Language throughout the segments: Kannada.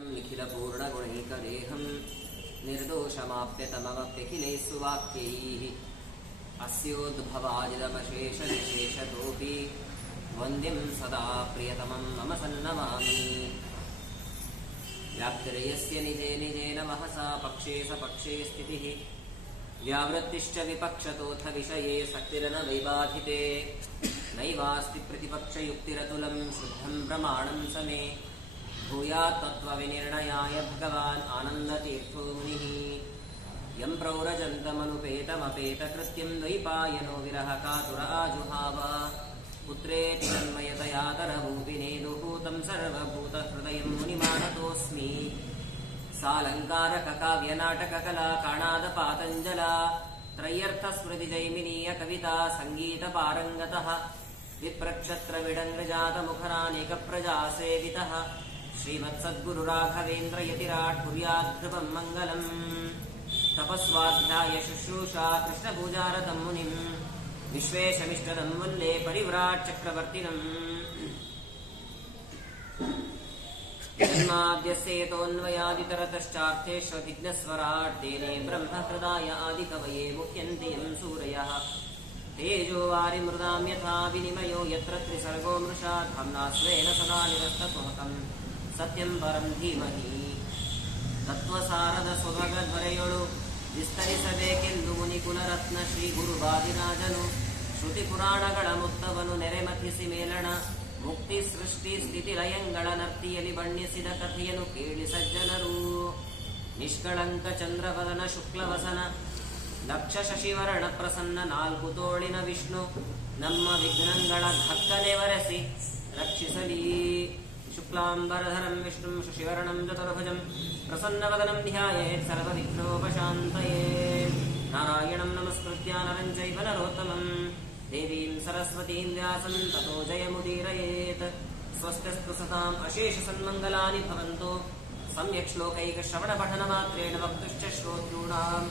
निखिलपूर्णगुणैकदेहं निर्दोषमाप्यतममप्यखिलैः सुवाक्यैः अस्योद्भवादिदमशेषविशेषतोऽपि वन्द्यं सदा प्रियतमं मम सन्नमामि। व्याप्तिरयस्य निजे निजेन महसा पक्षे सपक्षे स्थितिः व्यावृत्तिश्च विपक्षतोऽथ विषये सक्तिरन वैबाधिते नैवास्ति प्रतिपक्षयुक्तिरतुलं शुद्धं प्रमाणं समे भूयात् तत्त्वविनिर्णयाय भगवान् आनन्दतीर्थो मुनिः। यं प्रौरजन्तमनुपेतमपेतकृत्यं द्वैपायनो विरहकातुर आजुहाव पुत्रेति तन्मयतयातरभूपिनेदुः तं सर्वभूतहृदयं मुनिमानतोऽस्मि। सालङ्कारककाव्यनाटककला काणादपातञ्जला त्रय्यर्थस्मृतिजैमिनीय कविता सङ्गीतपारङ्गतः विप्रक्षत्रविडङ्गजातमुखरानेकप्रजासेवितः श्रीमत्सद्गुरुराघवेन्द्रयतिराट् कुर्याद्ध्रुवं मङ्गलम्। तपस्वाध्याय शुश्रूषा कृष्णपूजारतं मुनिं विश्वेशमिष्टदं वन्दे परिव्राट् चक्रवर्तिनम्। जन्माद्यस्येतोऽन्वयादितरतश्चार्थेष्वभिघ्नस्वराट् तेने ब्रह्महृदाय आदिकवये मुह्यन्ति यं सूरयः। तेजो वारिमृदां यथा विनिमयो यत्र त्रिसर्गो मृषा धाम्ना स्वेन सदा निरस्तकुहकं सत्यं परं धीमहि। ತತ್ವಸಾರದ ವಿಸ್ತರಿಸಬೇಕೆಂದು ಮುನಿಕುಲರತ್ನ ಶ್ರೀ ಗುರುವಾದಿರಾಜನು ಶ್ರುತಿ ಪುರಾಣಗಳ ಮುತ್ತವನು ನೆರೆಮಥಿಸಿ ಮೇಲಣ ಮುಕ್ತಿ ಸೃಷ್ಟಿ ಸ್ಥಿತಿ ಲಯಂಗಳ ನರ್ತಿಯಲ್ಲಿ ಬಣ್ಣಿಸಿದ ಕಥೆಯನ್ನು ಕೇಳಿ ಸಜ್ಜನರು. ನಿಷ್ಕಳಂಕ ಚಂದ್ರವದನ ಶುಕ್ಲವಸನ ಲಕ್ಷ ಶಶಿವರ್ಣ ಪ್ರಸನ್ನ ನಾಲ್ಕು ತೋಳಿನ ವಿಷ್ಣು ನಮ್ಮ ವಿಘ್ನಗಳ ಧಕ್ಕನೆ ವರೆಸಿ ರಕ್ಷಿಸಲಿ. ಶುಕ್ಲಾಂಬರಧರಂ ವಿಷ್ಣುಂ ಶಶಿವರ್ಣಂ ಚತುರ್ಭುಜಂ ಪ್ರಸನ್ನವದನಂ ಧ್ಯಾಯೇತ್ ಸರ್ವವಿಘ್ನೋಪಶಾಂತಯೇ. ನಾರಾಯಣಂ ನಮಸ್ಕೃತ್ಯ ನರಂ ಚೈವ ನರೋತ್ತಮಂ ದೇವೀಂ ಸರಸ್ವತೀಂ ವ್ಯಾಸಂ ತತೋ ಜಯಮುದೀರಯೇತ್. ಸ್ವಸ್ತ್ಯಸ್ತು ಸತಾಂ ಅಶೇಷ ಸನ್ಮಂಗಲಾನಿ ಭವಂತು. ಸಮ್ಯಕ್ ಶ್ಲೋಕೈಕ ಶ್ರವಣ ಪಠನ ಮಾತ್ರೇಣ ವಕ್ತುಶ್ಚ ಶ್ರೋತॄಣಾಂ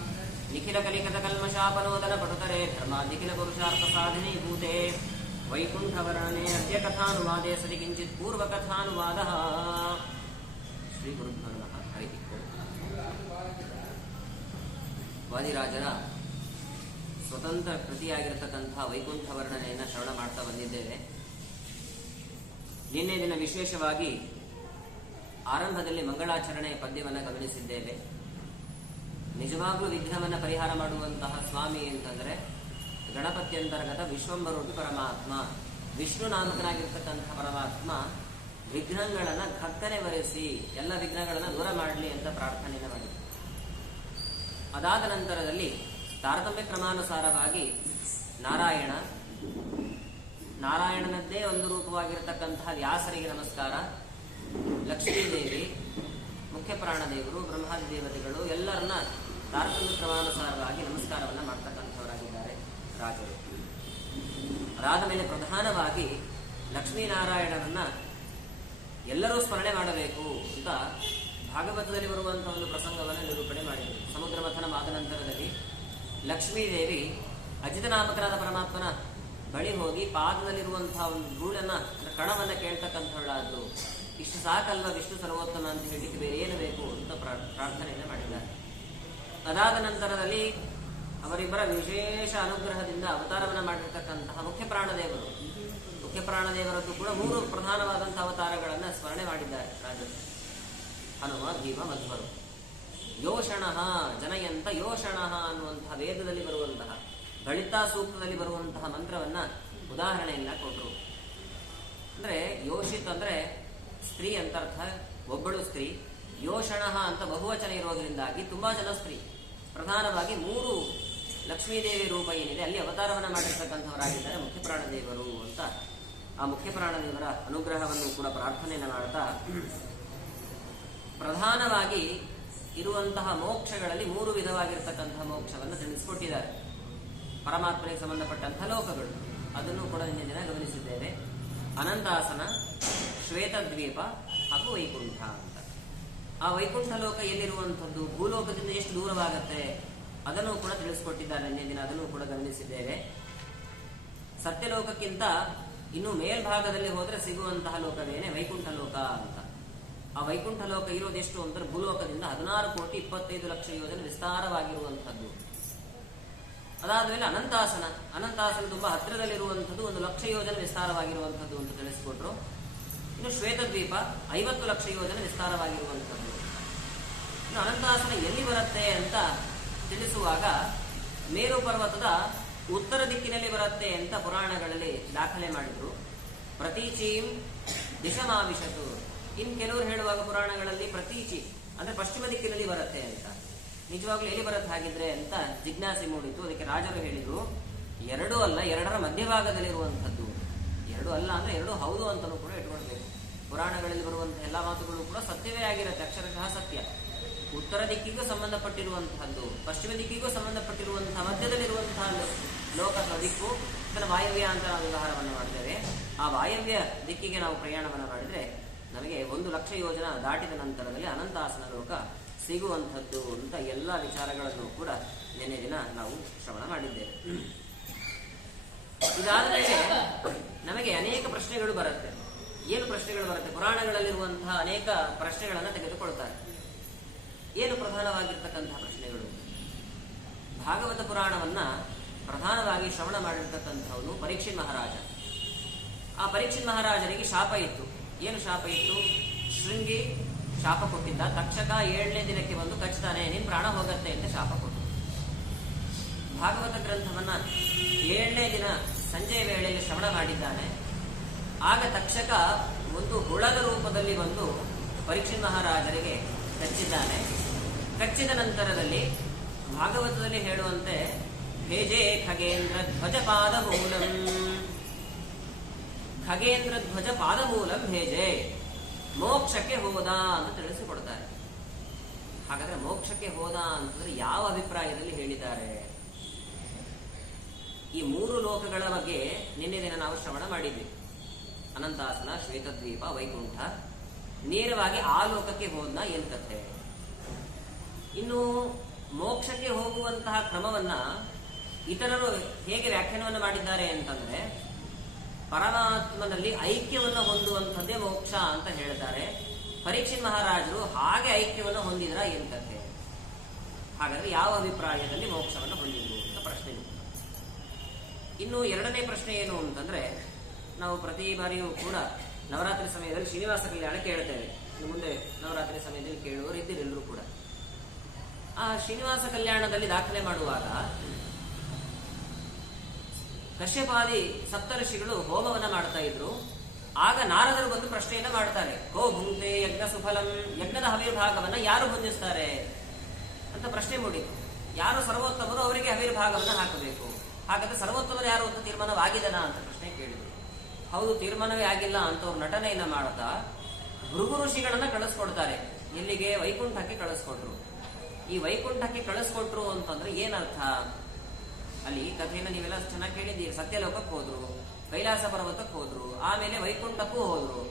ನಿಖಿಲಕಲಿಕತಕಲ್ಮಷಾಪನೋದನ ಪಟುತರೆ ಧರ್ಮಾಧಿಖಿಲ ಪುರುಷಾರ್ಥ ಸಾಧಿನಿ ಭೂತೆ ವೈಕುಂಠವರ್ಣನೆ ಅದ್ಯ ಕಥಾನುವಾದೆ ಸರಿ ಕಿಂಚಿತ್ ಪೂರ್ವಕಥಾನುವಾದಃ. ಶ್ರೀ ಗುರುಭ್ಯೋ ನಮಃ. ಹರಿ ಓಂ. ವಾದಿರಾಜರ ಸ್ವತಂತ್ರ ಕೃತಿಯಾಗಿರತಕ್ಕಂಥ ವೈಕುಂಠ ವರ್ಣನೆಯನ್ನು ಶ್ರವಣ ಮಾಡ್ತಾ ಬಂದಿದ್ದೇವೆ. ನಿನ್ನೆ ದಿನ ವಿಶೇಷವಾಗಿ ಆರಂಭದಲ್ಲಿ ಮಂಗಳಾಚರಣೆಯ ಪದ್ಯವನ್ನು ಗಮನಿಸಿದ್ದೇವೆ. ನಿಜವಾಗ್ಲೂ ವಿಘ್ನವನ್ನು ಪರಿಹಾರ ಮಾಡುವಂತಹ ಸ್ವಾಮಿ ಅಂತಂದ್ರೆ ಗಣಪತ್ಯಂತರ್ಗತ ವಿಶ್ವಂಬರೂಪಿ ಪರಮಾತ್ಮ, ವಿಷ್ಣು ನಾಮಕನಾಗಿರ್ತಕ್ಕಂಥ ಪರಮಾತ್ಮ ವಿಘ್ನಗಳನ್ನು ಘಕ್ಕನೆ ವರೆಸಿ ಎಲ್ಲ ವಿಘ್ನಗಳನ್ನು ದೂರ ಮಾಡಲಿ ಅಂತ ಪ್ರಾರ್ಥನೆಯನ್ನು ಮಾಡಿದರು. ಅದಾದ ನಂತರದಲ್ಲಿ ತಾರತಮ್ಯ ಕ್ರಮಾನುಸಾರವಾಗಿ ನಾರಾಯಣನದ್ದೇ ಒಂದು ರೂಪವಾಗಿರತಕ್ಕಂತಹ ವ್ಯಾಸರಿಗೆ ನಮಸ್ಕಾರ, ಲಕ್ಷ್ಮೀದೇವಿ, ಮುಖ್ಯ ಪ್ರಾಣದೇವರು, ಬ್ರಹ್ಮಾದಿ ದೇವತೆಗಳು ಎಲ್ಲರನ್ನ ತಾರತಮ್ಯ ಕ್ರಮಾನುಸಾರವಾಗಿ ನಮಸ್ಕಾರವನ್ನು ಮಾಡ್ತಕ್ಕಂಥವರಾಗಿದ್ದಾರೆ ರಾಜರು. ಅದಾದ ಮೇಲೆ ಪ್ರಧಾನವಾಗಿ ಲಕ್ಷ್ಮೀನಾರಾಯಣರನ್ನ ಎಲ್ಲರೂ ಸ್ಮರಣೆ ಮಾಡಬೇಕು ಅಂತ ಭಾಗವತದಲ್ಲಿ ಬರುವಂತಹ ಒಂದು ಪ್ರಸಂಗವನ್ನು ನಿರೂಪಣೆ ಮಾಡಿದರು. ಸಮುದ್ರ ಮಥನವಾದ ನಂತರದಲ್ಲಿ ಲಕ್ಷ್ಮೀದೇವಿ ಅಜಿತನಾಮಕನಾದ ಪರಮಾತ್ಮನ ಬಳಿ ಹೋಗಿ ಪಾದದಲ್ಲಿರುವಂತಹ ಒಂದು ಧೂಳನ್ನ ಕಣವನ್ನ ಕೇಳ್ತಕ್ಕಂಥವಳಾದ್ರು. ಇಷ್ಟು ಸಾಕಲ್ವ ವಿಷ್ಣು ಸರ್ವೋತ್ತಮ ಅಂತ ಹೇಳಿಕ್ಕೆ ಬೇರೆ ಏನು ಬೇಕು ಅಂತ ಪ್ರಾರ್ಥನೆಯನ್ನು ಮಾಡಿದ್ದಾರೆ. ಅದಾದ ನಂತರದಲ್ಲಿ ಅವರಿಬ್ಬರ ವಿಶೇಷ ಅನುಗ್ರಹದಿಂದ ಅವತಾರವನ್ನು ಮಾಡಿರ್ತಕ್ಕಂತಹ ಮುಖ್ಯ ಪ್ರಾಣದೇವರದ್ದು ಕೂಡ 3 ಪ್ರಧಾನವಾದಂತಹ ಅವತಾರಗಳನ್ನು ಸ್ಮರಣೆ ಮಾಡಿದ್ದಾರೆ ರಾಜರು. ಹನುಮ, ಭೀಮ, ಮಧ್ವರು. ಯೋಷಣಃ ಜನಯಂತ ಯೋಷಣಃ ಅನ್ನುವಂತಹ ವೇದದಲ್ಲಿ ಬರುವಂತಹ ಗಣಿತಾ ಸೂಕ್ತದಲ್ಲಿ ಬರುವಂತಹ ಮಂತ್ರವನ್ನ ಉದಾಹರಣೆಯನ್ನ ಕೊಟ್ಟರು. ಅಂದ್ರೆ ಯೋಷಿತ್ ಅಂದ್ರೆ ಸ್ತ್ರೀ ಅಂತ ಅರ್ಥ, ಒಬ್ಬಳು ಸ್ತ್ರೀ. ಯೋಷಣಃ ಅಂತ ಬಹುವಚನ ಇರೋದ್ರಿಂದಾಗಿ ತುಂಬಾ ಜನ ಸ್ತ್ರೀ. ಪ್ರಧಾನವಾಗಿ 3 ಲಕ್ಷ್ಮೀದೇವಿ ರೂಪ ಏನಿದೆ ಅಲ್ಲಿ ಅವತಾರವನ್ನು ಮಾಡಿರ್ತಕ್ಕಂಥವರಾಗಿದ್ದಾರೆ ಮುಖ್ಯ ಪ್ರಾಣದೇವರು ಅಂತ. ಆ ಮುಖ್ಯ ಪ್ರಾಣದೇವರ ಅನುಗ್ರಹವನ್ನು ಕೂಡ ಪ್ರಾರ್ಥನೆಯನ್ನು ಮಾಡ್ತಾ ಪ್ರಧಾನವಾಗಿ ಇರುವಂತಹ ಮೋಕ್ಷಗಳಲ್ಲಿ 3 ವಿಧವಾಗಿರ್ತಕ್ಕಂತಹ ಮೋಕ್ಷವನ್ನು ತಿಳಿಸಿಕೊಟ್ಟಿದ್ದಾರೆ. ಪರಮಾತ್ಮನಿಗೆ ಸಂಬಂಧಪಟ್ಟಂತಹ ಲೋಕಗಳು ಅದನ್ನು ಕೂಡ ನಿನ್ನೆ ದಿನ ಗಮನಿಸಿದ್ದೇವೆ. ಅನಂತಾಸನ, ಶ್ವೇತದ್ವೀಪ ಹಾಗೂ ವೈಕುಂಠ ಅಂತ. ಆ ವೈಕುಂಠ ಲೋಕ ಎಲ್ಲಿರುವಂಥದ್ದು, ಭೂಲೋಕದಿಂದ ಎಷ್ಟು ದೂರವಾಗತ್ತೆ ಅದನ್ನು ಕೂಡ ತಿಳಿಸಿಕೊಟ್ಟಿದ್ದಾರೆ ನಿನ್ನೆ ದಿನ, ಅದನ್ನು ಕೂಡ ಗಮನಿಸಿದ್ದೇವೆ. ಸತ್ಯಲೋಕಕ್ಕಿಂತ ಇನ್ನು ಮೇಲ್ಭಾಗದಲ್ಲಿ ಹೋದರೆ ಸಿಗುವಂತಹ ಲೋಕವೇನೆ ವೈಕುಂಠ ಲೋಕ ಅಂತ. ಆ ವೈಕುಂಠ ಲೋಕ ಇರೋದೆಷ್ಟು ಅಂದರೆ ಭೂಲೋಕದಿಂದ 16,25,00,000 ಯೋಜನೆ ವಿಸ್ತಾರವಾಗಿರುವಂಥದ್ದು. ಅದಾದ್ಮೇಲೆ ಅನಂತಾಸನ ತುಂಬಾ ಹತ್ತಿರದಲ್ಲಿರುವಂಥದ್ದು 1,00,000 ಯೋಜನೆ ವಿಸ್ತಾರವಾಗಿರುವಂಥದ್ದು ಅಂತ ತಿಳಿಸಿಕೊಟ್ರು. ಇನ್ನು ಶ್ವೇತದ್ವೀಪ 50,00,000 ಯೋಜನೆ ವಿಸ್ತಾರವಾಗಿರುವಂಥದ್ದು. ಇನ್ನು ಅನಂತಾಸನ ಎಲ್ಲಿ ಬರುತ್ತೆ ಅಂತ ತಿಳಿಸುವಾಗ ಮೇರು ಪರ್ವತದ ಉತ್ತರ ದಿಕ್ಕಿನಲ್ಲಿ ಬರುತ್ತೆ ಅಂತ ಪುರಾಣಗಳಲ್ಲಿ ದಾಖಲೆ ಮಾಡಿದ್ರು. ಪ್ರತೀಚೀಂ ದಿಶಮಾವಿಶತು. ಇನ್ ಕೆಲವರು ಹೇಳುವಾಗ ಪುರಾಣಗಳಲ್ಲಿ ಪ್ರತೀಚಿ ಅಂದ್ರೆ ಪಶ್ಚಿಮ ದಿಕ್ಕಿನಲ್ಲಿ ಬರುತ್ತೆ ಅಂತ. ನಿಜವಾಗ್ಲೂ ಎಲ್ಲಿ ಬರುತ್ತೆ ಹಾಗಿದ್ರೆ ಅಂತ ಜಿಜ್ಞಾಸೆ ಮೂಡಿತು. ಅದಕ್ಕೆ ರಾಜರು ಹೇಳಿದ್ರು, ಎರಡೂ ಅಲ್ಲ, ಎರಡರ ಮಧ್ಯಭಾಗದಲ್ಲಿರುವಂಥದ್ದು. ಎರಡೂ ಅಲ್ಲ ಅಂದ್ರೆ ಎರಡೂ ಹೌದು ಅಂತಲೂ ಕೂಡ ಇಟ್ಕೊಳ್ಬೇಕು. ಪುರಾಣಗಳಲ್ಲಿ ಬರುವಂತಹ ಎಲ್ಲಾ ಮಾತುಗಳು ಕೂಡ ಸತ್ಯವೇ ಆಗಿರುತ್ತೆ, ಅಕ್ಷರಶಃ ಸತ್ಯ. ಉತ್ತರ ದಿಕ್ಕಿಗೂ ಸಂಬಂಧಪಟ್ಟಿರುವಂತಹದ್ದು, ಪಶ್ಚಿಮ ದಿಕ್ಕಿಗೂ ಸಂಬಂಧಪಟ್ಟಿರುವಂತಹ ಮಧ್ಯದಲ್ಲಿರುವಂತಹ ಲೋಕದ ದಿಕ್ಕು ಇದನ್ನು ವಾಯವ್ಯ ಅಂತ ನಾವು ವ್ಯವಹಾರವನ್ನು ಮಾಡ್ತೇವೆ. ಆ ವಾಯವ್ಯ ದಿಕ್ಕಿಗೆ ನಾವು ಪ್ರಯಾಣವನ್ನು ಮಾಡಿದ್ರೆ ನಮಗೆ 1,00,000 ಯೋಜನ ದಾಟಿದ ನಂತರದಲ್ಲಿ ಅನಂತಾಸನ ಲೋಕ ಸಿಗುವಂಥದ್ದು ಅಂತ ಎಲ್ಲ ವಿಚಾರಗಳನ್ನು ಕೂಡ ನಿನ್ನೆ ದಿನ ನಾವು ಶ್ರವಣ ಮಾಡಿದ್ದೇವೆ. ಇದಾದ ಮೇಲೆ ನಮಗೆ ಅನೇಕ ಪ್ರಶ್ನೆಗಳು ಬರುತ್ತೆ. ಏನು ಪ್ರಶ್ನೆಗಳು ಬರುತ್ತೆ? ಪುರಾಣಗಳಲ್ಲಿರುವಂತಹ ಅನೇಕ ಪ್ರಶ್ನೆಗಳನ್ನು ತೆಗೆದುಕೊಳ್ತಾರೆ. ಏನು ಪ್ರಧಾನವಾಗಿರ್ತಕ್ಕಂತಹ ಪ್ರಶ್ನೆಗಳು? ಭಾಗವತ ಪುರಾಣವನ್ನ ಪ್ರಧಾನವಾಗಿ ಶ್ರವಣ ಮಾಡಿರ್ತಕ್ಕಂಥವನು ಪರೀಕ್ಷಿತ್ ಮಹಾರಾಜ. ಆ ಪರೀಕ್ಷಿತ್ ಮಹಾರಾಜನಿಗೆ ಶಾಪ ಇತ್ತು. ಏನು ಶಾಪ ಇತ್ತು? ಶೃಂಗಿ ಶಾಪ ಕೊಟ್ಟಿದ್ದ. ತಕ್ಷಕ 7ನೇ ದಿನಕ್ಕೆ ಬಂದು ಕಚ್ತಾನೆ, ನಿನ್ ಪ್ರಾಣ ಹೋಗತ್ತೆ ಅಂತ ಶಾಪ ಕೊಟ್ಟು. ಭಾಗವತ ಗ್ರಂಥವನ್ನ 7ನೇ ದಿನ ಸಂಜೆ ವೇಳೆಯಲ್ಲಿ ಶ್ರವಣ ಮಾಡಿದ್ದಾನೆ. ಆಗ ತಕ್ಷಕ ಒಂದು ಹುಳದ ರೂಪದಲ್ಲಿ ಬಂದು ಪರೀಕ್ಷಿತ್ ಮಹಾರಾಜರಿಗೆ ಕಚ್ಚಿದ್ದಾನೆ. ಕಚ್ಚಿದ ನಂತರದಲ್ಲಿ ಭಾಗವತದಲ್ಲಿ ಹೇಳುವಂತೆ ಭೇಜೆ ಖಗೇಂದ್ರ ಧ್ವಜ ಪಾದ ಮೂಲಂ, ಖಗೇಂದ್ರ ಧ್ವಜ ಪಾದ ಮೂಲಂ ಭೇಜೆ, ಮೋಕ್ಷಕ್ಕೆ ಹೋದ ಅಂತ ತಿಳಿಸಿಕೊಡ್ತಾರೆ. ಹಾಗಾದ್ರೆ ಮೋಕ್ಷಕ್ಕೆ ಹೋದ ಅಂತಂದ್ರೆ ಯಾವ ಅಭಿಪ್ರಾಯದಲ್ಲಿ ಹೇಳಿದ್ದಾರೆ? ಈ 3 ಲೋಕಗಳ ಬಗ್ಗೆ ನಿನ್ನೆ ದಿನ ನಾವು ಶ್ರವಣ ಮಾಡಿದ್ವಿ. ಅನಂತಾಸನ, ಶ್ವೇತದ್ವೀಪ, ವೈಕುಂಠ. ನೇರವಾಗಿ ಆ ಲೋಕಕ್ಕೆ ಹೋದ್ನ ಏನ್ ಕಥೆ? ಇನ್ನು ಮೋಕ್ಷಕ್ಕೆ ಹೋಗುವಂತಹ ಕ್ರಮವನ್ನ ಇತರರು ಹೇಗೆ ವ್ಯಾಖ್ಯಾನವನ್ನು ಮಾಡಿದ್ದಾರೆ ಅಂತಂದ್ರೆ, ಪರಮಾತ್ಮನಲ್ಲಿ ಐಕ್ಯವನ್ನು ಹೊಂದುವಂಥದ್ದೇ ಮೋಕ್ಷ ಅಂತ ಹೇಳ್ತಾರೆ. ಪರೀಕ್ಷಿತ್ ಮಹಾರಾಜರು ಹಾಗೆ ಐಕ್ಯವನ್ನು ಹೊಂದಿದ್ರ ಏನ್ ಕಥೆ? ಹಾಗಾದ್ರೆ ಯಾವ ಅಭಿಪ್ರಾಯದಲ್ಲಿ ಮೋಕ್ಷವನ್ನು ಹೊಂದಿದ್ರು ಅಂತ ಪ್ರಶ್ನೆ. ಇನ್ನು ಎರಡನೇ ಪ್ರಶ್ನೆ ಏನು ಅಂತಂದ್ರೆ, ನಾವು ಪ್ರತಿ ಬಾರಿಯೂ ಕೂಡ ನವರಾತ್ರಿ ಸಮಯದಲ್ಲಿ ಶ್ರೀನಿವಾಸ ಕಲ್ಯಾಣ ಕೇಳ್ತೇವೆ. ಇನ್ನು ಮುಂದೆ ನವರಾತ್ರಿ ಸಮಯದಲ್ಲಿ ಕೇಳುವವರು ಇದ್ದೀರಿ ಎಲ್ಲರೂ ಕೂಡ. ಆ ಶ್ರೀನಿವಾಸ ಕಲ್ಯಾಣದಲ್ಲಿ ದಾಖಲೆ ಮಾಡುವಾಗ ಕಶ್ಯಪಾದಿ ಸಪ್ತಋಷಿಗಳು ಹೋಮವನ್ನ ಮಾಡ್ತಾ ಇದ್ರು. ಆಗ ನಾರದರು ಬಂದು ಪ್ರಶ್ನೆಯನ್ನ ಮಾಡ್ತಾರೆ, ಕೋ ಭುಂಕ್ತೆ ಯಜ್ಞ ಸುಫಲಂ, ಯಜ್ಞದ ಹವಿರ್ಭಾಗವನ್ನ ಯಾರು ಹೊಂದಿಸ್ತಾರೆ ಅಂತ ಪ್ರಶ್ನೆ ಮೂಡಿತು. ಯಾರು ಸರ್ವೋತ್ತಮರು ಅವರಿಗೆ ಹವಿರ್ಭಾಗವನ್ನ ಹಾಕಬೇಕು. ಹಾಗಾದ್ರೆ ಸರ್ವೋತ್ತಮರು ಯಾರು ಅಂತ ತೀರ್ಮಾನವಾಗಿದನ ಅಂತ ಪ್ರಶ್ನೆ ಕೇಳಿದ್ರು. ಹೌದು, ತೀರ್ಮಾನವೇ ಆಗಿಲ್ಲ ಅಂತವ್ರು ನಟನೆಯನ್ನ ಮಾಡುತ್ತಾ ಭೃಗು ಋಷಿಗಳನ್ನ ಕಳಿಸ್ಕೊಡ್ತಾರೆ. ಎಲ್ಲಿಗೆ? ವೈಕುಂಠಕ್ಕೆ ಕಳಿಸ್ಕೊಟ್ರು. ಈ ವೈಕುಂಠಕ್ಕೆ ಕಳಿಸ್ಕೊಟ್ರು ಅಂತಂದ್ರೆ ಏನರ್ಥ? ಅಲ್ಲಿ ಕಥೆಯನ್ನು ನೀವೆಲ್ಲ ಚೆನ್ನಾಗಿ ಕೇಳಿದ್ದೀರಿ. ಸತ್ಯಲೋಕಕ್ಕೆ ಹೋದ್ರು, ಕೈಲಾಸ ಪರ್ವತಕ್ಕೆ ಹೋದ್ರು, ಆಮೇಲೆ ವೈಕುಂಠಕ್ಕೂ ಹೋದ್ರು,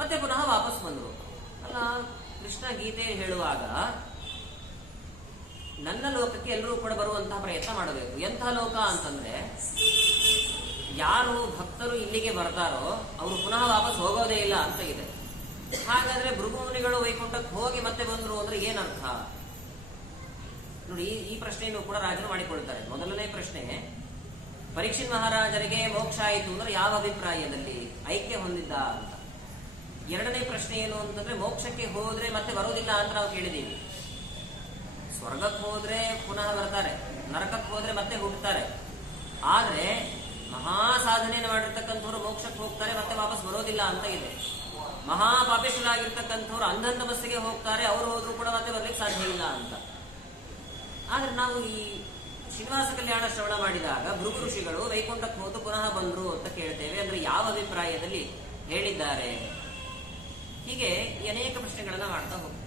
ಮತ್ತೆ ಪುನಃ ವಾಪಸ್ ಬಂದ್ರು. ಅಲ್ಲ, ಕೃಷ್ಣ ಗೀತೆ ಹೇಳುವಾಗ ನನ್ನ ಲೋಕಕ್ಕೆ ಎಲ್ಲರೂ ಕೂಡ ಬರುವಂತಹ ಪ್ರಯತ್ನ ಮಾಡಬೇಕು. ಎಂತಹ ಲೋಕ ಅಂತಂದ್ರೆ, ಯಾರು ಭಕ್ತರು ಇಲ್ಲಿಗೆ ಬರ್ತಾರೋ ಅವರು ಪುನಃ ವಾಪಸ್ ಹೋಗೋದೇ ಇಲ್ಲ ಅಂತ ಇದೆ. ಹಾಗಾದ್ರೆ ಭೃಗುಮುನಿಗಳು ವೈಕುಂಠಕ್ಕೆ ಹೋಗಿ ಮತ್ತೆ ಬಂದ್ರು ಅಂದ್ರೆ ಏನರ್ಥ? ನೋಡಿ, ಈ ಪ್ರಶ್ನೆಯನ್ನು ಕೂಡ ರಾಜರು ಮಾಡಿಕೊಳ್ತಾರೆ. ಮೊದಲನೇ ಪ್ರಶ್ನೆ, ಪರೀಕ್ಷಿತ್ ಮಹಾರಾಜರಿಗೆ ಮೋಕ್ಷ ಆಯಿತು ಅಂದ್ರೆ ಯಾವ ಅಭಿಪ್ರಾಯದಲ್ಲಿ? ಐಕ್ಯ ಹೊಂದಿದ್ದ ಅಂತ. ಎರಡನೇ ಪ್ರಶ್ನೆ ಏನು ಅಂತಂದ್ರೆ, ಮೋಕ್ಷಕ್ಕೆ ಹೋದ್ರೆ ಮತ್ತೆ ಬರೋದಿಲ್ಲ ಅಂತ ನಾವು ಕೇಳಿದೀವಿ. ಸ್ವರ್ಗಕ್ಕೆ ಹೋದ್ರೆ ಪುನಃ ಬರ್ತಾರೆ, ನರಕಕ್ಕೆ ಹೋದ್ರೆ ಮತ್ತೆ ಹುಟ್ಟುತ್ತಾರೆ. ಆದ್ರೆ ಮಹಾ ಸಾಧನೆಯನ್ನು ಮಾಡಿರ್ತಕ್ಕಂಥವ್ರು ಮೋಕ್ಷಕ್ಕೆ ಹೋಗ್ತಾರೆ, ಮತ್ತೆ ವಾಪಸ್ ಬರೋದಿಲ್ಲ ಅಂತ ಇದೆ. ಮಹಾಪಾಪೇಶ್ವರಾಗಿರ್ತಕ್ಕಂಥವ್ರು ಅಂಧನ್ ತಪಸ್ಸಿಗೆ ಹೋಗ್ತಾರೆ, ಅವರು ಹೋದ್ರು ಕೂಡ ಮತ್ತೆ ಬರ್ಲಿಕ್ಕೆ ಸಾಧ್ಯ ಇಲ್ಲ ಅಂತ. ಆದ್ರೆ ನಾವು ಈ ಶ್ರೀನಿವಾಸ ಕಲ್ಯಾಣ ಶ್ರವಣ ಮಾಡಿದಾಗ ಭೃಗು ಋಷಿಗಳು ವೈಕುಂಠಕ್ಕೆ ಹೋದು ಪುನಃ ಬಂದ್ರು ಅಂತ ಕೇಳ್ತೇವೆ. ಅಂದ್ರೆ ಯಾವ ಅಭಿಪ್ರಾಯದಲ್ಲಿ ಹೇಳಿದ್ದಾರೆ? ಹೀಗೆ ಅನೇಕ ಪ್ರಶ್ನೆಗಳನ್ನ ಮಾಡ್ತಾ ಹೋಗ್ತಾರೆ.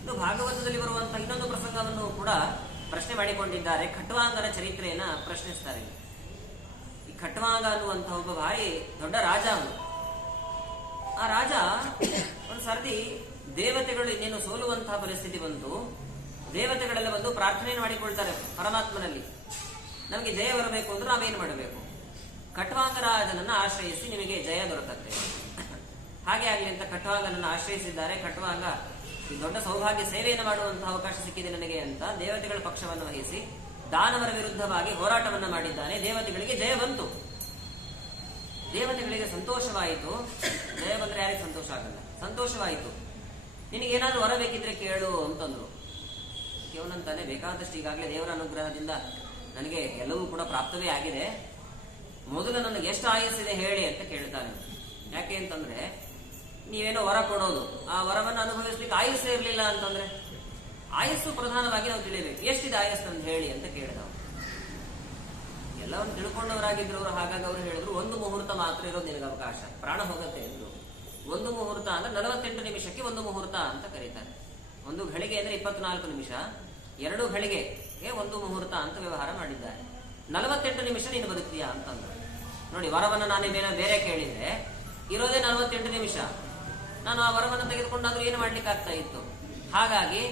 ಇನ್ನು ಭಾಗವತದಲ್ಲಿ ಬರುವಂತಹ ಇನ್ನೊಂದು ಪ್ರಸಂಗವನ್ನು ಕೂಡ ಪ್ರಶ್ನೆ ಮಾಡಿಕೊಂಡಿದ್ದಾರೆ. ಖಟ್ವಾಂಗನ ಚರಿತ್ರೆಯನ್ನ ಪ್ರಶ್ನಿಸ್ತಾರೆ. ಈ ಖಟ್ವಾಂಗ ಅನ್ನುವಂತಹ ಒಬ್ಬ ಭಾರಿ ದೊಡ್ಡ ರಾಜ ಅವನು. ಆ ರಾಜ ಒಂದು ಸರ್ತಿ ದೇವತೆಗಳು ಇನ್ನೇನು ಸೋಲುವಂತಹ ಪರಿಸ್ಥಿತಿ ಬಂತು. ದೇವತೆಗಳೆಲ್ಲ ಬಂದು ಪ್ರಾರ್ಥನೆಯನ್ನು ಮಾಡಿಕೊಳ್ತಾರೆ ಪರಮಾತ್ಮನಲ್ಲಿ, ನಮಗೆ ಜಯ ಬರಬೇಕು ಅಂದ್ರೆ ನಾವೇನು ಮಾಡಬೇಕು? ಖಟ್ವಾಂಗ ರಾಜನನ್ನ ಆಶ್ರಯಿಸಿ ನಿಮಗೆ ಜಯ ದೊರಕತ್ತೆ. ಹಾಗೆ ಆಗಲಿ ಅಂತ ಖಟ್ವಾಂಗನನ್ನು ಆಶ್ರಯಿಸಿದ್ದಾರೆ. ಖಟ್ವಾಂಗ ಈ ದೊಡ್ಡ ಸೌಭಾಗ್ಯ ಸೇವೆಯನ್ನು ಮಾಡುವಂತಹ ಅವಕಾಶ ಸಿಕ್ಕಿದೆ ನನಗೆ ಅಂತ ದೇವತೆಗಳ ಪಕ್ಷವನ್ನು ವಹಿಸಿ ದಾನವರ ವಿರುದ್ಧವಾಗಿ ಹೋರಾಟವನ್ನು ಮಾಡಿದ್ದಾನೆ. ದೇವತೆಗಳಿಗೆ ಜಯ ಬಂತು. ದೇವತೆಗಳಿಗೆ ಸಂತೋಷವಾಯಿತು. ಜಯ ಬಂದ್ರೆ ಯಾರಿಗೆ ಸಂತೋಷ ಆಗಲ್ಲ? ಸಂತೋಷವಾಯಿತು. ನಿನಗೇನಾದ್ರೂ ವರ ಬೇಕಿದ್ರೆ ಕೇಳು ಅಂತಂದ್ರು. ಇವನಂತಾನೆ, ಬೇಕಾದಷ್ಟು ಈಗಾಗಲೇ ದೇವರ ಅನುಗ್ರಹದಿಂದ ನನಗೆ ಎಲ್ಲವೂ ಕೂಡ ಪ್ರಾಪ್ತವೇ ಆಗಿದೆ, ಮೊದಲು ನನಗೆ ಎಷ್ಟು ಆಯಸ್ಸಿದೆ ಹೇಳಿ ಅಂತ ಕೇಳ್ತಾನೆ. ಯಾಕೆ ಅಂತಂದ್ರೆ, ನೀವೇನೋ ವರ ಕೊಡೋದು, ಆ ವರವನ್ನು ಅನುಭವಿಸ್ಲಿಕ್ಕೆ ಆಯಸ್ಸೇ ಇರಲಿಲ್ಲ ಅಂತಂದ್ರೆ, ಆಯಸ್ಸು ಪ್ರಧಾನವಾಗಿ ನಾವು ತಿಳಿಬೇಕು. ಎಷ್ಟಿದೆ ಆಯಸ್ಸು ಅಂತ ಹೇಳಿ ಅಂತ ಕೇಳಿದವ. ಎಲ್ಲವನ್ನು ತಿಳ್ಕೊಂಡವರಾಗಿದ್ರು ಅವರು. ಹಾಗಾಗಿ ಅವರು ಹೇಳಿದ್ರು, 1 ಮುಹೂರ್ತ ಮಾತ್ರ ಇರೋದು ನಿನಗೆ ಅವಕಾಶ, ಪ್ರಾಣ ಹೋಗುತ್ತೆ ಎಂದು. 1 ಮುಹೂರ್ತ ಅಂದ್ರೆ 48 ನಿಮಿಷಕ್ಕೆ 1 ಮುಹೂರ್ತ ಅಂತ ಕರೀತಾರೆ. 1 ಘಳಿಗೆ ಅಂದ್ರೆ 24 ನಿಮಿಷ, 2 ಘಳಿಗೆಗೆ 1 ಮುಹೂರ್ತ ಅಂತ ವ್ಯವಹಾರ ಮಾಡಿದ್ದಾರೆ. 48 ನಿಮಿಷ ನೀನು ಬದುಕ್ತೀಯಾ ಅಂತಂದ್ರು. ನೋಡಿ, ವರವನ್ನು ನಾನೇ ಬೇರೆ ಕೇಳಿದ್ರೆ ಇರೋದೇ 48 ನಿಮಿಷ. ನಾನು ಆ ವರವನ್ನು ತೆಗೆದುಕೊಂಡಾದ್ರೂ ಏನು ಮಾಡ್ಲಿಕ್ಕೆ ಆಗ್ತಾ ಇತ್ತು. ಹಾಗಾಗಿ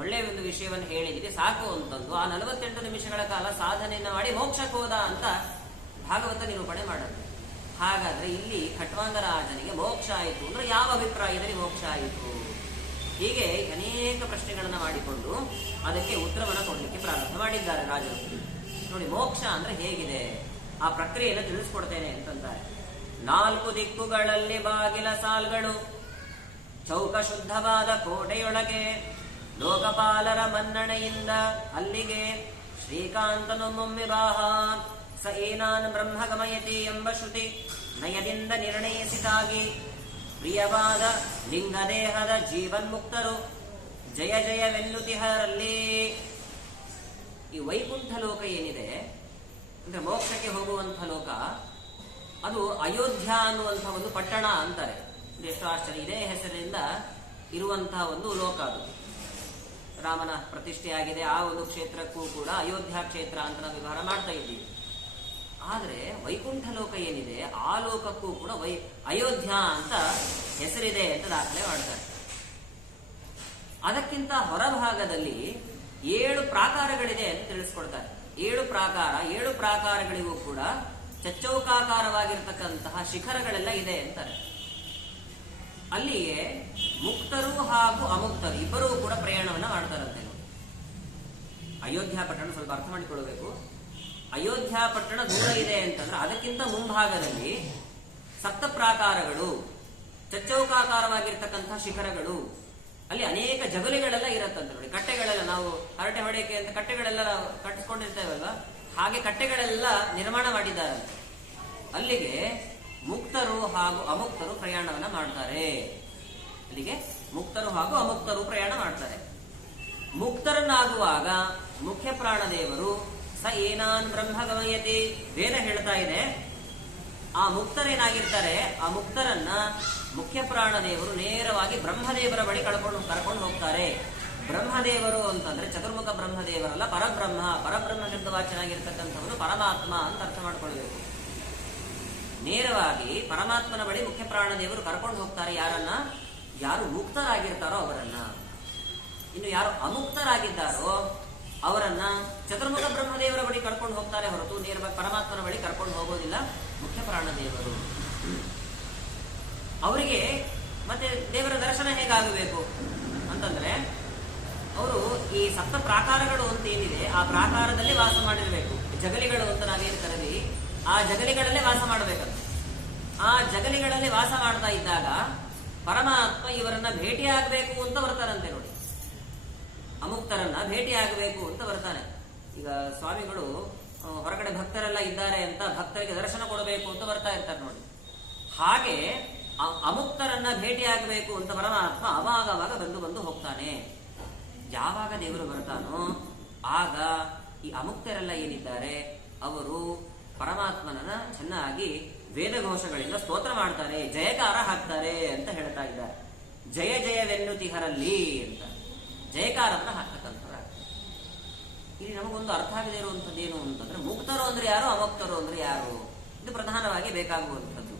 ಒಳ್ಳೆಯ ಒಂದು ವಿಷಯವನ್ನು ಹೇಳಿದಿದೆ ಸಾಕು ಅಂತಂದು ಆ 48 ನಿಮಿಷಗಳ ಕಾಲ ಸಾಧನೆಯನ್ನ ಮಾಡಿ ಮೋಕ್ಷಕ್ಕೆ ಹೋದ ಅಂತ ಭಾಗವತ ನಿರೂಪಣೆ ಮಾಡುತ್ತೆ. ಹಾಗಾದ್ರೆ ಇಲ್ಲಿ ಖಟ್ವಾಂಗರಾಜನಿಗೆ ಮೋಕ್ಷ ಆಯಿತು ಅಂದ್ರೆ ಯಾವ ಅಭಿಪ್ರಾಯದಲ್ಲಿ ಮೋಕ್ಷ ಆಯಿತು? ಹೀಗೆ ಅನೇಕ ಪ್ರಶ್ನೆಗಳನ್ನ ಮಾಡಿಕೊಂಡು ಅದಕ್ಕೆ ಉತ್ತರವನ್ನು ಕೊಡಲಿಕ್ಕೆ ಪ್ರಾರಂಭ ಮಾಡಿದ್ದಾರೆ ರಾಜರು. ನೋಡಿ, ಮೋಕ್ಷ ಅಂದ್ರೆ ಹೇಗಿದೆ ಆ ಪ್ರಕ್ರಿಯೆಯನ್ನು ತಿಳಿಸ್ಕೊಡ್ತೇನೆ ಅಂತಂತಾರೆ. 4 ದಿಕ್ಕುಗಳಲ್ಲಿ ಬಾಗಿಲ ಸಾಲ್ಗಳು, ಚೌಕ ಶುದ್ಧವಾದ ಕೋಟೆಯೊಳಗೆ, ಲೋಕಪಾಲರ ಮನ್ನಣೆಯಿಂದ ಅಲ್ಲಿಗೆ ಶ್ರೀಕಾಂತನು ಮೊಮ್ಮೆ ಬಾಹ ಸ ಏನಾನ್ ಬ್ರಹ್ಮ ಗಮಯತಿ ಎಂಬ ಶ್ರುತಿ ನಯದಿಂದ ನಿರ್ಣಯಿಸಿದಾಗಿ ಪ್ರಿಯವಾದ ಲಿಂಗದೇಹದ ಜೀವನ್ಮುಕ್ತರು ಜಯ ಜಯವೆನ್ನುತಿಹರಲ್ಲಿ. ಈ ವೈಕುಂಠ ಲೋಕ ಏನಿದೆ ಅಂದ್ರೆ ಮೋಕ್ಷಕ್ಕೆ ಹೋಗುವಂಥ ಲೋಕ, ಅದು ಅಯೋಧ್ಯ ಅನ್ನುವಂಥ ಒಂದು ಪಟ್ಟಣ ಅಂತಾರೆ. ಎಷ್ಟು ಆಶ್ಚರ್ಯ! ಇದೇ ಹೆಸರಿನಿಂದ ಇರುವಂತಹ ಒಂದು ಲೋಕ ಅದು. ರಾಮನ ಪ್ರತಿಷ್ಠೆಯಾಗಿದೆ ಆ ಒಂದು ಕ್ಷೇತ್ರಕ್ಕೂ ಕೂಡ ಅಯೋಧ್ಯ ಕ್ಷೇತ್ರ ಅಂತ ನಾವು ವ್ಯವಹಾರ ಮಾಡ್ತಾ ಇದ್ದೀವಿ. ಆದರೆ ವೈಕುಂಠ ಲೋಕ ಏನಿದೆ ಆ ಲೋಕಕ್ಕೂ ಕೂಡ ಅಯೋಧ್ಯ ಅಂತ ಹೆಸರಿದೆ ಅಂತ ದಾಖಲೆ ಮಾಡ್ತಾರೆ. ಅದಕ್ಕಿಂತ ಹೊರಭಾಗದಲ್ಲಿ 7 ಪ್ರಾಕಾರಗಳಿದೆ ಅಂತ ತಿಳಿಸ್ಕೊಡ್ತಾರೆ. 7 ಪ್ರಾಕಾರಗಳಿಗೂ ಕೂಡ ಚಚ್ಚೌಕಾಕಾರವಾಗಿರ್ತಕ್ಕಂತಹ ಶಿಖರಗಳೆಲ್ಲ ಇದೆ ಅಂತಾರೆ. ಅಲ್ಲಿಯೇ ಮುಕ್ತರು ಹಾಗೂ ಅಮುಕ್ತರು ಇಬ್ಬರೂ ಕೂಡ ಪ್ರಯಾಣವನ್ನ ಮಾಡ್ತಾರಂತೆ. ಅಯೋಧ್ಯ ಪಟ್ಟಣ ಸ್ವಲ್ಪ ಅರ್ಥ ಮಾಡಿಕೊಳ್ಳಬೇಕು. ಅಯೋಧ್ಯ ಪಟ್ಟಣ ದೂರ ಇದೆ ಅಂತಂದ್ರೆ ಅದಕ್ಕಿಂತ ಮುಂಭಾಗದಲ್ಲಿ 7 ಪ್ರಾಕಾರಗಳು, ಚಚ್ಚೌಕಾಕಾರವಾಗಿರ್ತಕ್ಕಂತಹ ಶಿಖರಗಳು, ಅಲ್ಲಿ ಅನೇಕ ಜಗಲಿಗಳೆಲ್ಲ ಇರತ್ತಂತೆ. ನೋಡಿ, ಕಟ್ಟೆಗಳೆಲ್ಲ ನಾವು ಹರಟೆ ಹೊಡೆಯಕ್ಕೆ ಅಂತ ಕಟ್ಟೆಗಳೆಲ್ಲ ಕಟ್ಟಿಸ್ಕೊಂಡಿರ್ತೇವಲ್ವಾ, ಹಾಗೆ ಕಟ್ಟೆಗಳೆಲ್ಲ ನಿರ್ಮಾಣ ಮಾಡಿದ್ದಾರಂತೆ. ಅಲ್ಲಿಗೆ ಮುಕ್ತರು ಹಾಗೂ ಅಮುಕ್ತರು ಪ್ರಯಾಣವನ್ನ ಮಾಡ್ತಾರೆ. ಅಲ್ಲಿಗೆ ಮುಕ್ತರು ಹಾಗೂ ಅಮುಕ್ತರು ಪ್ರಯಾಣ ಮಾಡ್ತಾರೆ. ಮುಕ್ತರನ್ನಾಗುವಾಗ ಮುಖ್ಯ ಪ್ರಾಣದೇವರು ಸ ಏನಾನ್ ಬ್ರಹ್ಮ ಗಮಯತಿ ವೇದ ಹೇಳ್ತಾ ಇದೆ. ಆ ಮುಕ್ತರೇನಾಗಿರ್ತಾರೆ, ಆ ಮುಕ್ತರನ್ನ ಮುಖ್ಯ ಪ್ರಾಣದೇವರು ನೇರವಾಗಿ ಬ್ರಹ್ಮದೇವರ ಬಳಿ ಕರ್ಕೊಂಡು ಹೋಗ್ತಾರೆ. ಬ್ರಹ್ಮದೇವರು ಅಂತಂದ್ರೆ ಚತುರ್ಮುಖ ಬ್ರಹ್ಮದೇವರಲ್ಲ, ಪರಬ್ರಹ್ಮ ಶಬ್ದವಾಚನಾಗಿರ್ತಕ್ಕಂಥವನು ಪರಮಾತ್ಮ ಅಂತ ಅರ್ಥ ಮಾಡ್ಕೊಳ್ಬೇಕು. ನೇರವಾಗಿ ಪರಮಾತ್ಮನ ಬಳಿ ಮುಖ್ಯ ಪ್ರಾಣದೇವರು ಕರ್ಕೊಂಡು ಹೋಗ್ತಾರೆ. ಯಾರನ್ನ? ಯಾರು ಮುಕ್ತರಾಗಿರ್ತಾರೋ ಅವರನ್ನ. ಇನ್ನು ಯಾರು ಅಮುಕ್ತರಾಗಿದ್ದಾರೋ ಅವರನ್ನ ಚತುರ್ಮುಖ ಬ್ರಹ್ಮದೇವರ ಬಳಿ ಕರ್ಕೊಂಡು ಹೋಗ್ತಾರೆ ಹೊರತು ನೇರವಾಗಿ ಪರಮಾತ್ಮನ ಬಳಿ ಕರ್ಕೊಂಡು ಹೋಗೋದಿಲ್ಲ ಮುಖ್ಯ ಪ್ರಾಣದೇವರು. ಅವರಿಗೆ ಮತ್ತೆ ದೇವರ ದರ್ಶನ ಹೇಗಾಗಬೇಕು ಅಂತಂದ್ರೆ, ಅವರು ಈ 7 ಪ್ರಾಕಾರಗಳು ಅಂತ ಏನಿದೆ ಆ ಪ್ರಾಕಾರದಲ್ಲಿ ವಾಸ ಮಾಡಿರ್ಬೇಕು. ಜಗಲಿಗಳು ಅಂತ ನಾವೇನು ಕರೆದಿ ಆ ಜಗಲಿಗಳಲ್ಲೇ ವಾಸ ಮಾಡಬೇಕಂತ. ಆ ಜಗಲಿಗಳಲ್ಲಿ ವಾಸ ಮಾಡ್ತಾ ಇದ್ದಾಗ ಪರಮಾತ್ಮ ಇವರನ್ನ ಭೇಟಿಯಾಗಬೇಕು ಅಂತ ಬರ್ತಾರಂತೆ. ನೋಡಿ, ಅಮುಕ್ತರನ್ನ ಭೇಟಿಯಾಗಬೇಕು ಅಂತ ಬರ್ತಾನೆ. ಈಗ ಸ್ವಾಮಿಗಳು ಹೊರಗಡೆ ಭಕ್ತರೆಲ್ಲ ಇದ್ದಾರೆ ಅಂತ ಭಕ್ತರಿಗೆ ದರ್ಶನ ಕೊಡಬೇಕು ಅಂತ ಬರ್ತಾ ಇರ್ತಾರೆ ನೋಡಿ. ಹಾಗೆ ಅಮುಕ್ತರನ್ನ ಭೇಟಿಯಾಗಬೇಕು ಅಂತ ಪರಮಾತ್ಮ ಅವಾಗವಾಗ ಬಂದು ಹೋಗ್ತಾನೆ. ಯಾವಾಗ ದೇವರು ಬರ್ತಾನೋ ಆಗ ಈ ಅಮುಕ್ತರೆಲ್ಲ ಏನಿದ್ದಾರೆ ಅವರು ಪರಮಾತ್ಮನನ್ನ ಚೆನ್ನಾಗಿ ವೇದಘೋಷಗಳಿಂದ ಸ್ತೋತ್ರ ಮಾಡ್ತಾರೆ, ಜಯಕಾರ ಹಾಕ್ತಾರೆ ಅಂತ ಹೇಳ್ತಾ ಇದ್ದಾರೆ. ಜಯ ಜಯವೆನ್ನುತಿಹರಲ್ಲಿ ಅಂತ ಜಯಕಾರವನ್ನ ಹಾಕ್ತಕ್ಕಂಥವ್ರು. ಇಲ್ಲಿ ನಮಗೊಂದು ಅರ್ಥ ಆಗದೆ ಇರುವಂತದ್ದು ಏನು ಅಂತಂದ್ರೆ, ಮುಕ್ತರು ಅಂದ್ರೆ ಯಾರು, ಅಮುಕ್ತರು ಅಂದ್ರೆ ಯಾರು, ಇದು ಪ್ರಧಾನವಾಗಿ ಬೇಕಾಗುವಂಥದ್ದು.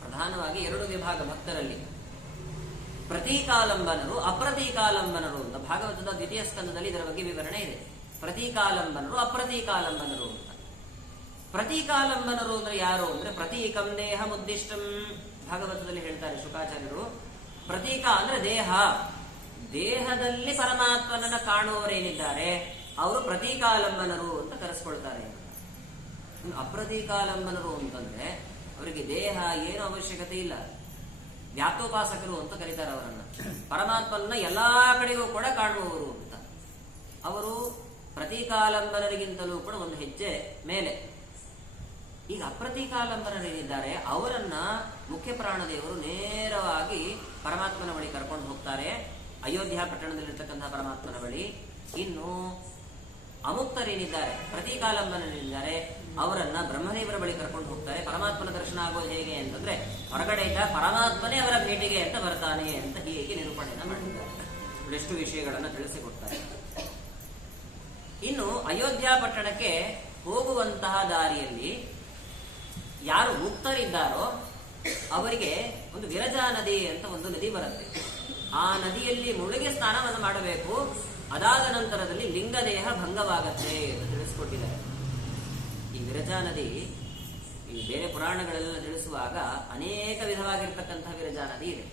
ಪ್ರಧಾನವಾಗಿ 2 ವಿಭಾಗ ಭಕ್ತರಲ್ಲಿ, ಪ್ರತೀಕಾಲಂಬನರು, ಅಪ್ರತೀಕಾಲಂಬನರು ಅಂತ ಭಾಗವತದ 2ನೇ ಸ್ಕಂದದಲ್ಲಿ ಇದರ ಬಗ್ಗೆ ವಿವರಣೆ ಇದೆ. ಪ್ರತೀಕಾಲಂಬನರು, ಅಪ್ರತೀಕಾಲಂಬನರು ಅಂತ. ಪ್ರತೀಕಾಲಂಬನರು ಅಂದ್ರೆ ಯಾರು ಅಂದ್ರೆ, ಪ್ರತೀಕಂ ದೇಹ ಮುದ್ದಿಷ್ಟಂ ಭಾಗವತದಲ್ಲಿ ಹೇಳ್ತಾರೆ ಶುಕಾಚಾರ್ಯರು, ಪ್ರತೀಕ ಅಂದ್ರೆ ದೇಹ, ದೇಹದಲ್ಲಿ ಪರಮಾತ್ಮನನ್ನ ಕಾಣುವವರೇನಿದ್ದಾರೆ ಅವರು ಪ್ರತೀಕಾಲಂಬನರು ಅಂತ ಕರೆಸ್ಕೊಳ್ತಾರೆ. ಅಪ್ರತೀಕಾಲಂಬನರು ಅಂತಂದ್ರೆ ಅವರಿಗೆ ದೇಹ ಏನು ಅವಶ್ಯಕತೆ ಇಲ್ಲ, ವ್ಯಾತೋಪಾಸಕರು ಅಂತ ಕರೀತಾರೆ ಅವರನ್ನ. ಪರಮಾತ್ಮನ ಎಲ್ಲಾ ಕಡೆಗೂ ಕೂಡ ಕಾಣುವವರು ಅಂತ. ಅವರು ಪ್ರತೀಕಾಲಂಬನರಿಗಿಂತಲೂ ಕೂಡ ಒಂದು ಹೆಜ್ಜೆ ಮೇಲೆ. ಈಗ ಅಪ್ರತೀಕಾಲಂಬನರೇನಿದ್ದಾರೆ ಅವರನ್ನ ಮುಖ್ಯ ಪ್ರಾಣದೇವರು ನೇರವಾಗಿ ಪರಮಾತ್ಮನ ಬಳಿ ಕರ್ಕೊಂಡು ಹೋಗ್ತಾರೆ, ಅಯೋಧ್ಯ ಪಟ್ಟಣದಲ್ಲಿರ್ತಕ್ಕಂತಹ ಪರಮಾತ್ಮನ ಬಳಿ. ಇನ್ನು ಅಮುಕ್ತರೇನಿದ್ದಾರೆ, ಪ್ರತೀಕಾಲಂಬನರೇನಿದ್ದಾರೆ ಅವರನ್ನ ಬ್ರಹ್ಮದೇವರ ಬಳಿ ಕರ್ಕೊಂಡು ಹೋಗ್ತಾರೆ. ಪರಮಾತ್ಮನ ದರ್ಶನ ಆಗೋದು ಹೇಗೆ ಅಂತಂದ್ರೆ ಹೊರಗಡೆಯಿಂದ ಪರಮಾತ್ಮನೇ ಅವರ ಭೇಟಿಗೆ ಅಂತ ಬರ್ತಾನೆ ಅಂತ ಹೀಗೆ ನಿರೂಪಣೆಯನ್ನ ಮಾಡಿದ್ದಾರೆ. ಎಷ್ಟು ವಿಷಯಗಳನ್ನ ತಿಳಿಸಿಕೊಡ್ತಾರೆ. ಇನ್ನು ಅಯೋಧ್ಯ ಪಟ್ಟಣಕ್ಕೆ ಹೋಗುವಂತಹ ದಾರಿಯಲ್ಲಿ ಯಾರು ಮುಕ್ತರಿದ್ದಾರೋ ಅವರಿಗೆ ಒಂದು ವಿರಜಾ ನದಿ ಅಂತ ಒಂದು ನದಿ ಬರುತ್ತೆ. ಆ ನದಿಯಲ್ಲಿ ಮುಳುಗಿ ಸ್ನಾನವನ್ನು ಮಾಡಬೇಕು. ಅದಾದ ನಂತರದಲ್ಲಿ ಲಿಂಗದೇಹ ಭಂಗವಾಗತ್ತೆ ಎಂದು ತಿಳಿಸಿಕೊಟ್ಟಿದ್ದಾರೆ. ಈ ವಿರಜಾ ನದಿ ಈ ಬೇರೆ ಪುರಾಣಗಳೆಲ್ಲ ತಿಳಿಸುವಾಗ ಅನೇಕ ವಿಧವಾಗಿರ್ತಕ್ಕಂತಹ ವಿರಜಾ ನದಿ ಇದೆ.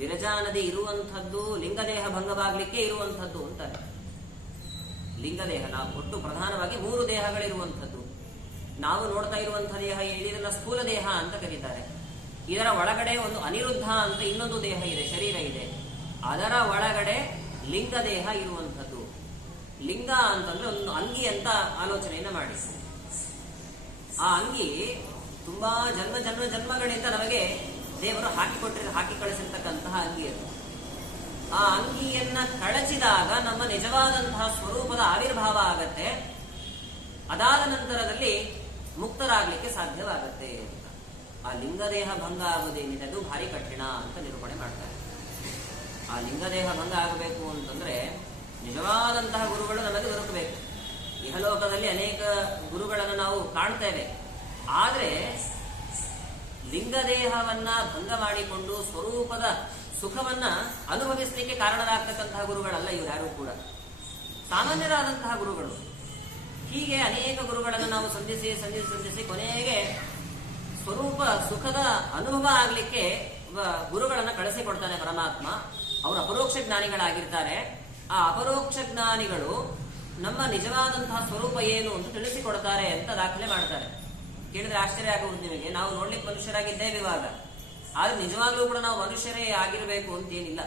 ವಿರಜಾ ನದಿ ಇರುವಂಥದ್ದು ಲಿಂಗದೇಹ ಭಂಗವಾಗ್ಲಿಕ್ಕೆ ಇರುವಂಥದ್ದು ಅಂತಾರೆ. ಲಿಂಗದೇಹ ನಾವು ಒಟ್ಟು ಪ್ರಧಾನವಾಗಿ 3 ದೇಹಗಳಿರುವಂಥದ್ದು. ನಾವು ನೋಡ್ತಾ ಇರುವಂತಹ ದೇಹ ಇದನ್ನ ಸ್ಥೂಲ ದೇಹ ಅಂತ ಕರೀತಾರೆ. ಇದರ ಒಳಗಡೆ ಒಂದು ಅನಿರುದ್ಧ ಅಂತ ಇನ್ನೊಂದು ದೇಹ ಇದೆ, ಶರೀರ ಇದೆ. ಅದರ ಒಳಗಡೆ ಲಿಂಗದೇಹ ಇರುವಂಥದ್ದು. ಲಿಂಗ ಅಂತಂದ್ರೆ ಒಂದು ಅಂಗಿ ಅಂತ ಆಲೋಚನೆಯನ್ನ ಮಾಡಿ. ಆ ಅಂಗಿ ತುಂಬಾ ಜನ್ಮಗಳಿಂದ ನಮಗೆ ದೇವರು ಹಾಕಿ ಕಳಿಸಿರ್ತಕ್ಕಂತಹ ಅಂಗಿ ಅದು. ಆ ಅಂಗಿಯನ್ನ ಕಳಚಿದಾಗ ನಮ್ಮ ನಿಜವಾದಂತಹ ಸ್ವರೂಪದ ಆವಿರ್ಭಾವ ಆಗತ್ತೆ. ಅದಾದ ನಂತರದಲ್ಲಿ ಮುಕ್ತರಾಗ್ಲಿಕ್ಕೆ ಸಾಧ್ಯವಾಗತ್ತೆ ಅಂತ. ಆ ಲಿಂಗದೇಹ ಭಂಗ ಆಗುವುದೇನಿದೆ ಅದು ಭಾರಿ ಕಠಿಣ ಅಂತ ನಿರೂಪಣೆ ಮಾಡ್ತಾರೆ. ಆ ಲಿಂಗದೇಹ ಭಂಗ ಆಗಬೇಕು ಅಂತಂದ್ರೆ ನಿಜವಾದಂತಹ ಗುರುಗಳು ನಮಗೆ ದೊರಕಬೇಕು. ಇಹಲೋಕದಲ್ಲಿ ಅನೇಕ ಗುರುಗಳನ್ನು ನಾವು ಕಾಣ್ತೇವೆ. ಆದ್ರೆ ಲಿಂಗದೇಹವನ್ನ ಭಂಗ ಮಾಡಿಕೊಂಡು ಸ್ವರೂಪದ ಸುಖವನ್ನ ಅನುಭವಿಸಲಿಕ್ಕೆ ಕಾರಣರಾಗ್ತಕ್ಕಂತಹ ಗುರುಗಳಲ್ಲ ಇವರು ಯಾರು ಕೂಡ. ಸಾಮಾನ್ಯರಾದಂತಹ ಗುರುಗಳು. ಹೀಗೆ ಅನೇಕ ಗುರುಗಳನ್ನು ನಾವು ಸಂಧಿಸಿ ಕೊನೆಗೆ ಸ್ವರೂಪ ಸುಖದ ಅನುಭವ ಆಗ್ಲಿಕ್ಕೆ ಗುರುಗಳನ್ನ ಕಳಿಸಿಕೊಡ್ತಾನೆ ಪರಮಾತ್ಮ. ಅವರು ಅಪರೋಕ್ಷ ಜ್ಞಾನಿಗಳಾಗಿರ್ತಾರೆ. ಆ ಅಪರೋಕ್ಷ ಜ್ಞಾನಿಗಳು ನಮ್ಮ ನಿಜವಾದಂತಹ ಸ್ವರೂಪ ಏನು ಅಂತ ತಿಳಿಸಿಕೊಡ್ತಾರೆ ಅಂತ ದಾಖಲೆ ಮಾಡ್ತಾರೆ. ಕೇಳಿದ್ರೆ ಆಶ್ಚರ್ಯ ಆಗುವುದು ನಿಮಗೆ. ನಾವು ನೋಡ್ಲಿಕ್ಕೆ ಮನುಷ್ಯರಾಗಿದ್ದೇವೆ ಇವಾಗ, ಆದ್ರೆ ನಿಜವಾಗ್ಲೂ ಕೂಡ ನಾವು ಮನುಷ್ಯರೇ ಆಗಿರಬೇಕು ಅಂತೇನಿಲ್ಲ.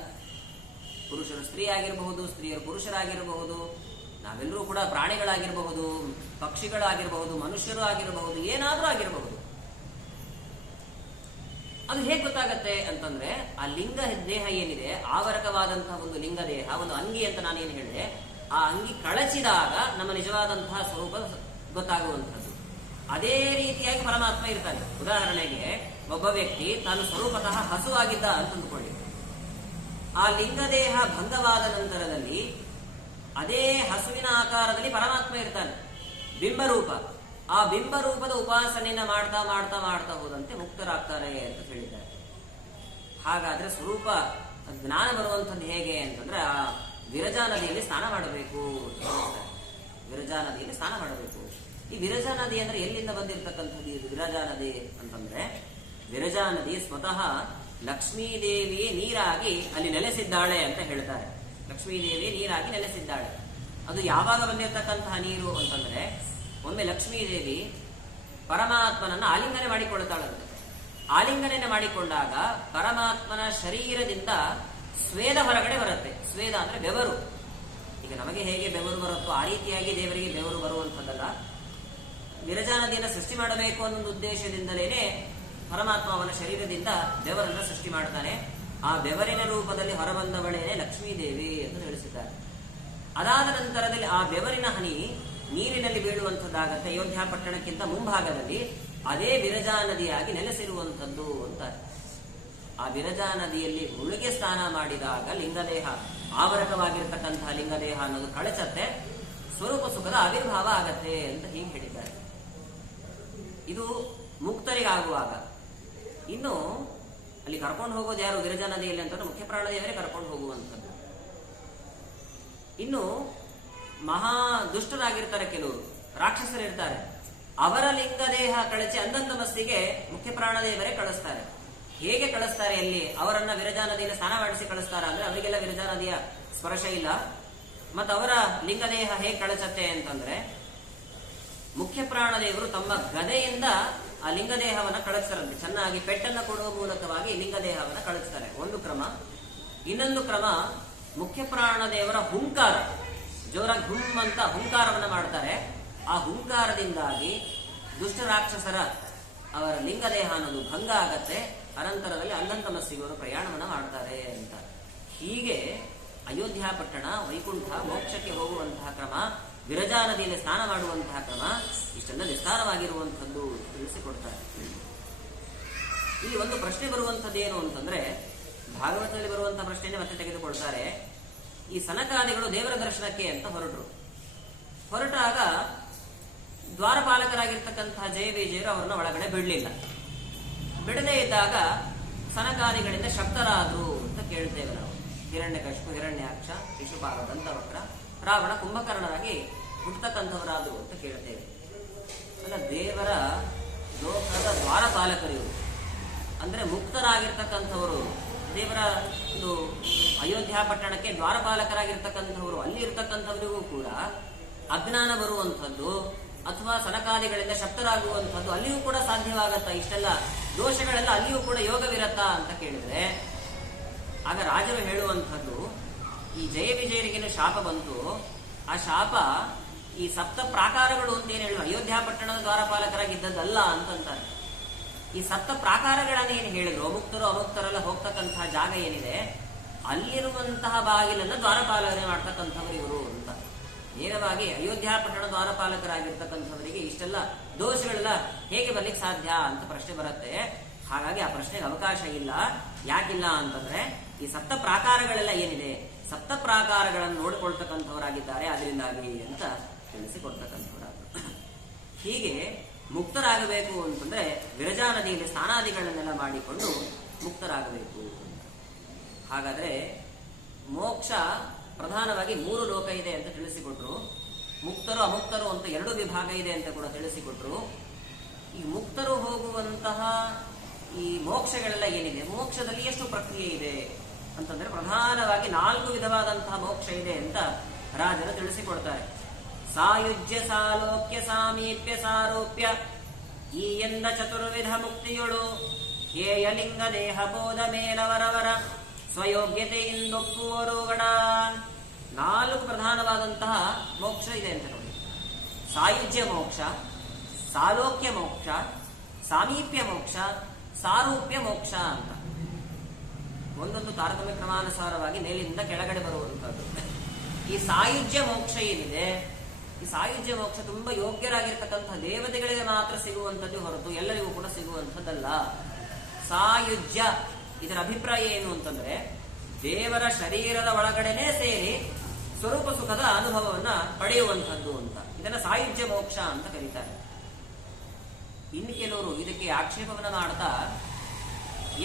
ಪುರುಷರು ಸ್ತ್ರೀ ಆಗಿರಬಹುದು, ಸ್ತ್ರೀಯರು ಪುರುಷರಾಗಿರಬಹುದು, ನಾವೆಲ್ಲರೂ ಕೂಡ ಪ್ರಾಣಿಗಳಾಗಿರಬಹುದು, ಪಕ್ಷಿಗಳಾಗಿರಬಹುದು, ಮನುಷ್ಯರು ಆಗಿರಬಹುದು, ಏನಾದ್ರೂ ಆಗಿರಬಹುದು. ಅದು ಹೇಗೆ ಗೊತ್ತಾಗತ್ತೆ ಅಂತಂದ್ರೆ ಆ ಲಿಂಗ ದೇಹ ಏನಿದೆ, ಆವರಕವಾದಂತಹ ಒಂದು ಲಿಂಗ ದೇಹ, ಒಂದು ಅಂಗಿ ಅಂತ ನಾನೇನು ಹೇಳಿದೆ, ಆ ಅಂಗಿ ಕಳಚಿದಾಗ ನಮ್ಮ ನಿಜವಾದಂತಹ ಸ್ವರೂಪ ಗೊತ್ತಾಗುವಂಥದ್ದು. ಅದೇ ರೀತಿಯಾಗಿ ಪರಮಾತ್ಮ ಇರ್ತಾನೆ. ಉದಾಹರಣೆಗೆ ಒಬ್ಬ ವ್ಯಕ್ತಿ ತಾನು ಸ್ವರೂಪತಃ ಹಸುವಾಗಿದ್ದ ಅಂತ ಅಂದ್ಕೊಳ್ಳಿ. ಆ ಲಿಂಗದೇಹ ಭಂಗವಾದ ನಂತರದಲ್ಲಿ ಅದೇ ಹಸುವಿನ ಆಕಾರದಲ್ಲಿ ಪರಮಾತ್ಮ ಇರ್ತಾನೆ, ಬಿಂಬರೂಪ. ಆ ಬಿಂಬರೂಪದ ಉಪಾಸನೆಯನ್ನ ಮಾಡ್ತಾ ಮಾಡ್ತಾ ಮಾಡ್ತಾ ಹೋದಂತೆ ಮುಕ್ತರಾಗ್ತಾರೆ ಅಂತ ಹೇಳಿದ್ದಾರೆ. ಹಾಗಾದ್ರೆ ಸ್ವರೂಪ ಜ್ಞಾನ ಬರುವಂಥದ್ದು ಹೇಗೆ ಅಂತಂದ್ರೆ ಆ ವಿರಜಾ ನದಿಯಲ್ಲಿ ಸ್ನಾನ ಮಾಡಬೇಕು. ವಿರಜಾ ನದಿಯಲ್ಲಿ ಸ್ನಾನ ಮಾಡಬೇಕು. ಈ ವಿರಜಾ ನದಿ ಅಂದ್ರೆ ಎಲ್ಲಿಂದ ಬಂದಿರತಕ್ಕಂಥದ್ದು ಇದು ವಿರಜಾ ನದಿ ಅಂತಂದ್ರೆ, ವಿರಜಾ ನದಿ ಸ್ವತಃ ಲಕ್ಷ್ಮೀದೇವಿ ನೀರಾಗಿ ಅಲ್ಲಿ ನೆಲೆಸಿದ್ದಾಳೆ ಅಂತ ಹೇಳ್ತಾರೆ. ಲಕ್ಷ್ಮೀದೇವಿ ನೀರಾಗಿ ನೆಲೆಸಿದ್ದಾಳೆ. ಅದು ಯಾವಾಗ ಬಂದಿರತಕ್ಕಂತಹ ನೀರು ಅಂತಂದ್ರೆ, ಒಮ್ಮೆ ಲಕ್ಷ್ಮೀದೇವಿ ಪರಮಾತ್ಮನನ್ನ ಆಲಿಂಗನೆ ಮಾಡಿಕೊಳ್ತಾಳಂತೆ. ಆಲಿಂಗನೆ ಮಾಡಿಕೊಂಡಾಗ ಪರಮಾತ್ಮನ ಶರೀರದಿಂದ ಸ್ವೇದ ಹೊರಗಡೆ ಬರುತ್ತೆ. ಸ್ವೇದ ಅಂದ್ರೆ ಬೆವರು. ಈಗ ನಮಗೆ ಹೇಗೆ ಬೆವರು ಬರುತ್ತೋ ಆ ರೀತಿಯಾಗಿ ದೇವರಿಗೆ ಬೆವರು ಬರುವಂಥದ್ದಲ್ಲ. ವಿರಜಾ ನದಿಯನ್ನು ಸೃಷ್ಟಿ ಮಾಡಬೇಕು ಅನ್ನೋ ಉದ್ದೇಶದಿಂದಲೇನೆ ಪರಮಾತ್ಮ ಅವನ ಶರೀರದಿಂದ ಬೆವರನ್ನ ಸೃಷ್ಟಿ ಮಾಡ್ತಾನೆ. ಆ ಬೆವರಿನ ರೂಪದಲ್ಲಿ ಹೊರಬಂದವಳೇನೆ ಲಕ್ಷ್ಮೀದೇವಿ ಎಂದು ತಿಳಿಸಿದ್ದಾರೆ. ಅದಾದ ನಂತರದಲ್ಲಿ ಆ ಬೆವರಿನ ಹನಿ ನೀರಿನಲ್ಲಿ ಬೀಳುವಂಥದ್ದಾಗತ್ತೆ. ಅಯೋಧ್ಯ ಪಟ್ಟಣಕ್ಕಿಂತ ಮುಂಭಾಗದಲ್ಲಿ ಅದೇ ವಿರಜಾ ನದಿಯಾಗಿ ನೆಲೆಸಿರುವಂಥದ್ದು ಅಂತಾರೆ. ಆ ವಿರಜಾ ನದಿಯಲ್ಲಿ ಮುಳುಗೆ ಸ್ನಾನ ಮಾಡಿದಾಗ ಲಿಂಗದೇಹ, ಆವರಕವಾಗಿರ್ತಕ್ಕಂತಹ ಲಿಂಗದೇಹ ಅನ್ನೋದು ಕಳಚತ್ತೆ, ಸ್ವರೂಪ ಸುಖದ ಆವಿರ್ಭಾವ ಆಗತ್ತೆ ಅಂತ ಹೀಗೆ ಹೇಳಿದ್ದಾರೆ. ಇದು ಮುಕ್ತರಿಗಾಗುವಾಗ. ಇನ್ನು ಅಲ್ಲಿ ಕರ್ಕೊಂಡು ಹೋಗೋದು ಯಾರು ವಿರಜಾ ನದಿಯಲ್ಲಿ ಅಂತ ಮುಖ್ಯ ಪ್ರಾಣದೇವರೇ ಕರ್ಕೊಂಡು ಹೋಗುವಂಥದ್ದು. ಇನ್ನು ಮಹಾ ದುಷ್ಟರಾಗಿರ್ತಾರೆ, ಕೆಲವರು ರಾಕ್ಷಸರಿರ್ತಾರೆ, ಅವರ ಲಿಂಗದೇಹ ಕಳಚಿ ಅಂದಂತ ಮಸ್ತಿಗೆ ಮುಖ್ಯ ಪ್ರಾಣದೇವರೇ ಕಳಿಸ್ತಾರೆ. ಹೇಗೆ ಕಳಿಸ್ತಾರೆ ಅಲ್ಲಿ ಅವರನ್ನ ವಿರಜಾ ನದಿಯಲ್ಲಿ ಸ್ನಾನ ಮಾಡಿಸಿ ಕಳಿಸ್ತಾರ ಅಂದ್ರೆ ಅವರಿಗೆಲ್ಲ ವಿರಜಾ ನದಿಯ ಸ್ಪರ್ಶ ಇಲ್ಲ. ಮತ್ತು ಅವರ ಲಿಂಗದೇಹ ಹೇಗೆ ಕಳಿಸತ್ತೆ ಅಂತಂದ್ರೆ ಮುಖ್ಯ ಪ್ರಾಣದೇವರು ತಮ್ಮ ಗದೆಯಿಂದ ಆ ಲಿಂಗದೇಹವನ್ನ ಕಳಿಸ್ತಾರಂತೆ. ಚೆನ್ನಾಗಿ ಪೆಟ್ಟನ್ನು ಕೊಡುವ ಮೂಲಕವಾಗಿ ಲಿಂಗದೇಹವನ್ನ ಕಳಿಸ್ತಾರೆ, ಒಂದು ಕ್ರಮ. ಇನ್ನೊಂದು ಕ್ರಮ, ಮುಖ್ಯ ಪ್ರಾಣದೇವರ ಹುಂಕಾರ, ಜೋರಾಗಿ ಹುಂ ಅಂತ ಹುಂಕಾರವನ್ನ ಮಾಡ್ತಾರೆ. ಆ ಹುಂಕಾರದಿಂದಾಗಿ ದುಷ್ಟ ರಾಕ್ಷಸರ ಅವರ ಲಿಂಗದೇಹ ಅನ್ನೋದು ಭಂಗ ಆಗತ್ತೆ. ಅನಂತರದಲ್ಲಿ ಅನಂತಮಸ್ಸಿಗವರು ಪ್ರಯಾಣವನ್ನ ಮಾಡ್ತಾರೆ ಅಂತ. ಹೀಗೆ ಅಯೋಧ್ಯ ಪಟ್ಟಣ, ವೈಕುಂಠ, ಮೋಕ್ಷಕ್ಕೆ ಹೋಗುವಂತಹ ಕ್ರಮ, ವಿರಜಾ ನದಿಯಲ್ಲಿ ಸ್ನಾನ ಮಾಡುವಂತಹ ಕ್ರಮ, ಇಷ್ಟೆಲ್ಲ ವಿಸ್ತಾರವಾಗಿರುವಂಥದ್ದು ತಿಳಿಸಿಕೊಡ್ತಾರೆ. ಇಲ್ಲಿ ಒಂದು ಪ್ರಶ್ನೆ ಬರುವಂಥದ್ದೇನು ಅಂತಂದ್ರೆ, ಭಾಗವತದಲ್ಲಿ ಬರುವಂತಹ ಪ್ರಶ್ನೆಯೇ ಮತ್ತೆ ತೆಗೆದುಕೊಳ್ತಾರೆ. ಈ ಸನಕಾದಿಗಳು ದೇವರ ದರ್ಶನಕ್ಕೆ ಅಂತ ಹೊರಟಾಗ ದ್ವಾರಪಾಲಕರಾಗಿರ್ತಕ್ಕಂತಹ ಜಯವಿಜಯರು ಅವರನ್ನ ಒಳಗಡೆ ಬಿಡಲಿಲ್ಲ. ಬಿಡದೇ ಇದ್ದಾಗ ಸನಕಾದಿಗಳಿಂದ ಶಕ್ತರಾದ್ರು ಅಂತ ಕೇಳ್ತೇವೆ ನಾವು. ಹಿರಣ್ಯಕಶಿಪು, ಹಿರಣ್ಯಾಕ್ಷ, ಶಿಶುಪಾಲ, ದಂತವಕ್ರ, ರಾವಣ, ಕುಂಭಕರ್ಣರಾಗಿ ಹುಟ್ಟತಕ್ಕಂಥವರಾದ್ರು ಅಂತ ಕೇಳ್ತೇವೆ. ಅಲ್ಲ, ದೇವರ ಲೋಕದ ದ್ವಾರಪಾಲಕರು ಇವರು, ಅಂದ್ರೆ ಮುಕ್ತರಾಗಿರ್ತಕ್ಕಂಥವರು. ದೇವರ ಒಂದು ಅಯೋಧ್ಯ ಪಟ್ಟಣಕ್ಕೆ ದ್ವಾರಪಾಲಕರಾಗಿರ್ತಕ್ಕಂಥವರು. ಅಲ್ಲಿ ಇರ್ತಕ್ಕಂಥವರಿಗೂ ಕೂಡ ಅಜ್ಞಾನ ಬರುವಂಥದ್ದು ಅಥವಾ ಸನಕಾದಿಗಳಿಂದ ಶಕ್ತರಾಗುವಂಥದ್ದು ಅಲ್ಲಿಯೂ ಕೂಡ ಸಾಧ್ಯವಾಗತ್ತ? ಇಷ್ಟೆಲ್ಲ ದೋಷಗಳೆಲ್ಲ ಅಲ್ಲಿಯೂ ಕೂಡ ಯೋಗವಿರತ್ತಾ ಅಂತ ಕೇಳಿದ್ರೆ, ಆಗ ರಾಜರು ಹೇಳುವಂಥದ್ದು, ಈ ಜಯ ವಿಜಯರಿಗೇನು ಶಾಪ ಬಂತು, ಆ ಶಾಪ ಈ ಸಪ್ತ ಪ್ರಾಕಾರಗಳು ಅಂತ ಏನ್ ಹೇಳುವ ಅಯೋಧ್ಯ ಪಟ್ಟಣದ ದ್ವಾರಪಾಲಕರಾಗಿದ್ದದ್ದಲ್ಲ ಅಂತಂತಾರೆ. ಈ ಸಪ್ತ ಪ್ರಾಕಾರಗಳನ್ನ ಏನು ಹೇಳಿದ್ರು, ಅಮುಕ್ತರು ಅಮುಕ್ತರೆಲ್ಲ ಹೋಗ್ತಕ್ಕಂತಹ ಜಾಗ ಏನಿದೆ, ಅಲ್ಲಿರುವಂತಹ ಬಾಗಿಲನ್ನ ದ್ವಾರಪಾಲಕರೇ ಮಾಡ್ತಕ್ಕಂಥವ್ರು ಇವರು ಅಂತ. ನೇರವಾಗಿ ಅಯೋಧ್ಯ ಪಟ್ಟಣ ದ್ವಾರಪಾಲಕರಾಗಿರ್ತಕ್ಕಂಥವರಿಗೆ ಇಷ್ಟೆಲ್ಲ ದೋಷಗಳೆಲ್ಲ ಹೇಗೆ ಬರ್ಲಿಕ್ಕೆ ಸಾಧ್ಯ ಅಂತ ಪ್ರಶ್ನೆ ಬರುತ್ತೆ. ಹಾಗಾಗಿ ಆ ಪ್ರಶ್ನೆಗೆ ಅವಕಾಶ ಇಲ್ಲ. ಯಾಕಿಲ್ಲ ಅಂತಂದ್ರೆ, ಈ ಸಪ್ತ ಪ್ರಾಕಾರಗಳೆಲ್ಲ ಏನಿದೆ, ಸಪ್ತ ಪ್ರಾಕಾರಗಳನ್ನು ನೋಡಿಕೊಳ್ತಕ್ಕಂಥವರಾಗಿದ್ದಾರೆ, ಅದರಿಂದಾಗಿ ಅಂತ ತಿಳಿಸಿಕೊಡ್ತಕ್ಕಂಥವರಾದ್ರು. ಹೀಗೆ ಮುಕ್ತರಾಗಬೇಕು ಅಂತಂದ್ರೆ ವಿರಜಾ ನದಿಯಲ್ಲಿ ಸ್ನಾನಾದಿಗಳನ್ನೆಲ್ಲ ಮಾಡಿಕೊಂಡು ಮುಕ್ತರಾಗಬೇಕು. ಹಾಗಾದ್ರೆ ಮೋಕ್ಷ ಪ್ರಧಾನವಾಗಿ 3 ಲೋಕ ಇದೆ ಅಂತ ತಿಳಿಸಿಕೊಟ್ರು. ಮುಕ್ತರು ಅಮುಕ್ತರು ಅಂತ 2 ವಿಭಾಗ ಇದೆ ಅಂತ ಕೂಡ ತಿಳಿಸಿಕೊಟ್ರು. ಈ ಮುಕ್ತರು ಹೋಗುವಂತಹ ಈ ಮೋಕ್ಷಗಳೆಲ್ಲ ಏನಿದೆ, ಮೋಕ್ಷದಲ್ಲಿ ಎಷ್ಟು ಪ್ರಕ್ರಿಯೆ ಇದೆ ಅಂತಂದ್ರೆ ಪ್ರಧಾನವಾಗಿ 4 ವಿಧವಾದಂತಹ ಮೋಕ್ಷ ಇದೆ ಅಂತ ರಾಜರು ತಿಳಿಸಿಕೊಡ್ತಾರೆ. ಸಾಯುಜ್ಯ, ಸಾಲೋಕ್ಯ, ಸಾಮೀಪ್ಯ, ಸಾರೋಪ್ಯ ಈ ಎಂದ ಚತುರ್ವಿಧ ಮುಕ್ತಿಯೊಳು ಹೇಯ ಲಿಂಗ ದೇಹ ಬೋಧ ಮೇಲವರವರ ಸ್ವಯೋಗ್ಯತೆಯಿಂದೊಪ್ಪುವರುಗಡ. 4 ಪ್ರಧಾನವಾದಂತಹ ಮೋಕ್ಷ ಇದೆ ಅಂತ ನೋಡಿ. ಸಾಯುಜ್ಯ ಮೋಕ್ಷ, ಸಾಲೋಕ್ಯ ಮೋಕ್ಷ, ಸಾಮೀಪ್ಯ ಮೋಕ್ಷ, ಸಾರೂಪ್ಯ ಮೋಕ್ಷ ಅಂತ ಒಂದೊಂದು ತಾರತಮ್ಯ ಕ್ರಮಾನುಸಾರವಾಗಿ ಮೇಲಿಂದ ಕೆಳಗಡೆ ಬರುವಂತಹದ್ದು. ಈ ಸಾಯುಜ್ಯ ಮೋಕ್ಷ ಏನಿದೆ, ಈ ಸಾಯುಜ್ಯ ಮೋಕ್ಷ ತುಂಬಾ ಯೋಗ್ಯರಾಗಿರ್ತಕ್ಕಂತಹ ದೇವತೆಗಳಿಗೆ ಮಾತ್ರ ಸಿಗುವಂಥದ್ದು ಹೊರತು ಎಲ್ಲರಿಗೂ ಕೂಡ ಸಿಗುವಂಥದ್ದಲ್ಲ. ಸಾಯುಜ್ಯ ಇದರ ಅಭಿಪ್ರಾಯ ಏನು ಅಂತಂದ್ರೆ, ದೇವರ ಶರೀರದ ಒಳಗಡೆನೆ ಸೇರಿ ಸ್ವರೂಪ ಸುಖದ ಅನುಭವವನ್ನ ಪಡೆಯುವಂಥದ್ದು ಅಂತ. ಇದನ್ನ ಸಾಯುಜ್ಯ ಮೋಕ್ಷ ಅಂತ ಕರೀತಾರೆ. ಇನ್ನು ಕೆಲವರು ಇದಕ್ಕೆ ಆಕ್ಷೇಪವನ್ನ ಮಾಡ್ತಾ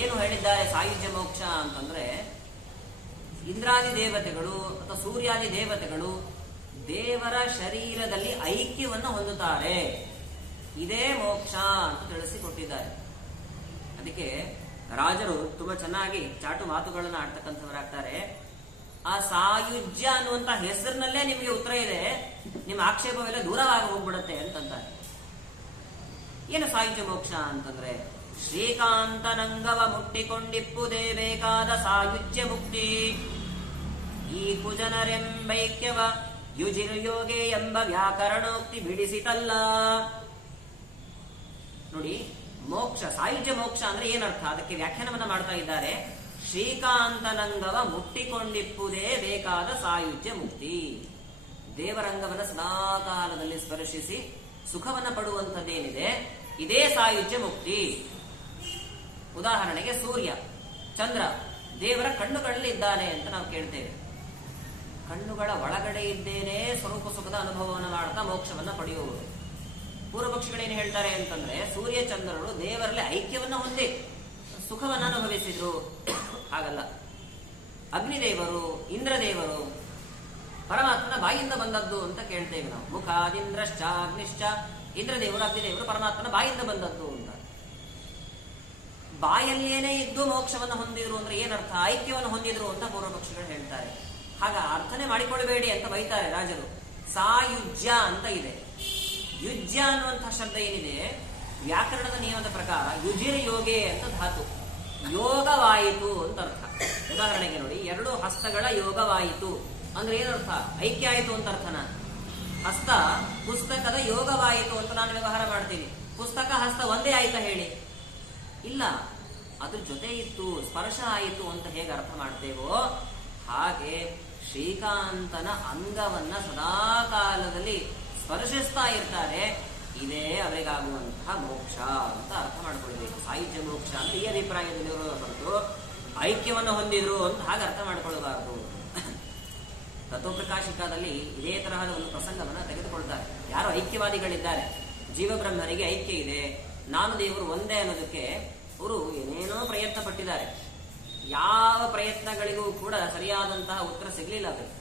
ಏನು ಹೇಳಿದ್ದಾರೆ ಸಾಯುಜ್ಯ ಮೋಕ್ಷ ಅಂತಂದ್ರೆ, ಇಂದ್ರಾದಿ ದೇವತೆಗಳು ಅಥವಾ ಸೂರ್ಯಾದಿ ದೇವತೆಗಳು ದೇವರ ಶರೀರದಲ್ಲಿ ಐಕ್ಯವನ್ನು ಹೊಂದುತ್ತಾರೆ, ಇದೇ ಮೋಕ್ಷ ಅಂತ ತಿಳಿಸಿಕೊಟ್ಟಿದ್ದಾರೆ. ಅದಕ್ಕೆ ರಾಜರು ತುಂಬಾ ಚೆನ್ನಾಗಿ ಚಾಟು ಮಾತುಗಳನ್ನು ಆಡ್ತಕ್ಕಂಥವರಾಗ್ತಾರೆ. ಆ ಸಾಯುಜ್ಯ ಅನ್ನುವಂತ ಹೆಸರಿನಲ್ಲೇ ನಿಮಗೆ ಉತ್ತರ ಇದೆ, ನಿಮ್ಮ ಆಕ್ಷೇಪವೆಲ್ಲ ದೂರವಾಗಿ ಹೋಗ್ಬಿಡುತ್ತೆ ಅಂತಂತಾರೆ. ಏನು ಸಾಯುಜ್ಯ ಮೋಕ್ಷ ಅಂತಂದ್ರೆ, ಶ್ರೀಕಾಂತನಂಗವ ಮುಟ್ಟಿಕೊಂಡಿಪ್ಪುದೇ ಬೇಕಾದ ಸಾಯುಜ್ಯ ಮುಕ್ತಿ. ಈ ಕುಜನರೆಂಬೈಕ್ಯವ ಯುಜಿರ್ಯೋಗೆ ಎಂಬ ವ್ಯಾಕರಣೋಕ್ತಿ ಬಿಡಿಸಿತಲ್ಲ. ನೋಡಿ, ಮೋಕ್ಷ, ಸಾಯುಜ್ಯ ಮೋಕ್ಷ ಅಂದ್ರೆ ಏನರ್ಥ, ಅದಕ್ಕೆ ವ್ಯಾಖ್ಯಾನವನ್ನ ಮಾಡ್ತಾ ಇದ್ದಾರೆ. ಶ್ರೀಕಾಂತನಂಗವ ಮುಟ್ಟಿಕೊಂಡಿಪ್ಪುದೇ ಬೇಕಾದ ಸಾಯುಜ್ಯ ಮುಕ್ತಿ. ದೇವರಂಗವನ್ನ ಸದಾಕಾಲದಲ್ಲಿ ಸ್ಪರ್ಶಿಸಿ ಸುಖವನ್ನ ಪಡುವಂಥದ್ದೇನಿದೆ, ಇದೇ ಸಾಯುಜ್ಯ ಮುಕ್ತಿ. ಉದಾಹರಣೆಗೆ ಸೂರ್ಯ, ಚಂದ್ರ ದೇವರ ಕಣ್ಣುಗಳಲ್ಲಿ ಇದ್ದಾನೆ ಅಂತ ನಾವು ಕೇಳ್ತೇವೆ. ಕಣ್ಣುಗಳ ಒಳಗಡೆ ಇದ್ದೇನೆ ಸ್ವರೂಪ ಸುಖದ ಅನುಭವವನ್ನು ಮಾಡ್ತಾ ಮೋಕ್ಷವನ್ನ ಪಡೆಯುವುದು. ಪೂರ್ವ ಪಕ್ಷಿಗಳೇನು ಹೇಳ್ತಾರೆ ಅಂತಂದ್ರೆ, ಸೂರ್ಯ ಚಂದ್ರರು ದೇವರಲ್ಲಿ ಐಕ್ಯವನ್ನ ಹೊಂದಿ ಸುಖವನ್ನ ಅನುಭವಿಸಿದ್ರು. ಹಾಗಲ್ಲ, ಅಗ್ನಿದೇವರು, ಇಂದ್ರದೇವರು ಪರಮಾತ್ಮನ ಬಾಯಿಂದ ಬಂದದ್ದು ಅಂತ ಕೇಳ್ತೇವೆ ನಾವು. ಮುಖಾದಿಂದ್ರಶ್ಚ ಅಗ್ನಿಶ್ಚ, ಇಂದ್ರದೇವರು ಅಗ್ನಿದೇವರು ಪರಮಾತ್ಮನ ಬಾಯಿಂದ ಬಂದದ್ದು ಅಂತ. ಬಾಯಲ್ಲೇನೇ ಇದ್ದು ಮೋಕ್ಷವನ್ನು ಹೊಂದಿದ್ರು ಅಂದ್ರೆ ಏನರ್ಥ? ಐಕ್ಯವನ್ನು ಹೊಂದಿದ್ರು ಅಂತ ಪೂರ್ವ ಪಕ್ಷಿಗಳು ಹೇಳ್ತಾರೆ. ಹಾಗ ಅರ್ಥನೆ ಮಾಡಿಕೊಳ್ಳಬೇಡಿ ಅಂತ ಬೈತಾರೆ ರಾಜರು. ಸಾಯುಜ್ಯ ಅಂತ ಇದೆ. ಯುಜ್ಯ ಅನ್ನುವಂತಹ ಶಬ್ದ ಏನಿದೆ, ವ್ಯಾಕರಣದ ನಿಯಮದ ಪ್ರಕಾರ ಯುಜಿರ್ ಯೋಗೆ ಅಂತ ಧಾತು, ಯೋಗವಾಯಿತು ಅಂತ ಅರ್ಥ. ಉದಾಹರಣೆಗೆ ನೋಡಿ, 2 ಹಸ್ತಗಳ ಯೋಗವಾಯಿತು ಅಂದ್ರೆ ಏನರ್ಥ? ಐಕ್ಯ ಆಯಿತು ಅಂತ ಅರ್ಥನ. ಹಸ್ತ ಪುಸ್ತಕದ ಯೋಗವಾಯಿತು ಅಂತ ನಾನು ವ್ಯವಹಾರ ಮಾಡ್ತೀನಿ. ಪುಸ್ತಕ ಹಸ್ತ ಒಂದೇ ಆಯ್ತಾ ಹೇಳಿ? ಇಲ್ಲ, ಅದ್ರ ಜೊತೆ ಇತ್ತು, ಸ್ಪರ್ಶ ಆಯಿತು ಅಂತ ಹೇಗೆ ಅರ್ಥ ಮಾಡ್ತೇವೋ ಹಾಗೆ ಶ್ರೀಕಾಂತನ ಅಂಗವನ್ನ ಸದಾಕಾಲದಲ್ಲಿ ಸ್ಪರ್ಶಿಸ್ತಾ ಇರ್ತಾರೆ. ಇದೇ ಅವರಿಗಾಗುವಂತಹ ಮೋಕ್ಷ ಅಂತ ಅರ್ಥ ಮಾಡ್ಕೊಳ್ಬೇಕು. ಸಾಯುಜ್ಯ ಮೋಕ್ಷ ಅಂತ ಈ ಅಭಿಪ್ರಾಯದಲ್ಲಿ ಹೊರತು ಐಕ್ಯವನ್ನು ಹೊಂದಿದ್ರು ಅಂತ ಹಾಗೆ ಅರ್ಥ ಮಾಡ್ಕೊಳ್ಬಾರ್ದು. ತತ್ವಪ್ರಕಾಶಿಕದಲ್ಲಿ ಇದೇ ತರಹದ ಒಂದು ಪ್ರಸಂಗವನ್ನ ತೆಗೆದುಕೊಳ್ತಾರೆ. ಯಾರೋ ಐಕ್ಯವಾದಿಗಳಿದ್ದಾರೆ, ಜೀವಬ್ರಹ್ಮರಿಗೆ ಐಕ್ಯ ಇದೆ, ನಾನು ದೇವರು ಒಂದೇ ಅನ್ನೋದಕ್ಕೆ ಅವರು ಏನೇನೋ ಪ್ರಯತ್ನ ಪಟ್ಟಿದ್ದಾರೆ. ಯಾವ ಪ್ರಯತ್ನಗಳಿಗೂ ಕೂಡ ಸರಿಯಾದಂತಹ ಉತ್ತರ ಸಿಗ್ಲಿಲ್ಲ ಅವರಿಗೆ.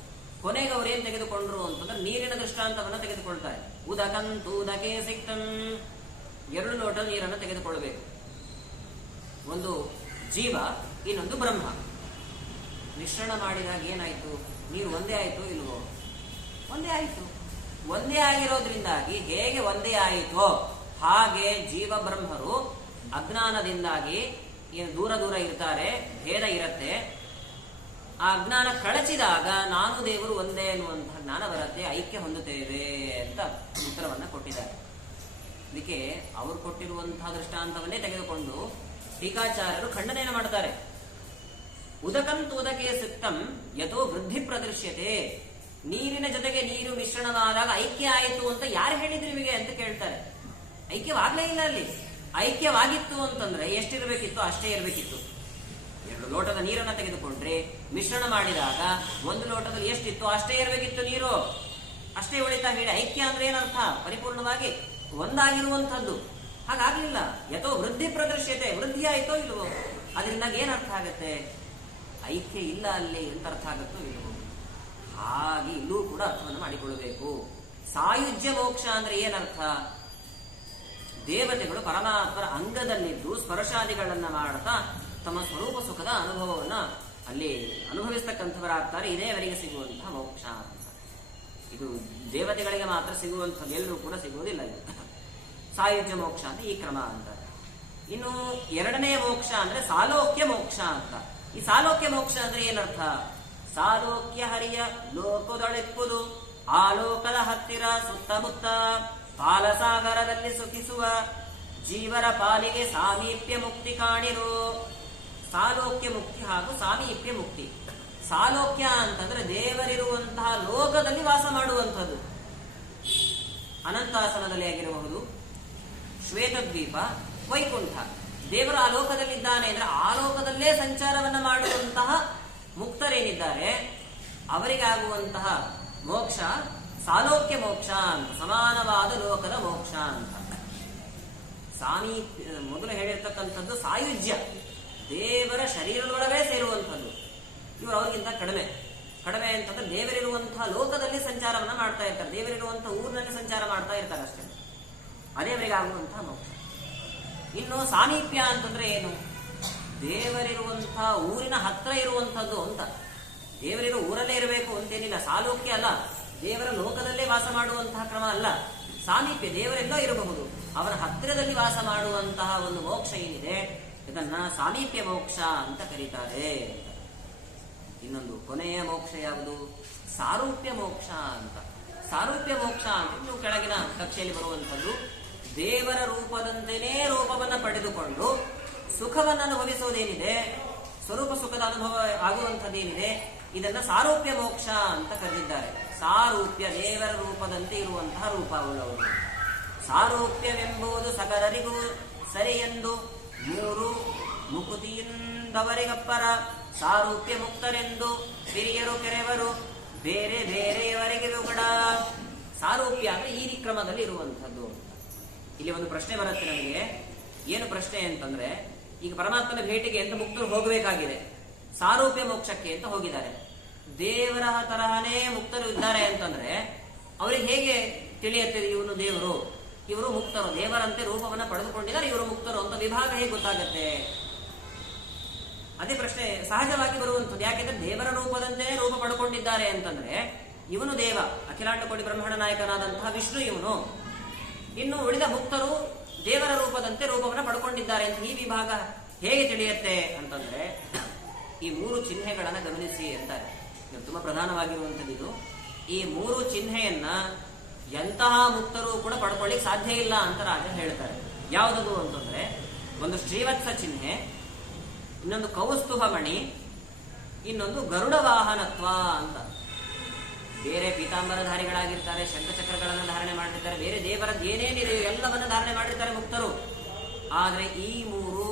ಕೊನೆಗೆ ಅವ್ರು ಏನ್ ತೆಗೆದುಕೊಂಡ್ರು ಅಂತಂದ್ರೆ ನೀರಿನ ದೃಷ್ಟಾಂತವನ್ನ ತೆಗೆದುಕೊಳ್ತಾರೆ. ಉದಕಂತೂದಕೆ ಸಿಕ್ತನ್, 2 ಲೋಟ ನೀರನ್ನು ತೆಗೆದುಕೊಳ್ಬೇಕು. ಒಂದು ಜೀವ, ಇನ್ನೊಂದು ಬ್ರಹ್ಮ. ಮಿಶ್ರಣ ಮಾಡಿದಾಗ ಏನಾಯ್ತು? ನೀರು ಒಂದೇ ಆಯ್ತು ಇಲ್ವೋ? ಒಂದೇ ಆಯ್ತು. ಒಂದೇ ಆಗಿರೋದ್ರಿಂದಾಗಿ ಹೇಗೆ ಒಂದೇ ಆಯಿತೋ ಹಾಗೆ ಜೀವ ಬ್ರಹ್ಮರು ಅಜ್ಞಾನದಿಂದಾಗಿ ಏನು ದೂರ ದೂರ ಇರ್ತಾರೆ, ಭೇದ ಇರತ್ತೆ. ಆ ಅಜ್ಞಾನ ಕಳಚಿದಾಗ ನಾನು ದೇವರು ಒಂದೇ ಎನ್ನುವಂತಹ ಜ್ಞಾನ ಬರುತ್ತೆ, ಐಕ್ಯ ಹೊಂದುತ್ತೇವೆ ಅಂತ ಉತ್ತರವನ್ನ ಕೊಟ್ಟಿದ್ದಾರೆ. ಇದಕ್ಕೆ ಅವರು ಕೊಟ್ಟಿರುವಂತಹ ದೃಷ್ಟಾಂತವನ್ನೇ ತೆಗೆದುಕೊಂಡು ಟೀಕಾಚಾರ್ಯರು ಖಂಡನೆಯನ್ನು ಮಾಡ್ತಾರೆ. ಉದಕಂತೂದಕೆ ಸಿಕ್ತಂ ಯಥೋ ವೃದ್ಧಿ ಪ್ರದರ್ಶ್ಯತೆ. ನೀರಿನ ಜೊತೆಗೆ ನೀರು ಮಿಶ್ರಣವಾದಾಗ ಐಕ್ಯ ಆಯಿತು ಅಂತ ಯಾರು ಹೇಳಿದ್ರು ನಿಮಗೆ ಅಂತ ಕೇಳ್ತಾರೆ. ಐಕ್ಯವಾಗ್ಲೇ ಇಲ್ಲ. ಅಲ್ಲಿ ಐಕ್ಯವಾಗಿತ್ತು ಅಂತಂದ್ರೆ ಎಷ್ಟಿರ್ಬೇಕಿತ್ತು ಅಷ್ಟೇ ಇರಬೇಕಿತ್ತು. 2 ಲೋಟದ ನೀರನ್ನ ತೆಗೆದುಕೊಂಡ್ರೆ ಮಿಶ್ರಣ ಮಾಡಿದಾಗ 1 ಲೋಟದಲ್ಲಿ ಎಷ್ಟಿತ್ತು ಅಷ್ಟೇ ಇರಬೇಕಿತ್ತು ನೀರು, ಅಷ್ಟೇ ಉಳಿತಾ. ಹೇಳಿ ಐಕ್ಯ ಅಂದ್ರೆ ಏನರ್ಥ? ಪರಿಪೂರ್ಣವಾಗಿ ಒಂದಾಗಿರುವಂತದ್ದು. ಹಾಗಾಗ್ಲಿಲ್ಲ. ಯಥೋ ವೃದ್ಧಿ ಪ್ರದರ್ಶ್ಯತೆ, ವೃದ್ಧಿ ಆಯ್ತೋ ಇಲ್ವೋ? ಅದರಿಂದ ಏನರ್ಥ ಆಗತ್ತೆ? ಐಕ್ಯ ಇಲ್ಲ ಅಲ್ಲಿ ಅಂತ ಅರ್ಥ ಆಗತ್ತೋ ಇಲ್ವೋ? ಹಾಗೆ ಇಲ್ಲೂ ಕೂಡ ಅರ್ಥವನ್ನು ಮಾಡಿಕೊಳ್ಳಬೇಕು. ಸಾಯುಜ್ಯ ಮೋಕ್ಷ ಅಂದ್ರೆ ಏನರ್ಥ? ದೇವತೆಗಳು ಪರಮಾತ್ಮರ ಅಂಗದಲ್ಲಿದ್ದು ಸ್ಪರ್ಶಾದಿಗಳನ್ನ ಮಾಡ್ತಾ ತಮ್ಮ ಸ್ವರೂಪ ಸುಖದ ಅನುಭವವನ್ನ ಅಲ್ಲಿ ಅನುಭವಿಸ್ತಕ್ಕಂಥವರಾಗ್ತಾರೆ. ಇದೇ ಅವರಿಗೆ ಸಿಗುವಂತಹ ಮೋಕ್ಷ ಅಂತ. ಇದು ದೇವತೆಗಳಿಗೆ ಮಾತ್ರ ಸಿಗುವಂಥದ್ದು, ಎಲ್ಲರೂ ಕೂಡ ಸಿಗುವುದಿಲ್ಲ. ಇದು ಸಾಯುಜ್ಯ ಮೋಕ್ಷ ಅಂತ ಈ ಕ್ರಮ ಅಂತ. ಇನ್ನು 2ನೇ ಮೋಕ್ಷ ಅಂದ್ರೆ ಸಾಲೋಕ್ಯ ಮೋಕ್ಷ ಅಂತ. ಈ ಸಾಲೋಕ್ಯ ಮೋಕ್ಷ ಅಂದ್ರೆ ಏನರ್ಥ? ಸಾಲೋಕ್ಯ ಹರಿಯ ಲೋಕದೊಳೆಪ್ಪುದು, ಆಲೋಕದ ಹತ್ತಿರ ಸುತ್ತಮುತ್ತ ಪಾಲಸಾಗರದಲ್ಲಿ ಸುಖಿಸುವ ಜೀವರ ಪಾಲಿಗೆ ಸಾಮೀಪ್ಯ ಮುಕ್ತಿ ಕಾಣಿರು. ಸಾಲೋಕ್ಯ ಮುಕ್ತಿ ಹಾಗೂ ಸಾಮೀಪ್ಯ ಮುಕ್ತಿ. ಸಾಲೋಕ್ಯ ಅಂತಂದ್ರೆ ದೇವರಿರುವಂತಹ ಲೋಕದಲ್ಲಿ ವಾಸ ಮಾಡುವಂಥದ್ದು. ಅನಂತಾಸನದಲ್ಲಿ ಆಗಿರಬಹುದು, ಶ್ವೇತದ್ವೀಪ, ವೈಕುಂಠ. ದೇವರು ಆ ಲೋಕದಲ್ಲಿದ್ದಾನೆ ಅಂದ್ರೆ ಆ ಲೋಕದಲ್ಲೇ ಸಂಚಾರವನ್ನ ಮಾಡುವಂತಹ ಮುಕ್ತರೇನಿದ್ದಾರೆ ಅವರಿಗಾಗುವಂತಹ ಮೋಕ್ಷ ಸಾಲೋಕ್ಯ ಮೋಕ್ಷ ಅಂತ, ಸಮಾನವಾದ ಲೋಕದ ಮೋಕ್ಷ ಅಂತ. ಮೊದಲು ಹೇಳಿರ್ತಕ್ಕಂಥದ್ದು ಸಾಯುಜ್ಯ, ದೇವರ ಶರೀರದೊಳಗೇ ಸೇರುವಂಥದ್ದು. ಇವರು ಅವ್ರಿಗಿಂತ ಕಡಿಮೆ ಅಂತಂದ್ರೆ ದೇವರಿರುವಂತಹ ಲೋಕದಲ್ಲಿ ಸಂಚಾರವನ್ನ ಮಾಡ್ತಾ ಇರ್ತಾರೆ, ದೇವರಿರುವಂತಹ ಊರಿನಲ್ಲಿ ಸಂಚಾರ ಮಾಡ್ತಾ ಇರ್ತಾರೆ ಅಷ್ಟೇ. ಅದೇ ಅವರಿಗಾಗುವಂತಹ ಮೋಕ್ಷ. ಇನ್ನು ಸಾಮೀಪ್ಯ ಅಂತಂದ್ರೆ ಏನು? ದೇವರಿರುವಂತಹ ಊರಿನ ಹತ್ರ ಇರುವಂತಹದ್ದು ಅಂತ. ದೇವರಿರೋ ಊರಲ್ಲೇ ಇರಬೇಕು ಅಂತೇನಿಲ್ಲ. ಸಾಲೋಕ್ಯ ಅಲ್ಲ, ದೇವರ ಲೋಕದಲ್ಲೇ ವಾಸ ಮಾಡುವಂತಹ ಕ್ರಮ ಅಲ್ಲ. ಸಾಮೀಪ್ಯ, ದೇವರೆಲ್ಲೋ ಇರಬಹುದು, ಅವನ ಹತ್ತಿರದಲ್ಲಿ ವಾಸ ಮಾಡುವಂತಹ ಒಂದು ಮೋಕ್ಷ ಏನಿದೆ ಇದನ್ನ ಸಾಮೀಪ್ಯ ಮೋಕ್ಷ ಅಂತ ಕರೀತಾರೆ. ಇನ್ನೊಂದು ಕೊನೆಯ ಮೋಕ್ಷ ಯಾವುದು? ಸಾರೂಪ್ಯ ಮೋಕ್ಷ ಅಂತ. ಸಾರೂಪ್ಯ ಮೋಕ್ಷ ಅಂತ ನೀವು ಕೆಳಗಿನ ಕಕ್ಷೆಯಲ್ಲಿ ಬರುವಂಥದ್ದು. ದೇವರ ರೂಪದಂತೆಯೇ ರೂಪವನ್ನು ಪಡೆದುಕೊಂಡು ಸುಖವನ್ನು ಅನುಭವಿಸೋದೇನಿದೆ, ಸ್ವರೂಪ ಸುಖದ ಅನುಭವ ಆಗುವಂಥದ್ದೇನಿದೆ, ಇದನ್ನ ಸಾರೂಪ್ಯ ಮೋಕ್ಷ ಅಂತ ಕರೆದಿದ್ದಾರೆ. ಸಾರೂಪ್ಯ, ದೇವರ ರೂಪದಂತೆ ಇರುವಂತಹ ರೂಪ ಉಳ್ಳವರು. ಸಾರೂಪ್ಯವೆಂಬುದು ಸಕಲರಿಗೂ ಸರಿಯೆಂದು 3 ಮುಕುತಿಯಿಂದವರಿಗಪ್ಪರ ಸಾರೂಪ್ಯ ಮುಕ್ತರೆಂದು ಹಿರಿಯರು ಕೆರೆವರು ಬೇರೆ ಬೇರೆಯವರಿಗೆ ಕೂಡ. ಸಾರೂಪ್ಯ ಅಂದ್ರೆ ಈ ಕ್ರಮದಲ್ಲಿ ಇರುವಂಥದ್ದು. ಇಲ್ಲಿ ಒಂದು ಪ್ರಶ್ನೆ ಬರುತ್ತೆ ನಮಗೆ. ಏನು ಪ್ರಶ್ನೆ ಅಂತಂದ್ರೆ, ಈಗ ಪರಮಾತ್ಮನ ಭೇಟಿಗೆ ಅಂತ ಮುಕ್ತರು ಹೋಗಬೇಕಾಗಿದೆ, ಸಾರೂಪ್ಯ ಮೋಕ್ಷಕ್ಕೆ ಅಂತ ಹೋಗಿದ್ದಾರೆ. ದೇವರ ತರಹನೇ ಮುಕ್ತರು ಇದ್ದಾರೆ ಅಂತಂದ್ರೆ ಅವ್ರಿಗೆ ಹೇಗೆ ತಿಳಿಯುತ್ತೆ ಇವನು ದೇವರು, ಇವರು ಮುಕ್ತರು, ದೇವರಂತೆ ರೂಪವನ್ನ ಪಡೆದುಕೊಂಡಿದ್ದಾರೆ, ಇವರು ಮುಕ್ತರು ಅಂತ ವಿಭಾಗ ಹೇಗೆ ಗೊತ್ತಾಗತ್ತೆ ಅದೇ ಪ್ರಶ್ನೆ ಸಹಜವಾಗಿ ಬರುವಂಥದ್ದು. ಯಾಕೆಂದ್ರೆ ದೇವರ ರೂಪದಂತೆ ರೂಪ ಪಡ್ಕೊಂಡಿದ್ದಾರೆ ಅಂತಂದ್ರೆ ಇವನು ದೇವ, ಅಖಿಲಾಂಡ ಕೋಟಿ ಬ್ರಹ್ಮಾಂಡ ನಾಯಕನಾದಂತಹ ವಿಷ್ಣು ಇವನು. ಇನ್ನು ಉಳಿದ ಭಕ್ತರು ದೇವರ ರೂಪದಂತೆ ರೂಪವನ್ನು ಪಡ್ಕೊಂಡಿದ್ದಾರೆ ಅಂತ ಈ ವಿಭಾಗ ಹೇಗೆ ತಿಳಿಯುತ್ತೆ ಅಂತಂದ್ರೆ ಈ 3 ಚಿಹ್ನೆಗಳನ್ನ ಗಮನಿಸಿ ಅಂತಾರೆ. ಇದು ತುಂಬಾ ಪ್ರಧಾನವಾಗಿರುವಂಥದ್ದು ಇದು. ಈ 3 ಚಿಹ್ನೆಯನ್ನ ಎಂತಹ ಮುಕ್ತರು ಕೂಡ ಪಡ್ಕೊಳ್ಳಿಕ್ ಸಾಧ್ಯ ಇಲ್ಲ ಅಂತ ರಾಜ ಹೇಳ್ತಾರೆ. ಯಾವುದದು ಅಂತಂದ್ರೆ ಒಂದು ಶ್ರೀವತ್ಸ ಚಿಹ್ನೆ, ಇನ್ನೊಂದು ಕೌಸ್ತುಭ ಮಣಿ, ಇನ್ನೊಂದು ಗರುಡ ವಾಹನತ್ವ ಅಂತ. ಬೇರೆ ಪೀತಾಂಬರಧಾರಿಗಳಾಗಿರ್ತಾರೆ, ಶಂಖಚಕ್ರಗಳನ್ನು ಧಾರಣೆ ಮಾಡಿರ್ತಾರೆ, ಬೇರೆ ದೇವರದ್ದು ಏನೇನಿದೆ ಎಲ್ಲವನ್ನ ಧಾರಣೆ ಮಾಡಿರ್ತಾರೆ ಮುಕ್ತರು. ಆದ್ರೆ ಈ 3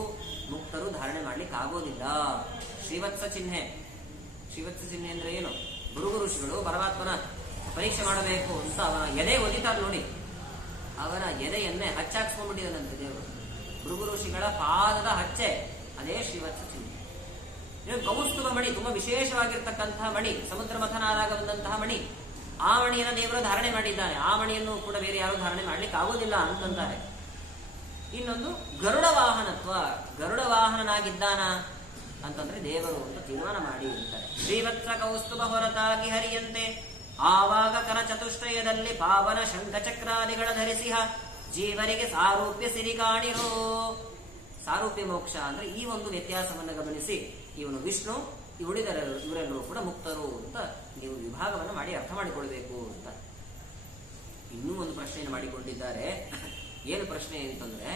ಮುಕ್ತರು ಧಾರಣೆ ಮಾಡ್ಲಿಕ್ಕೆ ಆಗೋದಿಲ್ಲ. ಶ್ರೀವತ್ಸ ಚಿಹ್ನೆ ಅಂದ್ರೆ ಏನು? ಭೃಗು ಋಷಿಗಳು ಪರಮಾತ್ಮನ ಪರೀಕ್ಷೆ ಮಾಡಬೇಕು ಅಂತ ಅವನ ಎದೆ ಒದಿತಾರೆ ನೋಡಿ, ಅವನ ಎದೆಯನ್ನೇ ಹಚ್ಚಾಕ್ಸ್ಕೊಂಡ್ಬಿಟ್ಟಿದನಂತೆ ದೇವರು. ಭೃಗು ಋಷಿಗಳ ಪಾದದ ಹಚ್ಚೆ ಅದೇ ಶ್ರೀವತ್ಸ ಚಿಹ್ನೆ. ಕೌಸ್ತುಭ ಮಣಿ ತುಂಬಾ ವಿಶೇಷವಾಗಿರ್ತಕ್ಕಂತಹ ಮಣಿ, ಸಮುದ್ರ ಮಥನಾದಾಗ ಬಂದಂತಹ ಮಣಿ. ಆ ಮಣಿಯನ್ನು ದೇವರು ಧಾರಣೆ ಮಾಡಿದ್ದಾನೆ. ಆ ಮಣಿಯನ್ನು ಕೂಡ ಬೇರೆ ಯಾರು ಧಾರಣೆ ಮಾಡ್ಲಿಕ್ಕೆ ಆಗೋದಿಲ್ಲ ಅಂತಂತಾರೆ. ಇನ್ನೊಂದು ಗರುಡ ವಾಹನತ್ವ, ಗರುಡ ವಾಹನನಾಗಿದ್ದಾನ ಅಂತಂದ್ರೆ ದೇವರು ಅಂತ ತೀರ್ಮಾನ ಮಾಡಿ ಅಂತಾರೆ. ಶ್ರೀವತ್ಸ ಕೌಸ್ತುಭ ಹೊರತಾಗಿ ಹರಿಯಂತೆ ಆವಾಗ ಕರ ಚತುಷ್ಟಯದಲ್ಲಿ ಪಾವನ ಶಂಖಚಕ್ರಾದಿಗಳ ಧರಿಸಿಹ ಜೀವರಿಗೆ ಸಾರೂಪ್ಯ ಸಿರಿಗಾಣಿರೋ. ಸಾರೂಪ್ಯ ಮೋಕ್ಷ ಅಂದ್ರೆ ಈ ಒಂದು ವ್ಯತ್ಯಾಸವನ್ನು ಗಮನಿಸಿ ಇವನು ವಿಷ್ಣು, ಇವರೆಲ್ಲರೂ ಕೂಡ ಮುಕ್ತರು ಅಂತ ನೀವು ವಿಭಾಗವನ್ನು ಮಾಡಿ ಅರ್ಥ ಮಾಡಿಕೊಳ್ಬೇಕು ಅಂತ. ಇನ್ನೂ ಒಂದು ಪ್ರಶ್ನೆಯನ್ನು ಮಾಡಿಕೊಂಡಿದ್ದಾರೆ. ಏನು ಪ್ರಶ್ನೆ ಅಂತಂದ್ರೆ,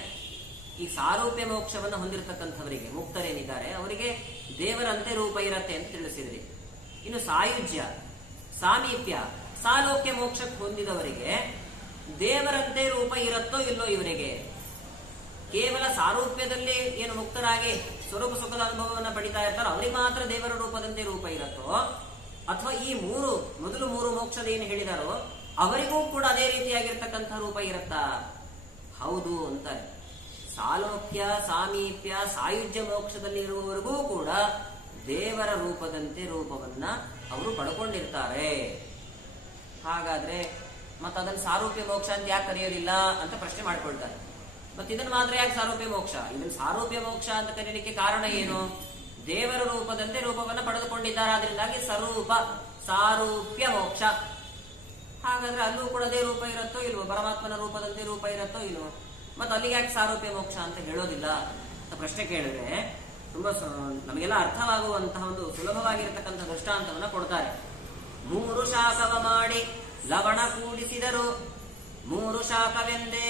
ಈ ಸಾರೂಪ್ಯ ಮೋಕ್ಷವನ್ನು ಹೊಂದಿರತಕ್ಕಂಥವರಿಗೆ, ಮುಕ್ತರೇನಿದ್ದಾರೆ ಅವರಿಗೆ ದೇವರಂತೆ ರೂಪ ಇರತ್ತೆ ಅಂತ ತಿಳಿಸಿದ್ರಿ. ಇನ್ನು ಸಾಯುಜ್ಯ, ಸಾಮೀಪ್ಯ, ಸಾಲೋಕ್ಯ ಮೋಕ್ಷಕ್ಕೆ ಹೊಂದಿದವರಿಗೆ ದೇವರಂತೆ ರೂಪ ಇರತ್ತೋ ಇಲ್ಲೋ? ಇವರಿಗೆ ಕೇವಲ ಸಾರೂಪ್ಯದಲ್ಲಿ ಏನು ಮುಕ್ತರಾಗಿ ಸ್ವರೂಪ ಸುಖದ ಅನುಭವವನ್ನು ಪಡಿತಾ ಇರ್ತಾರೋ ಅವರಿಗೆ ಮಾತ್ರ ದೇವರ ರೂಪದಂತೆ ರೂಪ ಇರತ್ತೋ, ಅಥವಾ ಈ ಮೊದಲು 3 ಮೋಕ್ಷದ ಏನು ಹೇಳಿದಾರೋ ಅವರಿಗೂ ಕೂಡ ಅದೇ ರೀತಿಯಾಗಿರ್ತಕ್ಕಂಥ ರೂಪ ಇರತ್ತಾ? ಹೌದು ಅಂತಾರೆ. ಸಾಲೋಕ್ಯ, ಸಾಮೀಪ್ಯ, ಸಾಯುಜ್ಯ ಮೋಕ್ಷದಲ್ಲಿ ಇರುವವರೆಗೂ ಕೂಡ ದೇವರ ರೂಪದಂತೆ ರೂಪವನ್ನ ಅವರು ಪಡ್ಕೊಂಡಿರ್ತಾರೆ. ಹಾಗಾದ್ರೆ ಅದನ್ನು ಸಾರೂಪ್ಯ ಮೋಕ್ಷ ಅಂತ ಯಾಕೆ ಕರೆಯೋದಿಲ್ಲ ಅಂತ ಪ್ರಶ್ನೆ ಮಾಡ್ಕೊಳ್ತಾರೆ. ಮತ್ತೆ ಇದನ್ನು ಮಾತ್ರ ಯಾಕೆ ಸಾರೂಪ್ಯ ಮೋಕ್ಷ? ಇದನ್ನು ಸಾರೂಪ್ಯ ಮೋಕ್ಷ ಅಂತ ಕರೀಲಿಕ್ಕೆ ಕಾರಣ ಏನು? ದೇವರ ರೂಪದಂತೆ ರೂಪವನ್ನ ಪಡೆದುಕೊಂಡಿದ್ದಾರೆ, ಅದರಿಂದಾಗಿ ಸಾರೂಪ್ಯ ಮೋಕ್ಷ. ಹಾಗಾದ್ರೆ ಅಲ್ಲೂ ಕೂಡ ಅದೇ ರೂಪ ಇರುತ್ತೋ ಇಲ್ವೋ? ಪರಮಾತ್ಮನ ರೂಪದಂತೆ ರೂಪ ಇರುತ್ತೋ ಇಲ್ವೋ? ಮತ್ತೆ ಅಲ್ಲಿಗೆ ಯಾಕೆ ಸಾರೂಪ್ಯ ಮೋಕ್ಷ ಅಂತ ಹೇಳೋದಿಲ್ಲ ಅಂತ ಪ್ರಶ್ನೆ ಕೇಳಿದ್ರೆ ತುಂಬಾ ನಮಗೆಲ್ಲ ಅರ್ಥವಾಗುವಂತಹ ಒಂದು ಸುಲಭವಾಗಿರತಕ್ಕಂಥ ದೃಷ್ಟಾಂತವನ್ನ ಕೊಡ್ತಾರೆ. 3 ಶಾಖವ ಮಾಡಿ ಲವಣ ಕೂಡಿಸಿದರು, 3 ಶಾಖವೆಂದೇ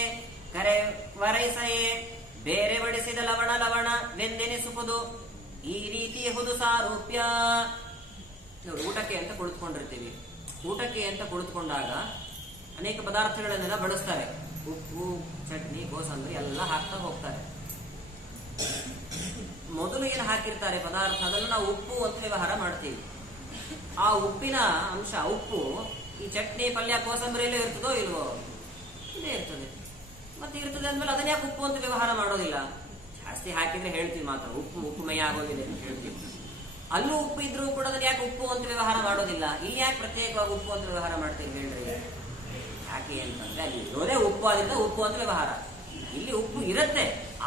ಕರೆ ವರೈಸಯೇ ಬೇರೆ ಬಡಿಸಿದ ಲವಣವೆಂದೆನಿಸುವುದು. ಈ ರೀತಿ ಹುದು ಸಾರೂಪ್ಯ. ಊಟಕ್ಕೆ ಅಂತ ಕುಳಿತುಕೊಂಡಿರ್ತೀವಿ. ಊಟಕ್ಕೆ ಅಂತ ಕುಳಿತುಕೊಂಡಾಗ ಅನೇಕ ಪದಾರ್ಥಗಳನ್ನೆಲ್ಲ ಬಳಸ್ತಾರೆ. ಉಪ್ಪು, ಚಟ್ನಿ, ಕೋಸಂಬರಿ ಎಲ್ಲ ಹಾಕ್ತಾ ಹೋಗ್ತಾರೆ. ಮೊದಲು ಏನು ಹಾಕಿರ್ತಾರೆ ಪದಾರ್ಥ, ಅದನ್ನು ನಾವು ಉಪ್ಪು ಅಂತ ವ್ಯವಹಾರ ಮಾಡ್ತೀವಿ. ಆ ಉಪ್ಪಿನ ಅಂಶ, ಉಪ್ಪು ಈ ಚಟ್ನಿ, ಪಲ್ಯ, ಕೋಸಂಬರಿಯಲ್ಲೂ ಇರ್ತದೋ ಇಲ್ವೋ? ಇದೇ ಇರ್ತದೆ. ಮತ್ತೆ ಇರ್ತದೆ ಅಂದ್ಮೇಲೆ ಅದನ್ನ ಯಾಕೆ ಉಪ್ಪು ಅಂತ ವ್ಯವಹಾರ ಮಾಡೋದಿಲ್ಲ? ಜಾಸ್ತಿ ಹಾಕಿದ್ರೆ ಹೇಳ್ತೀವಿ ಮಾತ್ರ, ಉಪ್ಪು ಮೈ ಆಗೋದಿಲ್ಲ ಅಂತ ಹೇಳ್ತೀವಿ. ಅಲ್ಲೂ ಉಪ್ಪು ಇದ್ರೂ ಕೂಡ ಅದನ್ನ ಯಾಕೆ ಉಪ್ಪು ಅಂತ ವ್ಯವಹಾರ ಮಾಡೋದಿಲ್ಲ? ಇಲ್ಲಿ ಯಾಕೆ ಪ್ರತ್ಯೇಕವಾಗಿ ಉಪ್ಪು ಅಂತ ವ್ಯವಹಾರ ಮಾಡ್ತೀವಿ ಹೇಳ್ರಿ? ಯಾಕೆ ಅಂತಂದ್ರೆ ಅಲ್ಲಿ ಇರೋದೇ ಉಪ್ಪು, ಅದರಿಂದ ಉಪ್ಪು ಅಂತ ವ್ಯವಹಾರ. ಇಲ್ಲಿ ಉಪ್ಪು ಇರುತ್ತೆ,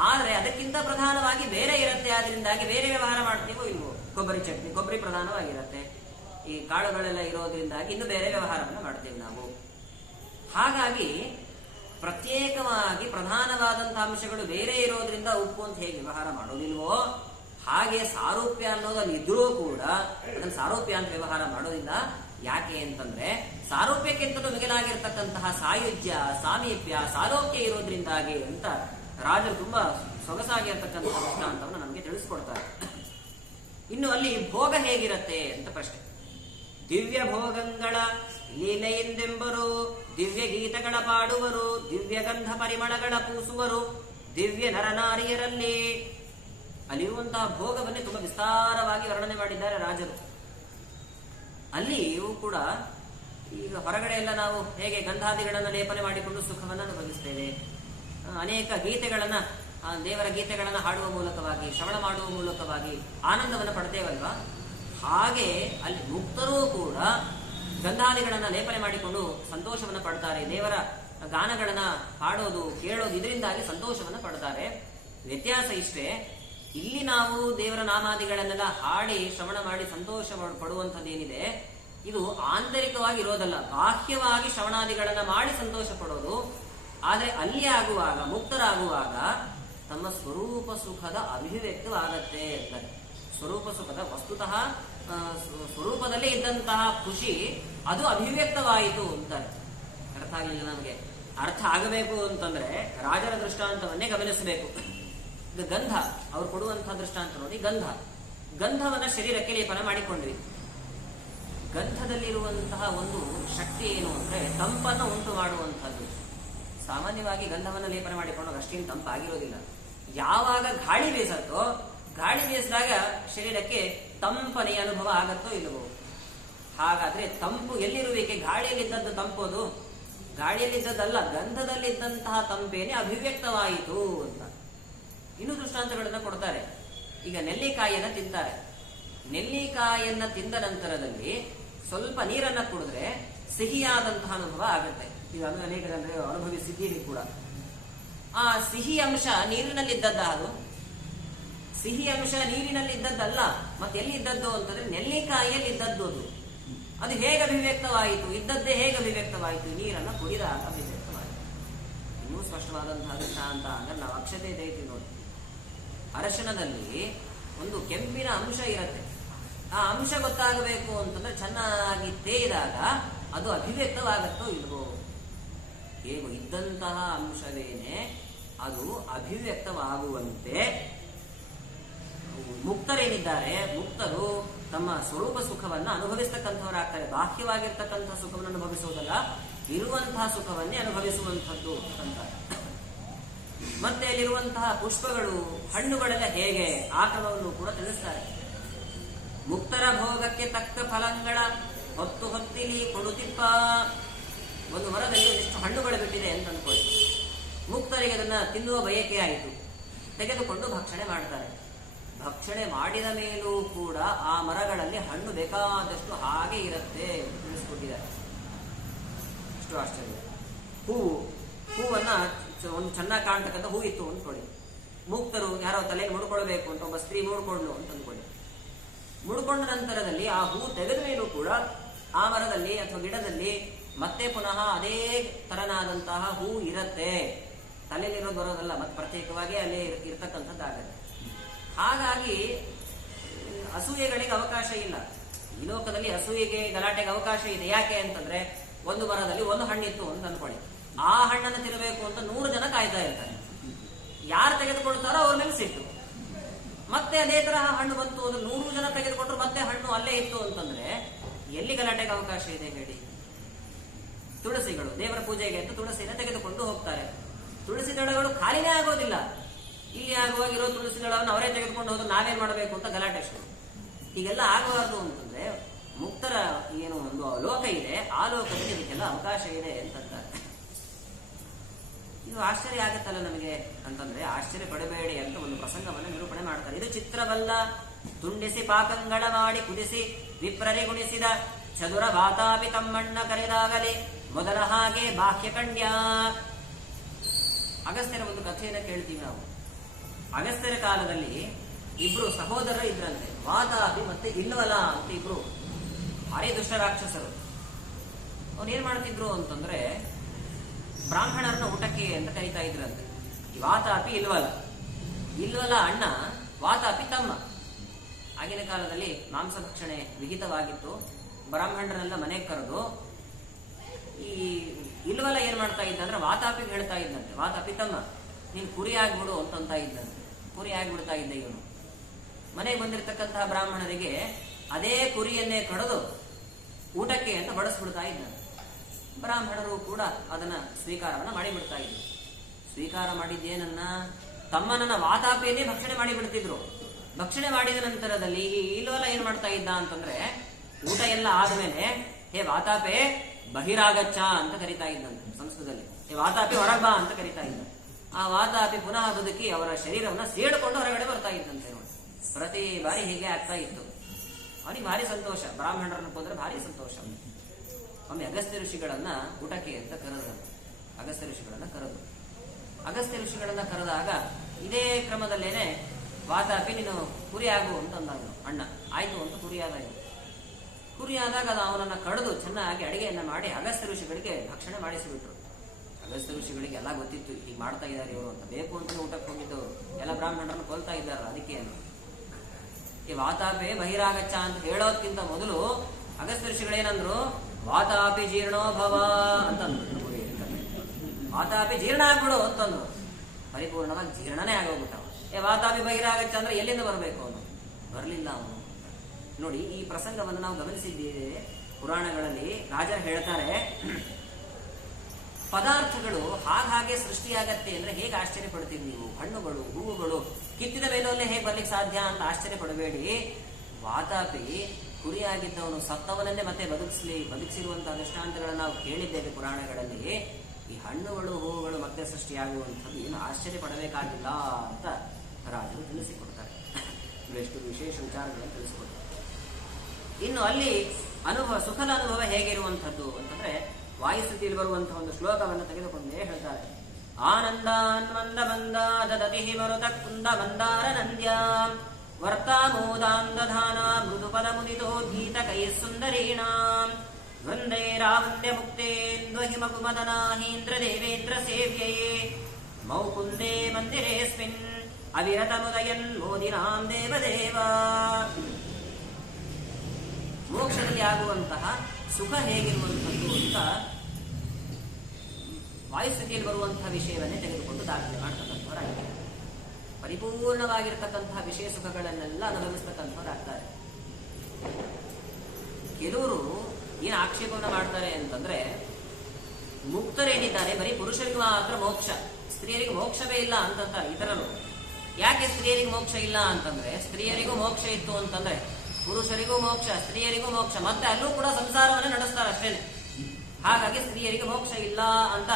ಆದ್ರೆ ಅದಕ್ಕಿಂತ ಪ್ರಧಾನವಾಗಿ ಬೇರೆ ಇರುತ್ತೆ, ಆದ್ರಿಂದಾಗಿ ಬೇರೆ ವ್ಯವಹಾರ ಮಾಡ್ತೀವೋ ಇಲ್ವೋ? ಕೊಬ್ಬರಿ ಚಟ್ನಿ, ಕೊಬ್ಬರಿ ಪ್ರಧಾನವಾಗಿರುತ್ತೆ, ಈ ಕಾಳುಗಳೆಲ್ಲ ಇರೋದ್ರಿಂದಾಗಿ ಇನ್ನು ಬೇರೆ ವ್ಯವಹಾರವನ್ನು ಮಾಡ್ತೇವೆ ನಾವು. ಹಾಗಾಗಿ ಪ್ರತ್ಯೇಕವಾಗಿ ಪ್ರಧಾನವಾದಂತಹ ಅಂಶಗಳು ಬೇರೆ ಇರೋದ್ರಿಂದ ಉಪ್ಪು ಅಂತ ಹೇಗೆ ವ್ಯವಹಾರ ಮಾಡೋದಿಲ್ವೋ ಹಾಗೆ ಸಾರೂಪ್ಯ ಅನ್ನೋದಲ್ಲಿ ಇದ್ರೂ ಕೂಡ ಅದನ್ನು ಸಾರೂಪ್ಯ ಅಂತ ವ್ಯವಹಾರ ಮಾಡೋದಿಲ್ಲ. ಯಾಕೆ ಅಂತಂದ್ರೆ ಸಾರೂಪ್ಯಕ್ಕಿಂತಲೂ ಮಿಗಿಲಾಗಿರ್ತಕ್ಕಂತಹ ಸಾಯುಜ್ಯ, ಸಾಮೀಪ್ಯ, ಸಾಲೋಕ್ಯ ಇರೋದ್ರಿಂದಾಗಿ ಅಂತ ರಾಜರು ತುಂಬಾ ಸೊಗಸಾಗಿರ್ತಕ್ಕಂತಹ ದೃಷ್ಟಾಂತವನ್ನು ನಮಗೆ ತಿಳಿಸ್ಕೊಡ್ತಾರೆ. ಇನ್ನು ಅಲ್ಲಿ ಭೋಗ ಹೇಗಿರತ್ತೆ ಅಂತ ಪ್ರಶ್ನೆ. ದಿವ್ಯ ಭೋಗಗಳ ಲೀಲೆಯಿಂದೆಂಬರು, ದಿವ್ಯ ಗೀತಗಳ ಪಾಡುವರು, ದಿವ್ಯ ಗಂಧ ಪರಿಮಳಗಳ ಪೂಸುವರು, ದಿವ್ಯ ನರನಾರಿಯರಲ್ಲಿ. ಅಲ್ಲಿರುವಂತಹ ಭೋಗವನ್ನೇ ತುಂಬಾ ವಿಸ್ತಾರವಾಗಿ ವರ್ಣನೆ ಮಾಡಿದ್ದಾರೆ ರಾಜರು. ಅಲ್ಲಿಯೂ ಕೂಡ ಈಗ ಹೊರಗಡೆ ಎಲ್ಲ ನಾವು ಹೇಗೆ ಗಂಧಾದಿಗಳನ್ನು ಲೇಪನೆ ಮಾಡಿಕೊಂಡು ಸುಖವನ್ನು ಅನುಭವಿಸ್ತೇವೆ, ಅನೇಕ ಗೀತೆಗಳನ್ನ, ದೇವರ ಗೀತೆಗಳನ್ನ ಹಾಡುವ ಮೂಲಕವಾಗಿ, ಶ್ರವಣ ಮಾಡುವ ಮೂಲಕವಾಗಿ ಆನಂದವನ್ನು ಪಡ್ತೇವಲ್ವಾ, ಹಾಗೆ ಅಲ್ಲಿ ಮುಕ್ತರೂ ಕೂಡ ಗಂಧಾದಿಗಳನ್ನ ಲೇಪನೆ ಮಾಡಿಕೊಂಡು ಸಂತೋಷವನ್ನು ಪಡ್ತಾರೆ. ದೇವರ ಗಾನಗಳನ್ನ ಹಾಡೋದು, ಕೇಳೋದು, ಇದರಿಂದಾಗಿ ಸಂತೋಷವನ್ನು ಪಡ್ತಾರೆ. ವ್ಯತ್ಯಾಸ ಇಷ್ಟೇ, ಇಲ್ಲಿ ನಾವು ದೇವರ ನಾಮಾದಿಗಳನ್ನೆಲ್ಲ ಹಾಡಿ ಶ್ರವಣ ಮಾಡಿ ಸಂತೋಷ ಪಡುವಂಥದ್ದೇನಿದೆ ಇದು ಆಂತರಿಕವಾಗಿ ಇರೋದಲ್ಲ, ಬಾಹ್ಯವಾಗಿ ಶ್ರವಣಾದಿಗಳನ್ನ ಮಾಡಿ ಸಂತೋಷ ಪಡೋದು. ಆದರೆ ಅಲ್ಲಿ ಆಗುವಾಗ, ಮುಕ್ತರಾಗುವಾಗ ತಮ್ಮ ಸ್ವರೂಪ ಸುಖದ ಅಭಿವ್ಯಕ್ತವಾಗತ್ತೆ ಅಂತಾರೆ. ಸ್ವರೂಪ ಸುಖದ ವಸ್ತುತಃ ಸ್ವರೂಪದಲ್ಲೇ ಇದ್ದಂತಹ ಖುಷಿ ಅದು ಅಭಿವ್ಯಕ್ತವಾಯಿತು ಅಂತಾರೆ. ಅರ್ಥ ಆಗಲಿಲ್ಲ ನಮಗೆ. ಅರ್ಥ ಆಗಬೇಕು ಅಂತಂದ್ರೆ ರಾಜರ ದೃಷ್ಟಾಂತವನ್ನೇ ಗಮನಿಸಬೇಕು. ಇದು ಗಂಧ, ಅವ್ರು ಕೊಡುವಂತಹ ದೃಷ್ಟಾಂತ ನೋಡಿ. ಗಂಧವನ್ನ ಶರೀರಕ್ಕೆ ಲೇಪನ ಮಾಡಿಕೊಂಡ್ವಿ. ಗಂಧದಲ್ಲಿರುವಂತಹ ಒಂದು ಶಕ್ತಿ ಏನು ಅಂದ್ರೆ ತಂಪನ್ನು ಉಂಟು ಮಾಡುವಂಥದ್ದು. ಸಾಮಾನ್ಯವಾಗಿ ಗಂಧವನ್ನು ಲೇಪನ ಮಾಡಿಕೊಂಡಾಗ ಅಷ್ಟೇನು ತಂಪಾಗಿರೋದಿಲ್ಲ. ಯಾವಾಗ ಗಾಳಿ ಬೀಸತ್ತೋ, ಗಾಳಿ ಬೀಸಿದಾಗ ಶರೀರಕ್ಕೆ ತಂಪನೆಯ ಅನುಭವ ಆಗತ್ತೋ ಇಲ್ಲವೋ? ಹಾಗಾದ್ರೆ ತಂಪು ಎಲ್ಲಿರುವಿಕೆ? ಗಾಳಿಯಲ್ಲಿದ್ದದ್ದು ತಂಪೋದು? ಗಾಳಿಯಲ್ಲಿದ್ದದ್ದಲ್ಲ, ಗಂಧದಲ್ಲಿದ್ದಂತಹ ತಂಪೇನೆ ಅಭಿವ್ಯಕ್ತವಾಯಿತು ಅಂತ. ಇನ್ನೂ ದೃಷ್ಟಾಂತಗಳನ್ನ ಕೊಡ್ತಾರೆ. ಈಗ ನೆಲ್ಲಿಕಾಯಿಯನ್ನ ತಿಂತಾರೆ. ನೆಲ್ಲಿಕಾಯಿಯನ್ನ ತಿಂದ ನಂತರದಲ್ಲಿ ಸ್ವಲ್ಪ ನೀರನ್ನ ಕುಡಿದ್ರೆ ಸಿಹಿಯಾದಂತಹ ಅನುಭವ ಆಗುತ್ತೆ. ಇದನ್ನು ಅನೇಕ ಜನರು ಅನುಭವಿಸಿದ್ದೀರಿ ಕೂಡ. ಆ ಸಿಹಿ ಅಂಶ ನೀರಿನಲ್ಲಿದ್ದದ್ದ? ಅದು ಸಿಹಿ ಅಂಶ ನೀರಿನಲ್ಲಿದ್ದದ್ದಲ್ಲ, ಮತ್ತೆ ಎಲ್ಲಿ ಇದ್ದದ್ದು ಅಂತಂದ್ರೆ ನೆಲ್ಲಿಕಾಯಿಯಲ್ಲಿ ಇದ್ದದ್ದು. ಅದು ಹೇಗೆ ಅಭಿವ್ಯಕ್ತವಾಯಿತು? ಇದ್ದದ್ದೇ ಹೇಗೆ ಅಭಿವ್ಯಕ್ತವಾಯಿತು? ನೀರನ್ನ ಕುಡಿದಾಗ ಅಭಿವ್ಯಕ್ತವಾಯಿತು. ಇನ್ನೂ ಸ್ಪಷ್ಟವಾದಂತಹ ದೃಷ್ಟಾಂತ ಅಂದ್ರೆ ನಾವು ಅಕ್ಷತೆ ದೈತಿ ನೋಡಿ. ಅರಶಿನದಲ್ಲಿ ಒಂದು ಕೆಂಪಿನ ಅಂಶ ಇರುತ್ತೆ. ಆ ಅಂಶ ಗೊತ್ತಾಗಬೇಕು ಅಂತಂದ್ರೆ ಚೆನ್ನಾಗಿ ತೇಯ್ದಾಗ ಅದು ಅಭಿವ್ಯಕ್ತವಾಗತ್ತೋ ಇಲ್ವೋ? ಹೇಗೋ ಇದ್ದಂತಹ ಅಂಶವೇನೆ ಅದು ಅಭಿವ್ಯಕ್ತವಾಗುವಂತೆ ಮುಕ್ತರೇನಿದ್ದಾರೆ, ಮುಕ್ತರು ತಮ್ಮ ಸ್ವರೂಪ ಸುಖವನ್ನ ಅನುಭವಿಸ್ತಕ್ಕಂಥವರಾಗ್ತಾರೆ. ಬಾಹ್ಯವಾಗಿರ್ತಕ್ಕಂಥ ಸುಖವನ್ನು ಅನುಭವಿಸುವುದಲ್ಲ, ಇರುವಂತಹ ಸುಖವನ್ನೇ ಅನುಭವಿಸುವಂಥದ್ದು ಅಂತಾರೆ. ಮತ್ತೆ ಅಲ್ಲಿರುವಂತಹ ಪುಷ್ಪಗಳು, ಹಣ್ಣುಗಳೆಲ್ಲ ಹೇಗೆ ಆ ಕ್ರಮವನ್ನು ಕೂಡ ತಿಳಿಸ್ತಾರೆ. ಮುಕ್ತರ ಭೋಗಕ್ಕೆ ತಕ್ಕ ಫಲಗಳ ಹೊತ್ತು ಹೊತ್ತಿಲಿ ಕೊಡುತ್ತಿಪ್ಪ. ಒಂದು ಮರದಲ್ಲಿ ಎಷ್ಟು ಹಣ್ಣುಗಳು ಬಿಟ್ಟಿದೆ ಅಂತ ಅನ್ಕೊಳ್ಳಿ. ಮುಕ್ತರಿಗೆ ಅದನ್ನ ತಿನ್ನುವ ಬಯಕೆ ಆಯಿತು, ತೆಗೆದುಕೊಂಡು ಭಕ್ಷಣೆ ಮಾಡ್ತಾರೆ. ಭಕ್ಷಣೆ ಮಾಡಿದ ಮೇಲೂ ಕೂಡ ಆ ಮರಗಳಲ್ಲಿ ಹಣ್ಣು ಬೇಕಾದಷ್ಟು ಹಾಗೆ ಇರುತ್ತೆ ತಿಳಿಸ್ಕೊಟ್ಟಿದ್ದಾರೆ. ಎಷ್ಟು ಆಶ್ಚರ್ಯ. ಹೂವನ್ನ ಒಂದು ಚೆನ್ನಾಗಿ ಕಾಣ್ತಕ್ಕಂಥ ಹೂ ಇತ್ತು ಅಂದ್ಕೊಳ್ಳಿ. ಮುಕ್ತರು ಯಾರೋ ತಲೆಗೆ ಮುಡ್ಕೊಳ್ಬೇಕು ಅಂತ ಒಬ್ಬ ಸ್ತ್ರೀ ಮುಡ್ಕೊಂಡು ಅಂತ ಅಂದ್ಕೊಳ್ಳಿ. ಮುಡ್ಕೊಂಡ ನಂತರದಲ್ಲಿ ಆ ಹೂ ತೆಗೆದ ಮೇಲೂ ಕೂಡ ಆ ಮರದಲ್ಲಿ ಅಥವಾ ಗಿಡದಲ್ಲಿ ಮತ್ತೆ ಪುನಃ ಅದೇ ತರನಾದಂತಹ ಹೂ ಇರತ್ತೆ. ತಲೆಯಲ್ಲಿರೋದು ಬರೋದಲ್ಲ, ಮತ್ತೆ ಪ್ರತ್ಯೇಕವಾಗಿ ಅಲ್ಲೇ ಇರ್ತಕ್ಕಂಥದ್ದಾಗತ್ತೆ. ಹಾಗಾಗಿ ಅಸೂಯೆಗಳಿಗೆ ಅವಕಾಶ ಇಲ್ಲ. ಈ ಲೋಕದಲ್ಲಿ ಅಸೂಯೆಗೆ, ಗಲಾಟೆಗೆ ಅವಕಾಶ ಇದೆ. ಯಾಕೆ ಅಂತಂದ್ರೆ ಒಂದು ಮರದಲ್ಲಿ ಒಂದು ಹಣ್ಣಿತ್ತು ಅಂತ ಅನ್ಕೊಳ್ಳಿ. ಆ ಹಣ್ಣನ್ನು ತಿನ್ನಬೇಕು ಅಂತ 100 ಜನ ಕಾಯ್ತಾ ಇರ್ತಾರೆ. ಯಾರು ತೆಗೆದುಕೊಳ್ತಾರೋ ಅವ್ರ ಮೇಲೆ ಸಿಟ್ಟು. ಮತ್ತೆ ಅದೇ ತರಹ ಹಣ್ಣು ಬಂತು ಅಂದ್ರೆ 100 ಜನ ತೆಗೆದುಕೊಂಡ್ರು ಮತ್ತೆ ಹಣ್ಣು ಅಲ್ಲೇ ಇತ್ತು ಅಂತಂದ್ರೆ ಎಲ್ಲಿ ಗಲಾಟೆಗೆ ಅವಕಾಶ ಇದೆ ಹೇಳಿ? ತುಳಸಿಗಳು ದೇವರ ಪೂಜೆಗೆ ಅಂತ ತುಳಸಿನ ತೆಗೆದುಕೊಂಡು ಹೋಗ್ತಾರೆ. ತುಳಸಿ ದಳಗಳು ಖಾಲಿನೇ ಆಗೋದಿಲ್ಲ. ಇಲ್ಲಿ ಆಗುವಾಗಿರೋ ತುಳಸಿ ದಳವನ್ನು ಅವರೇ ತೆಗೆದುಕೊಂಡು ಹೋದ್ರೆ ನಾವೇನ್ ಮಾಡಬೇಕು ಅಂತ ಗಲಾಟೆ ಶುರು. ಹೀಗೆಲ್ಲ ಆಗಬಾರ್ದು ಅಂತಂದ್ರೆ ಮುಕ್ತರ ಏನು ಒಂದು ಲೋಕ ಇದೆ, ಆ ಲೋಕದಲ್ಲಿ ಇದಕ್ಕೆಲ್ಲ ಅವಕಾಶ ಇದೆ ಅಂತಂತಾರೆ. ಇದು ಆಶ್ಚರ್ಯ ಆಗತ್ತಲ್ಲ ನಮಗೆ ಅಂತಂದ್ರೆ, ಆಶ್ಚರ್ಯ ಪಡಬೇಡಿ ಅಂತ ಒಂದು ಪ್ರಸಂಗವನ್ನು ನಿರೂಪಣೆ ಮಾಡ್ತಾರೆ. ಇದು ಚಿತ್ರವಲ್ಲ, ತುಂಡಿಸಿ ಪಾಕಂಗಳ ಮಾಡಿ ಕುದಿಸಿ ವಿಪ್ರರೆ ಗುಣಿಸಿದ ಚದುರ ವಾತಾಪಿ ತಮ್ಮಣ್ಣ ಕರೆದಾಗಲೇ ಮೊದಲ ಹಾಗೆ ಬಾಹ್ಯ ಕಂಡ್ಯ. ಅಗಸ್ತ್ಯರ ಒಂದು ಕಥೆಯನ್ನು ಕೇಳ್ತೀವಿ ನಾವು. ಅಗಸ್ತ್ಯರ ಕಾಲದಲ್ಲಿ ಇಬ್ರು ಸಹೋದರರು ಇದ್ರಂತೆ, ವಾತಾಪಿ ಮತ್ತೆ ಇಲ್ವಲ ಅಂತ ಇಬ್ರು ಭಾರಿ ದುಷ್ಟ ರಾಕ್ಷಸರು. ಅವ್ರು ಮಾಡ್ತಿದ್ರು ಅಂತಂದ್ರೆ ಬ್ರಾಹ್ಮಣರನ್ನ ಊಟಕ್ಕೆ ಅಂತ ಕರೀತಾ ಇದ್ರಂತೆ. ಈ ವಾತಾಪಿ ಇಲ್ವಲ ಅಣ್ಣ, ವಾತಾಪಿ ತಮ್ಮ. ಆಗಿನ ಕಾಲದಲ್ಲಿ ಮಾಂಸ ಭಕ್ಷಣೆ ವಿಹಿತವಾಗಿತ್ತು. ಬ್ರಾಹ್ಮಣರನ್ನೆಲ್ಲ ಮನೆಗೆ ಕರೆದು ಈ ಇಲ್ವಲ ಏನ್ ಮಾಡ್ತಾ ಇದ್ದ ಅಂದ್ರೆ ವಾತಾಪಿಗೆ ಹೇಳ್ತಾ ಇದ್ದಂತೆ, ವಾತಾಪಿ ತಮ್ಮ ನೀನ್ ಕುರಿ ಆಗ್ಬಿಡು ಅಂತ ಇದ್ದಂತೆ. ಕುರಿ ಆಗ್ಬಿಡ್ತಾ ಇದ್ದ ಇವನು. ಮನೆಗೆ ಬಂದಿರತಕ್ಕಂತಹ ಬ್ರಾಹ್ಮಣರಿಗೆ ಅದೇ ಕುರಿಯನ್ನೇ ಕಡಿದು ಊಟಕ್ಕೆ ಅಂತ ಬಡಿಸ್ಬಿಡ್ತಾ ಇದ್ದಂತೆ. ಬ್ರಾಹ್ಮಣರು ಕೂಡ ಅದನ್ನ ಸ್ವೀಕಾರವನ್ನ ಮಾಡಿಬಿಡ್ತಾ ಇದ್ರು. ಸ್ವೀಕಾರ ಮಾಡಿದ್ದೇನನ್ನ ತಮ್ಮನನ್ನ ವಾತಾಪಿಯನ್ನೇ ಭಕ್ಷಣೆ ಮಾಡಿಬಿಡ್ತಿದ್ರು. ಭಕ್ಷಣೆ ಮಾಡಿದ ನಂತರದಲ್ಲಿ ಈ ಇಲ್ವಲ ಏನ್ ಮಾಡ್ತಾ ಇದ್ದ ಅಂತಂದ್ರೆ ಊಟ ಎಲ್ಲ ಆದ್ಮೇಲೆ ಹೇ ವಾತಾಪೆ ಬಹಿರಾಗಚ್ಚ ಅಂತ ಕರಿತಾ ಇದ್ದಂತೆ ಸಂಸ್ಕೃತದಲ್ಲಿ. ಹೇ ವಾತಾಪಿ ಹೊರಬಾ ಅಂತ ಕರಿತಾ ಇದ್ದ. ಆ ವಾತಾಪಿ ಪುನಃ ಬದುಕಿ ಅವರ ಶರೀರವನ್ನ ಸೇಡ್ಕೊಂಡು ಹೊರಗಡೆ ಬರ್ತಾ ಇದ್ದಂತೆ ನೋಡಿ. ಪ್ರತಿ ಬಾರಿ ಹೀಗೆ ಆಗ್ತಾ ಇತ್ತು. ಅವನಿಗೆ ಭಾರಿ ಸಂತೋಷ. ಬ್ರಾಹ್ಮಣರನ್ನು ಹೋದ್ರೆ ಭಾರಿ ಸಂತೋಷ. ಒಮ್ಮೆ ಅಗಸ್ತ್ಯ ಋಷಿಗಳನ್ನ ಊಟಕ್ಕೆ ಅಂತ ಕರೆದಂತೆ. ಅಗಸ್ತ್ಯ ಋಷಿಗಳನ್ನ ಕರೆದಾಗ ಇದೇ ಕ್ರಮದಲ್ಲೇನೆ ವಾತಾಪಿ ನೀನು ಕುರಿ ಆಗು ಅಂತಂದ ಅಣ್ಣ. ಆಯ್ತು ಅಂತ ಕುರಿಯಾದ. ಕುರಿಯಾದಾಗ ಅದು ಅವನನ್ನು ಕಡಿದು ಚೆನ್ನಾಗಿ ಅಡಿಗೆಯನ್ನು ಮಾಡಿ ಅಗಸ್ತ್ಯ ಋಷಿಗಳಿಗೆ ಭಕ್ಷಣೆ ಮಾಡಿಸಿಬಿಟ್ರು. ಅಗಸ್ತ್ಯ ಋಷಿಗಳಿಗೆ ಎಲ್ಲ ಗೊತ್ತಿತ್ತು ಹೀಗೆ ಮಾಡ್ತಾ ಇದ್ದಾರೆ ಇವರು ಅಂತ. ಬೇಕು ಅಂತಲೇ ಊಟಕ್ಕೆ ಹೋಗಿದ್ದವರು ಎಲ್ಲ ಬ್ರಾಹ್ಮಣರನ್ನು ಕೊಲ್ತಾ ಇದ್ದಾರಲ್ಲ, ಅದಕ್ಕೆ ಈ ವಾತಾಪಿ ಬಹಿರಾಗಚ್ಚ ಅಂತ ಹೇಳೋದಕ್ಕಿಂತ ಮೊದಲು ಅಗಸ್ತ್ಯ ಋಷಿಗಳೇನಂದ್ರು, ವಾತಾಪಿ ಜೀರ್ಣೋಭವ ಅಂತಂದ್ರು. ವಾತಾಪಿ ಜೀರ್ಣ ಆಗ್ಬಿಡು ಅಂತಂದ್ರು. ಪರಿಪೂರ್ಣವಾಗಿ ಜೀರ್ಣನೇ ಆಗೋಗ್ಬಿಟ್ಟ. ವಾತಾಪಿ ಬಹಿರಾಗಚ್ಚ ಅಂದ್ರೆ ಎಲ್ಲಿಂದ ಬರಬೇಕು ಅವನು? ಬರಲಿಲ್ಲ ಅವನು. ನೋಡಿ, ಈ ಪ್ರಸಂಗವನ್ನು ನಾವು ಗಮನಿಸಿದ್ದೇವೆ ಪುರಾಣಗಳಲ್ಲಿ. ರಾಜರು ಹೇಳ್ತಾರೆ, ಪದಾರ್ಥಗಳು ಹಾಗೆ ಸೃಷ್ಟಿಯಾಗತ್ತೆ ಅಂದ್ರೆ ಹೇಗೆ ಆಶ್ಚರ್ಯ ಪಡ್ತೀವಿ ನೀವು? ಹಣ್ಣುಗಳು, ಹೂವುಗಳು ಕಿತ್ತಿದ ಮೇಲಲ್ಲೇ ಹೇಗೆ ಬರ್ಲಿಕ್ಕೆ ಸಾಧ್ಯ ಅಂತ ಆಶ್ಚರ್ಯ ಪಡಬೇಡಿ. ವಾತಾಪಿ ಕುರಿಯಾಗಿದ್ದವನು ಸತ್ತವನನ್ನೇ ಮತ್ತೆ ಬದುಕಿಸಿರುವಂತಹ ದೃಷ್ಟಾಂತಗಳನ್ನು ನಾವು ಕೇಳಿದ್ದೇವೆ ಪುರಾಣಗಳಲ್ಲಿ. ಈ ಹಣ್ಣುಗಳು, ಹೂವುಗಳು ಮತ್ತೆ ಸೃಷ್ಟಿಯಾಗುವಂಥದ್ದು ಏನು ಆಶ್ಚರ್ಯ ಪಡಬೇಕಾಗಿಲ್ಲ ಅಂತ ರಾಜರು ತಿಳಿಸಿಕೊಡ್ತಾರೆ. ಇವೆಷ್ಟು ವಿಶೇಷ ವಿಚಾರಗಳನ್ನು ತಿಳಿಸಿಕೊಡ್ತಾರೆ. ಇನ್ನು ಅಲ್ಲಿ ಸುಖದ ಅನುಭವ ಹೇಗಿರುವಂಥದ್ದು ಅಂತಂದ್ರೆ, ವಾಯುಸ್ಥಿತಿಯಲ್ಲಿ ಬರುವಂತಹ ಒಂದು ಶ್ಲೋಕವನ್ನು ತೆಗೆದುಕೊಂಡೇ ಹೇಳ್ತಾರೆ. ಆನಂದಾನ್ ಮಂದ ಮಂದ ದದತಿ ಮರುತ ಕುಂದ ಮಂದಾರ ನಂದ್ಯ ವರ್ತಾಮೋದಾಂದಧಾನ ಮೃದುಪದ ಮುನಿತೋ ಗೀತ ಕೈ ಸುಂದರೀಣಾಂ ವಂದೇ ರಾವಂದ್ಯ ಮುಕ್ತೇಂದ್ವ ಹಿಮಗುಮದನಾಹೀಂದ್ರ ದೇವೇಂದ್ರ ಸೇವ್ಯಯೇ ಮೌಕುಂದೇ ಮಂದಿರೇಸ್ಮಿನ್ ಅವಿರತ ಮುದಯನ್ ಮೋದಿನಾಂ ದೇವದೇವ. ಮೋಕ್ಷದಲ್ಲಿ ಆಗುವಂತಹ ಸುಖ ಹೇಗಿರುವಂಥದ್ದು ಅಂತ ವಾಯುಸ್ಥಿತಿಯಲ್ಲಿ ಬರುವಂತಹ ವಿಷಯವನ್ನೇ ತೆಗೆದುಕೊಂಡು ದಾಖಲೆ ಮಾಡ್ತಕ್ಕಂಥವರಾಗಿದೆ. ಪರಿಪೂರ್ಣವಾಗಿರ್ತಕ್ಕಂತಹ ವಿಷಯ ಸುಖಗಳನ್ನೆಲ್ಲ ಅನುಭವಿಸ್ತಕ್ಕಂಥವರಾಗ್ತಾರೆ. ಕೆಲವರು ಏನು ಆಕ್ಷೇಪವನ್ನು ಮಾಡ್ತಾರೆ ಅಂತಂದ್ರೆ, ಮುಕ್ತರೇನಿದ್ದಾರೆ ಬರೀ ಪುರುಷರಿಗೆ ಮಾತ್ರ ಮೋಕ್ಷ, ಸ್ತ್ರೀಯರಿಗೆ ಮೋಕ್ಷವೇ ಇಲ್ಲ ಅಂತಂತಾರೆ ಇತರರು. ಯಾಕೆ ಸ್ತ್ರೀಯರಿಗೆ ಮೋಕ್ಷ ಇಲ್ಲ ಅಂತಂದ್ರೆ, ಸ್ತ್ರೀಯರಿಗೂ ಮೋಕ್ಷ ಇತ್ತು ಅಂತಂದ್ರೆ ಪುರುಷರಿಗೂ ಮೋಕ್ಷ, ಸ್ತ್ರೀಯರಿಗೂ ಮೋಕ್ಷ, ಮತ್ತೆ ಅಲ್ಲೂ ಕೂಡ ಸಂಸಾರವನ್ನೇ ನಡೆಸ್ತಾರೆ ಅಷ್ಟೇನೆ. ಹಾಗಾಗಿ ಸ್ತ್ರೀಯರಿಗೆ ಮೋಕ್ಷ ಇಲ್ಲ ಅಂತ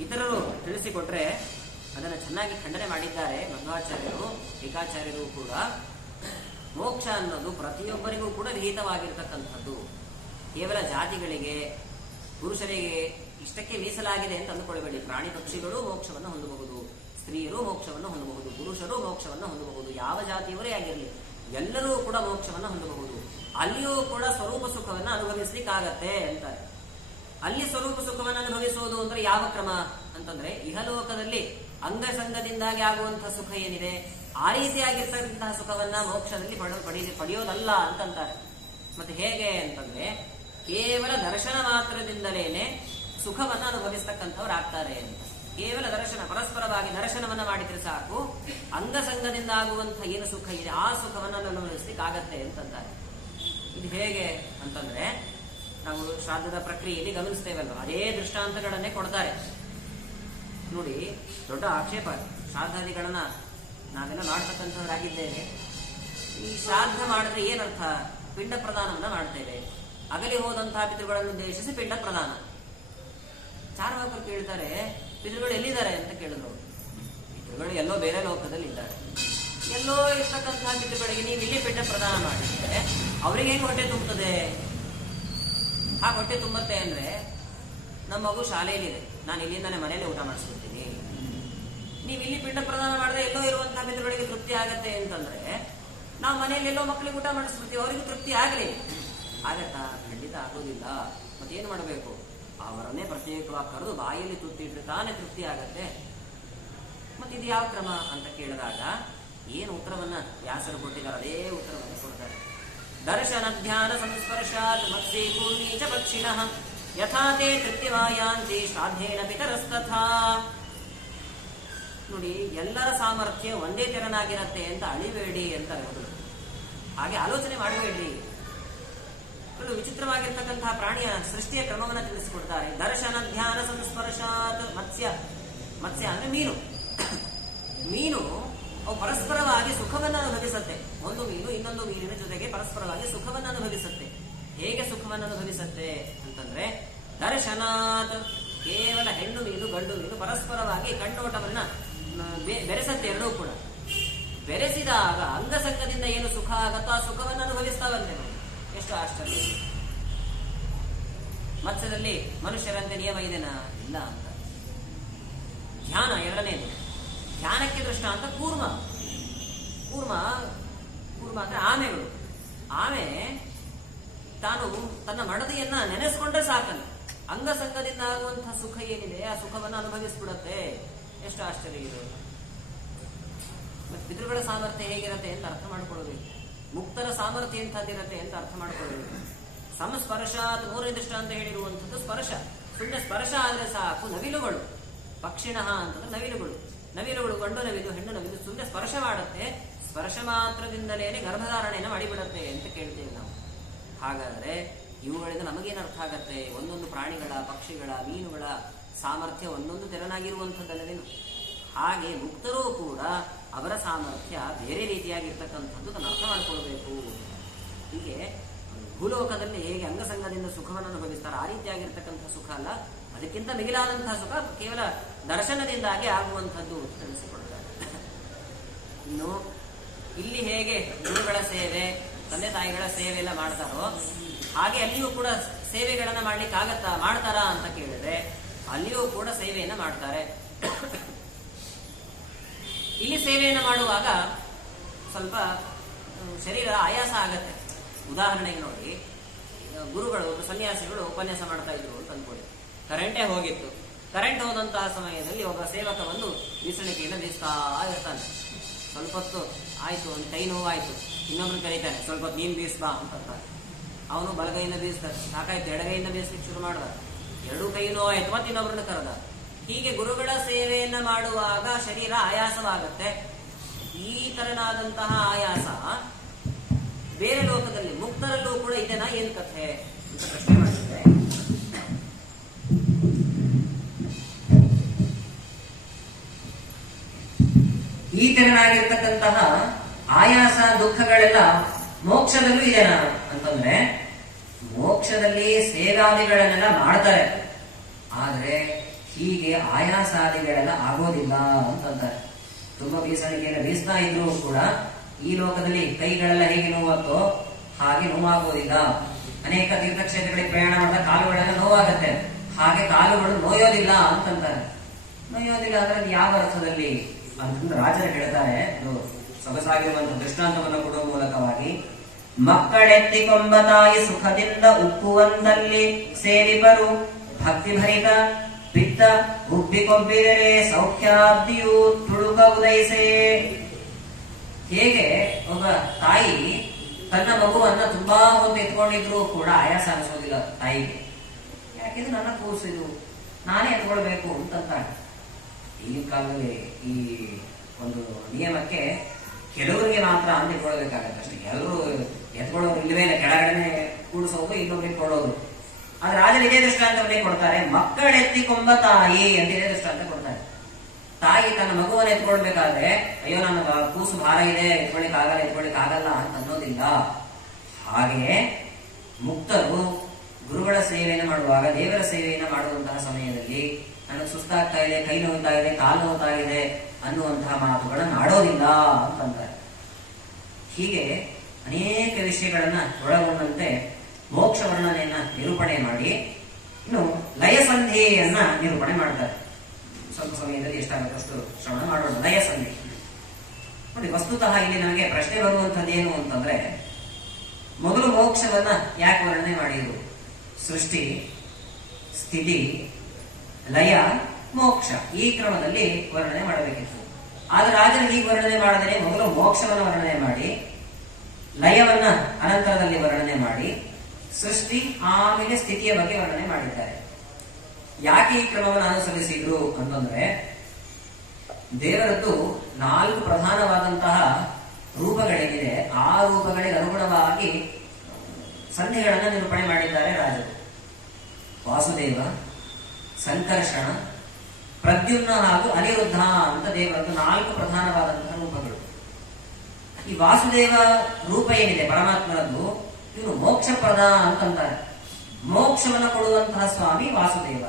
ಇತರರು ತಿಳಿಸಿಕೊಟ್ರೆ ಅದನ್ನು ಚೆನ್ನಾಗಿ ಖಂಡನೆ ಮಾಡಿದ್ದಾರೆ ಮಧ್ವಾಚಾರ್ಯರು, ಟೀಕಾಚಾರ್ಯರು ಕೂಡ. ಮೋಕ್ಷ ಅನ್ನೋದು ಪ್ರತಿಯೊಬ್ಬರಿಗೂ ಕೂಡ ವಿಹಿತವಾಗಿರ್ತಕ್ಕಂಥದ್ದು. ಕೇವಲ ಜಾತಿಗಳಿಗೆ, ಪುರುಷರಿಗೆ ಇಷ್ಟಕ್ಕೆ ಮೀಸಲಾಗಿದೆ ಅಂತ ಅಂದುಕೊಳ್ಳಬೇಡಿ. ಪ್ರಾಣಿ ಪಕ್ಷಿಗಳು ಮೋಕ್ಷವನ್ನು ಹೊಂದಬಹುದು, ಸ್ತ್ರೀಯರು ಮೋಕ್ಷವನ್ನು ಹೊಂದಬಹುದು, ಪುರುಷರು ಮೋಕ್ಷವನ್ನು ಹೊಂದಬಹುದು. ಯಾವ ಜಾತಿಯವರೇ ಆಗಿರಲಿ ಎಲ್ಲರೂ ಕೂಡ ಮೋಕ್ಷವನ್ನು ಹೊಂದಬಹುದು. ಅಲ್ಲಿಯೂ ಕೂಡ ಸ್ವರೂಪ ಸುಖವನ್ನು ಅನುಭವಿಸ್ಲಿಕ್ಕಾಗತ್ತೆ ಅಂತಾರೆ. ಅಲ್ಲಿ ಸ್ವರೂಪ ಸುಖವನ್ನು ಅನುಭವಿಸುವುದು ಅಂದ್ರೆ ಯಾವ ಕ್ರಮ ಅಂತಂದ್ರೆ, ಇಹಲೋಕದಲ್ಲಿ ಅಂಗಸಂಗದಿಂದಾಗಿ ಆಗುವಂತಹ ಸುಖ ಏನಿದೆ ಆ ರೀತಿಯಾಗಿರ್ತಕ್ಕಂತಹ ಸುಖವನ್ನ ಮೋಕ್ಷದಲ್ಲಿ ಪಡೆಯೋದಲ್ಲ ಅಂತಂತಾರೆ. ಮತ್ತೆ ಹೇಗೆ ಅಂತಂದ್ರೆ, ಕೇವಲ ದರ್ಶನ ಮಾತ್ರದಿಂದಲೇನೆ ಸುಖವನ್ನ ಅನುಭವಿಸ್ತಕ್ಕಂಥವ್ರಾಗ್ತಾರೆ ಅಂತ. ಕೇವಲ ದರ್ಶನ, ಪರಸ್ಪರವಾಗಿ ದರ್ಶನವನ್ನ ಮಾಡಿದ್ರೆ ಸಾಕು, ಅಂಗಸಂಗದಿಂದ ಆಗುವಂತಹ ಏನು ಸುಖ ಇದೆ ಆ ಸುಖವನ್ನು ಅನುಭವಿಸ್ಲಿಕ್ಕೆ ಆಗತ್ತೆ ಅಂತಂತಾರೆ. ಇದು ಹೇಗೆ ಅಂತಂದ್ರೆ, ನಾವು ಶ್ರಾದ್ದದ ಪ್ರಕ್ರಿಯೆಯಲ್ಲಿ ಗಮನಿಸ್ತೇವಲ್ವ, ಅದೇ ದೃಷ್ಟಾಂತಗಳನ್ನೇ ಕೊಡ್ತಾರೆ ನೋಡಿ. ದೊಡ್ಡ ಆಕ್ಷೇಪ, ಶ್ರಾದ್ದಾದಿಗಳನ್ನ ನಾವೆಲ್ಲ ಮಾಡ್ತಕ್ಕಂಥವರಾಗಿದ್ದೇವೆ. ಈ ಶ್ರಾದ್ದ ಮಾಡಿದ್ರೆ ಏನರ್ಥ? ಪಿಂಡ ಪ್ರದಾನವನ್ನ ಮಾಡ್ತೇವೆ. ಅಗಲಿ ಹೋದಂತಹ ಪಿತೃಗಳನ್ನು ಉದ್ದೇಶಿಸಿ ಪಿಂಡ ಪ್ರದಾನ. ಚಾರ್ವಾಕರು ಕೇಳ್ತಾರೆ, ಪಿತೃಗಳು ಎಲ್ಲಿದ್ದಾರೆ ಅಂತ ಕೇಳಿದ್ರು. ಪಿತೃಗಳು ಎಲ್ಲೋ ಬೇರೆ ಲೋಕದಲ್ಲಿ ಇದ್ದಾರೆ. ಎಲ್ಲೋ ಇರ್ತಕ್ಕಂತಹ ಪಿತೃಗಳಿಗೆ ನೀವು ಇಲ್ಲಿ ಪಿಂಡ ಪ್ರದಾನ ಮಾಡಿದ್ರೆ ಅವ್ರಿಗೆ ಹೆಂಗ್ ಹೊಟ್ಟೆ ತುಂಬುತ್ತದೆ? ಆ ಹೊಟ್ಟೆ ತುಂಬತ್ತೆ ಅಂದ್ರೆ, ನಮ್ಮ ಮಗು ಶಾಲೆಯಲ್ಲಿದೆ, ನಾನು ಇಲ್ಲಿಂದಾನೆ ಮನೆಯಲ್ಲೇ ಊಟ ಮಾಡಿಸ್ಬಿಡ್ತೀನಿ. ನೀವು ಇಲ್ಲಿ ಪಿಂಡ ಪ್ರದಾನ ಮಾಡಿದ್ರೆ ಎಲ್ಲೋ ಇರುವಂತಹ ಪಿತೃಗಳಿಗೆ ತೃಪ್ತಿ ಆಗತ್ತೆ ಅಂತಂದ್ರೆ, ನಾವು ಮನೆಯಲ್ಲಿ ಎಲ್ಲೋ ಮಕ್ಕಳಿಗೆ ಊಟ ಮಾಡಿಸ್ಬಿಡ್ತೀವಿ, ಅವರಿಗೆ ತೃಪ್ತಿ ಆಗಲಿ. ಆಗತ್ತಾ? ಖಂಡಿತ ಆಗೋದಿಲ್ಲ. ಮತ್ತೇನು ಮಾಡಬೇಕು? ಅವರನ್ನೇ ಪ್ರತ್ಯೇಕವಾಗಿ ಕರೆದು ಬಾಯಲ್ಲಿ ತುತ್ತಿಟ್ರೆ ತಾನೇ ತೃಪ್ತಿ ಆಗತ್ತೆ. ಮತ್ತಿದು ಯಾವ ಕ್ರಮ ಅಂತ ಕೇಳಿದಾಗ ಏನು ಉತ್ತರವನ್ನ ವ್ಯಾಸರು ಕೊಟ್ಟಿದ್ದಾರೆ ಅದೇ ಉತ್ತರವನ್ನು ಕೊಡ್ತಾರೆ. ದರ್ಶನ ಧ್ಯಾನ ಸಂಸ್ಪರ್ಶಾತ್ ಮತ್ಸ್ಯೇ ಪೂರ್ಣೀಚ ಪಕ್ಷಿಣಃ ಯಥಾತೆ ತೃಪ್ತಿವಾಯಾಂತಿ ಶ್ರಾದ್ದೇನ ಪಿತರಸ್ತಥಾ. ನೋಡಿ, ಎಲ್ಲರ ಸಾಮರ್ಥ್ಯ ಒಂದೇ ತೆರನಾಗಿರತ್ತೆ ಅಂತ ಅಳಿಬೇಡಿ ಅಂತ ಹೇಳೋದು. ಹಾಗೆ ಆಲೋಚನೆ ಮಾಡಬೇಡ್ರಿ. ವಿಚಿತ್ರವಾಗಿರ್ತಕ್ಕಂತಹ ಪ್ರಾಣಿಯ ಸೃಷ್ಟಿಯ ಕ್ರಮವನ್ನು ತಿಳಿಸಿಕೊಡ್ತಾರೆ. ದರ್ಶನ ಧ್ಯಾನ ಸಂಸ್ಪರ್ಶಾತ್ ಮತ್ಸ್ಯ ಅಂದ್ರೆ ಮೀನು. ಮೀನು ಅವು ಪರಸ್ಪರವಾಗಿ ಸುಖವನ್ನು ಅನುಭವಿಸುತ್ತೆ. ಒಂದು ಮೀನು ಇನ್ನೊಂದು ಮೀನಿನ ಜೊತೆಗೆ ಪರಸ್ಪರವಾಗಿ ಸುಖವನ್ನು ಅನುಭವಿಸುತ್ತೆ. ಹೇಗೆ ಸುಖವನ್ನು ಅನುಭವಿಸುತ್ತೆ ಅಂತಂದ್ರೆ, ದರ್ಶನಾತ್, ಕೇವಲ ಹೆಣ್ಣು ಮೀನು ಗಂಡು ಮೀನು ಪರಸ್ಪರವಾಗಿ ಕಣ್ಣೋಟವನ್ನ ಬೆರೆಸತ್ತೆ. ಎರಡೂ ಕೂಡ ಬೆರೆಸಿದಾಗ ಅಂಗಸಂಗದಿಂದ ಏನು ಸುಖ ಆಗತ್ತೋ ಆ ಸುಖವನ್ನು ಅನುಭವಿಸ್ತಾವಂತೆ. ಎಷ್ಟು ಆಶ್ಚರ್ಯ! ಮತ್ಸ್ಯದಲ್ಲಿ ಮನುಷ್ಯರಂತೆ ನಿಯಮ ಇದೆನಾ? ಇಲ್ಲ ಅಂತ. ಧ್ಯಾನ ಎರಡನೇದು. ಧ್ಯಾನಕ್ಕೆ ದೃಷ್ಟಾಂತ ಕೂರ್ಮ. ಕೂರ್ಮ ಅಂದ್ರೆ ಆಮೆಗಳು. ಆಮೆ ತಾನು ತನ್ನ ಮಡದಿಯನ್ನ ನೆನೆಸ್ಕೊಂಡ್ರೆ ಸಾಕಲ್ಲ, ಅಂಗಸಂಗದಿಂದ ಆಗುವಂತಹ ಸುಖ ಏನಿದೆ ಆ ಸುಖವನ್ನು ಅನುಭವಿಸ್ಬಿಡತ್ತೆ. ಎಷ್ಟು ಆಶ್ಚರ್ಯ ಇದೆ. ಮತ್ತೆ ಪಿತೃಗಳ ಸಾಮರ್ಥ್ಯ ಹೇಗಿರತ್ತೆ ಅಂತ ಅರ್ಥ ಮಾಡ್ಕೊಳ್ಬೇಕು. ಮುಕ್ತರ ಸಾಮರ್ಥ್ಯ ಎಂಥದ್ದಿರತ್ತೆ ಅಂತ ಅರ್ಥ ಮಾಡ್ಕೊಳ್ಬೇಕು. ಸಂಸ್ಪರ್ಶ ಮೂರನೇ ದೃಷ್ಟ ಅಂತ ಹೇಳಿರುವಂಥದ್ದು ಸ್ಪರ್ಶ. ಸುಮ್ಮನೆ ಸ್ಪರ್ಶ ಆದ್ರೆ ಸಾಕು. ನವಿಲುಗಳು, ಪಕ್ಷಿಣಃ ಅಂತಂದ್ರೆ ನವಿಲುಗಳು ಗಂಡು ನವಿಲು ಹೆಣ್ಣು ನವಿಲು ಸುಮ್ಮನೆ ಸ್ಪರ್ಶ ಮಾಡುತ್ತೆ. ಸ್ಪರ್ಶ ಮಾತ್ರದಿಂದಲೇ ಗರ್ಭಧಾರಣೆಯನ್ನು ಮಾಡಿಬಿಡುತ್ತೆ ಅಂತ ಕೇಳ್ತೇವೆ ನಾವು. ಹಾಗಾದ್ರೆ ಇವುಗಳಿಂದ ನಮಗೇನು ಅರ್ಥ ಆಗತ್ತೆ? ಒಂದೊಂದು ಪ್ರಾಣಿಗಳ, ಪಕ್ಷಿಗಳ, ಮೀನುಗಳ ಸಾಮರ್ಥ್ಯ ಒಂದೊಂದು ತೆರನಾಗಿರುವಂಥದ್ದಲ್ಲವೇನು? ಹಾಗೆ ಮುಕ್ತರೂ ಕೂಡ ಅವರ ಸಾಮರ್ಥ್ಯ ಬೇರೆ ರೀತಿಯಾಗಿರ್ತಕ್ಕಂಥದ್ದು ತನ್ನ ಅರ್ಥ ಮಾಡ್ಕೊಳ್ಬೇಕು. ಹೀಗೆ ಭೂಲೋಕದಲ್ಲಿ ಹೇಗೆ ಅಂಗಸಂಗದಿಂದ ಸುಖವನ್ನು ಅನುಭವಿಸ್ತಾರೆ ಆ ರೀತಿಯಾಗಿರ್ತಕ್ಕಂಥ ಸುಖ ಅಲ್ಲ, ಅದಕ್ಕಿಂತ ಮಿಗಿಲಾದಂತಹ ಸುಖ ಕೇವಲ ದರ್ಶನದಿಂದಾಗಿ ಆಗುವಂಥದ್ದು ಅಂತ ತಿಳಿಸಿಕೊಡ್ತಾರೆ. ಇನ್ನು ಇಲ್ಲಿ ಹೇಗೆ ಗುರುಗಳ ಸೇವೆ, ತಂದೆ ತಾಯಿಗಳ ಸೇವೆ ಎಲ್ಲ ಮಾಡ್ತಾರೋ ಹಾಗೆ ಅಲ್ಲಿಯೂ ಕೂಡ ಸೇವೆಗಳನ್ನ ಮಾಡ್ತಾರಾ ಅಂತ ಕೇಳಿದ್ರೆ ಅಲ್ಲಿಯೂ ಕೂಡ ಸೇವೆಯನ್ನ ಮಾಡ್ತಾರೆ. ಇಲ್ಲಿ ಸೇವೆಯನ್ನು ಮಾಡುವಾಗ ಸ್ವಲ್ಪ ಶರೀರ ಆಯಾಸ ಆಗತ್ತೆ. ಉದಾಹರಣೆಗೆ ನೋಡಿ, ಗುರುಗಳು, ಸನ್ಯಾಸಿಗಳು ಉಪನ್ಯಾಸ ಮಾಡ್ತಾ ಇದ್ರು ಅಂತ ಅನ್ಕೊಳ್ಳಿ. ಕರೆಂಟೇ ಹೋಗಿತ್ತು. ಕರೆಂಟ್ ಹೋದಂತಹ ಸಮಯದಲ್ಲಿ ಒಬ್ಬ ಸೇವಕ ಬಂದು ಬೀಸಣಿಕೆಯನ್ನು ಬೀಸ್ತಾ ಇರ್ತಾನೆ. ಸ್ವಲ್ಪ ಹೊತ್ತು ಆಯ್ತು, ಒಂದು ಕೈ ನೋವಾಯ್ತು, ಇನ್ನೊಬ್ರು ಕರೀತಾನೆ, ಸ್ವಲ್ಪ ಹೊತ್ತು ನೀನ್ ಬೀಸ್ಬಾ ಅಂತ. ಅವನು ಬಲಗೈಯಿಂದ ಬೀಸ್ತಾನೆ, ಸಾಕಾಯ್ತು, ಎಡಗೈಯಿಂದ ಬೀಸ್ಲಿಕ್ಕೆ ಶುರು ಮಾಡಿದ, ಎರಡೂ ಕೈ ನೋವಾಯ್ತು, ಮತ್ತೆ ಇನ್ನೊಬ್ರನ್ನ ಕರೆದ. ಹೀಗೆ ಗುರುಗಳ ಸೇವೆಯನ್ನ ಮಾಡುವಾಗ ಶರೀರ ಆಯಾಸವಾಗತ್ತೆ. ಈ ತರನಾದಂತಹ ಆಯಾಸ ಬೇರೆ ಲೋಕದಲ್ಲಿ ಮುಕ್ತರಲ್ಲೂ ಕೂಡ ಇದೆನಾ, ಏನ್ ಕಥೆ ಅಂತ ಪ್ರಶ್ನೆ ಮಾಡಿದ್ರೆ, ಈ ತೆರನಾಗಿರ್ತಕ್ಕಂತಹ ಆಯಾಸ ದುಃಖಗಳೆಲ್ಲ ಮೋಕ್ಷದಲ್ಲೂ ಇದೆನಾ ಅಂತಂದ್ರೆ, ಮೋಕ್ಷದಲ್ಲಿ ಸೇವಾದಿಗಳನ್ನೆಲ್ಲ ಮಾಡ್ತಾರೆ, ಆದ್ರೆ ಹೀಗೆ ಆಯಾಸಾದಿಗಳೆಲ್ಲ ಆಗೋದಿಲ್ಲ ಅಂತಂತಾರೆ. ತುಂಬಾ ಬೀಸಣಿಗೆಲ್ಲ ಬೀಸ್ತಾ ಇದ್ರು ಕೂಡ ಈ ಲೋಕದಲ್ಲಿ ಕೈಗಳೆಲ್ಲ ಹೇಗೆ ನೋವಾಗ್ತೋ ಹಾಗೆ ನೋವಾಗೋದಿಲ್ಲ. ಅನೇಕ ತೀರ್ಥಕ್ಷೇತ್ರಗಳಿಗೆ ಪ್ರಯಾಣ ಮಾಡಿದ ಕಾಲುಗಳೆಲ್ಲ ನೋವಾಗತ್ತೆ, ಹಾಗೆ ಕಾಲುಗಳು ನೋಯೋದಿಲ್ಲ ಅಂತಂತಾರೆ. ನೋಯೋದಿಲ್ಲ ಅಂದ್ರೆ ಯಾವ ಅರ್ಥದಲ್ಲಿ ಅಂತಂದ್ರೆ ರಾಜರು ಹೇಳ್ತಾರೆ, ಸೊಗಸಾಗಿರುವಂತಹ ದೃಷ್ಟಾಂತವನ್ನು ಕೊಡುವ ಮೂಲಕವಾಗಿ, ಮಕ್ಕಳೆತ್ತಿಕೊಂಬ ತಾಯಿ ಸುಖದಿಂದ ಉಪ್ಪುವಂದಲ್ಲಿ ಸೇರಿಬರು ಭಕ್ತಿಭರಿತ ಪಿತ್ತ ಉಬ್ಬಿಕೊಬ್ಬಿದರೆ ಸೌಖ್ಯಾಬ್ದಿಯು ತುಳುಕ ಉದಯಿಸೇ. ಹೇಗೆ ಒಬ್ಬ ತಾಯಿ ತನ್ನ ಮಗುವನ್ನ ತುಂಬಾ ಹೊತ್ತು ಎತ್ಕೊಂಡಿದ್ರು ಕೂಡ ಆಯಾಸ ಅನಿಸೋದಿಲ್ಲ ತಾಯಿಗೆ. ಯಾಕೆಂದ್ರೆ ನನ್ನ ಕೂಸಿದು ನಾನೇ ಎತ್ಕೊಳ್ಬೇಕು ಅಂತಂತಾಳೆ. ಈಗಿನ ಕಾಲದಲ್ಲಿ ಈ ಒಂದು ನಿಯಮಕ್ಕೆ ಕೆಲವರಿಗೆ ಮಾತ್ರ ಅಂತ ಎತ್ಕೊಳ್ಬೇಕಾಗತ್ತೆ ಅಷ್ಟೇ. ಎಲ್ಲರೂ ಎತ್ಕೊಳ್ಳೋರು ಇಲ್ಲವೇ ಇಲ್ಲ, ಕೆಳಗಡೆ ಕೂಡಿಸೋದು, ಇನ್ನೊಬ್ರಿಗೆ ಕೊಡೋದು. ಆದ್ರೆ ರಾಜರು ಇದೇ ದೃಷ್ಟಾಂತವನ್ನೇ ಕೊಡ್ತಾರೆ, ಮಕ್ಕಳೆತ್ತಿಕೊಂಬ ತಾಯಿ ಅಂತ ಇದೇ ದೃಷ್ಟಾಂತ ಕೊಡ್ತಾರೆ. ತಾಯಿ ತನ್ನ ಮಗುವನ್ನು ಎತ್ಕೊಳ್ಬೇಕಾದ್ರೆ ಅಯ್ಯೋ ನನ್ನ ಕೂಸು ಭಾರ ಇದೆ, ಎತ್ಕೊಳಿಕ್ ಆಗಲ್ಲ ಅಂತ ಅನ್ನೋದಿಲ್ಲ. ಹಾಗೆಯೇ ಮುಕ್ತರು ಗುರುಗಳ ಸೇವೆಯನ್ನು ಮಾಡುವಾಗ, ದೇವರ ಸೇವೆಯನ್ನು ಮಾಡುವಂತಹ ಸಮಯದಲ್ಲಿ ನನಗೆ ಸುಸ್ತಾಗ್ತಾ ಇದೆ, ಕೈ ನೋವ್ತಾ ಇದೆ, ಕಾಲು ನೋವ್ತಾ ಇದೆ ಅನ್ನುವಂತಹ ಮಾತುಗಳನ್ನು ಆಡೋದಿಲ್ಲ ಅಂತಂತಾರೆ. ಹೀಗೆ ಅನೇಕ ವಿಷಯಗಳನ್ನ ಒಳಗೊಂಡಂತೆ ಮೋಕ್ಷ ವರ್ಣನೆಯನ್ನ ನಿರೂಪಣೆ ಮಾಡಿ ಇನ್ನು ಲಯಸಂಧಿಯನ್ನ ನಿರೂಪಣೆ ಮಾಡ್ತಾರೆ. ಸ್ವಲ್ಪ ಸಮಯದಲ್ಲಿ ಎಷ್ಟಾಗುತ್ತಷ್ಟು ಶ್ರವಣ ಮಾಡೋಣ. ಲಯಸಂಧಿ ನೋಡಿ, ವಸ್ತುತಃ ಇಲ್ಲಿ ನಮಗೆ ಪ್ರಶ್ನೆ ಬರುವಂತದ್ದು ಏನು ಅಂತಂದ್ರೆ, ಮೊದಲು ಮೋಕ್ಷವನ್ನ ಯಾಕೆ ವರ್ಣನೆ ಮಾಡಿದ್ರು? ಸೃಷ್ಟಿ, ಸ್ಥಿತಿ, ಲಯ, ಮೋಕ್ಷ ಈ ಕ್ರಮದಲ್ಲಿ ವರ್ಣನೆ ಮಾಡಬೇಕಿತ್ತು. ಆದ್ರೆ ರಾಜರು ಹೀಗೆ ವರ್ಣನೆ ಮಾಡದೇ ಮೊದಲು ಮೋಕ್ಷವನ್ನು ವರ್ಣನೆ ಮಾಡಿ, ಲಯವನ್ನ ಅನಂತರದಲ್ಲಿ ವರ್ಣನೆ ಮಾಡಿ, ಸೃಷ್ಟಿ ಆಮೇಲೆ ಸ್ಥಿತಿಯ ಬಗ್ಗೆ ವರ್ಣನೆ ಮಾಡಿದ್ದಾರೆ. ಯಾಕೆ ಈ ಕ್ರಮವನ್ನು ಅನುಸರಿಸಿದ್ರು ಅಂತಂದ್ರೆ, ದೇವರದ್ದು 4 ಪ್ರಧಾನವಾದಂತಹ ರೂಪಗಳೇನಿದೆ ಆ ರೂಪಗಳಿಗೆ ಅನುಗುಣವಾಗಿ ಸಂಧಿಗಳನ್ನ ನಿರೂಪಣೆ ಮಾಡಿದ್ದಾರೆ ರಾಜರು. ವಾಸುದೇವ, ಸಂಕರ್ಷಣ, ಪ್ರದ್ಯುಮ್ನ ಹಾಗೂ ಅನಿರುದ್ಧ ಅಂತ ದೇವರದ್ದು 4 ಪ್ರಧಾನವಾದಂತಹ ರೂಪಗಳು. ಈ ವಾಸುದೇವ ರೂಪ ಏನಿದೆ ಪರಮಾತ್ಮರದ್ದು, ಇವನು ಮೋಕ್ಷಪ್ರದ ಅಂತಂತಾರೆ. ಮೋಕ್ಷವನ್ನು ಕೊಡುವಂತಹ ಸ್ವಾಮಿ ವಾಸುದೇವ.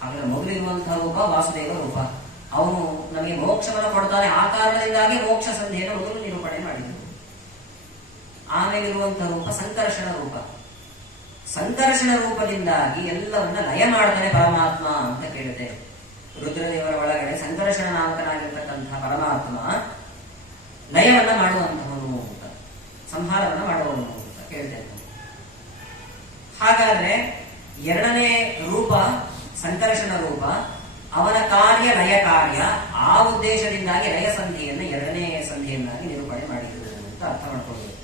ಹಾಗಾದ್ರೆ ಮೊದಲಿರುವಂತಹ ರೂಪ ವಾಸುದೇವ ರೂಪ, ಅವನು ನಮಗೆ ಮೋಕ್ಷವನ್ನು ಕೊಡ್ತಾನೆ. ಆ ಕಾರಣದಿಂದಾಗಿ ಮೋಕ್ಷ ಸಂಧಿಯನ್ನು ಮೊದಲು ನಿರೂಪಣೆ ಮಾಡಿದರು. ಆಮೇಲೆ ಇರುವಂತಹ ರೂಪ ಸಂಕರ್ಷಣ ರೂಪ. ಸಂಕರ್ಷಣ ರೂಪದಿಂದಾಗಿ ಎಲ್ಲವನ್ನ ಲಯ ಮಾಡ್ತಾನೆ ಪರಮಾತ್ಮ ಅಂತ ಕೇಳಿದೆ. ರುದ್ರದೇವರ ಒಳಗಡೆ ಸಂಕರ್ಷಣ ನಾಮಕನಾಗಿರ್ತಕ್ಕಂತಹ ಪರಮಾತ್ಮ ಲಯವನ್ನ ಮಾಡುವಂತವನು ಅಂತ, ಸಂಹಾರವನ್ನ ಮಾಡುವವನು ಅಂತ ಹೇಳ್ತೇನೆ. ಹಾಗಾದ್ರೆ ಎರಡನೇ ರೂಪ ಸಂಕರ್ಷಣ ರೂಪ, ಅವನ ಕಾರ್ಯ ಲಯ ಕಾರ್ಯ, ಆ ಉದ್ದೇಶದಿಂದಾಗಿ ಲಯ ಸಂಧಿಯನ್ನು ಎರಡನೇ ಸಂಧಿಯನ್ನಾಗಿ ನಿರೂಪಣೆ ಮಾಡಿದ್ರು ಅಂತ ಅರ್ಥ ಮಾಡ್ಕೊಳ್ಬೇಕು.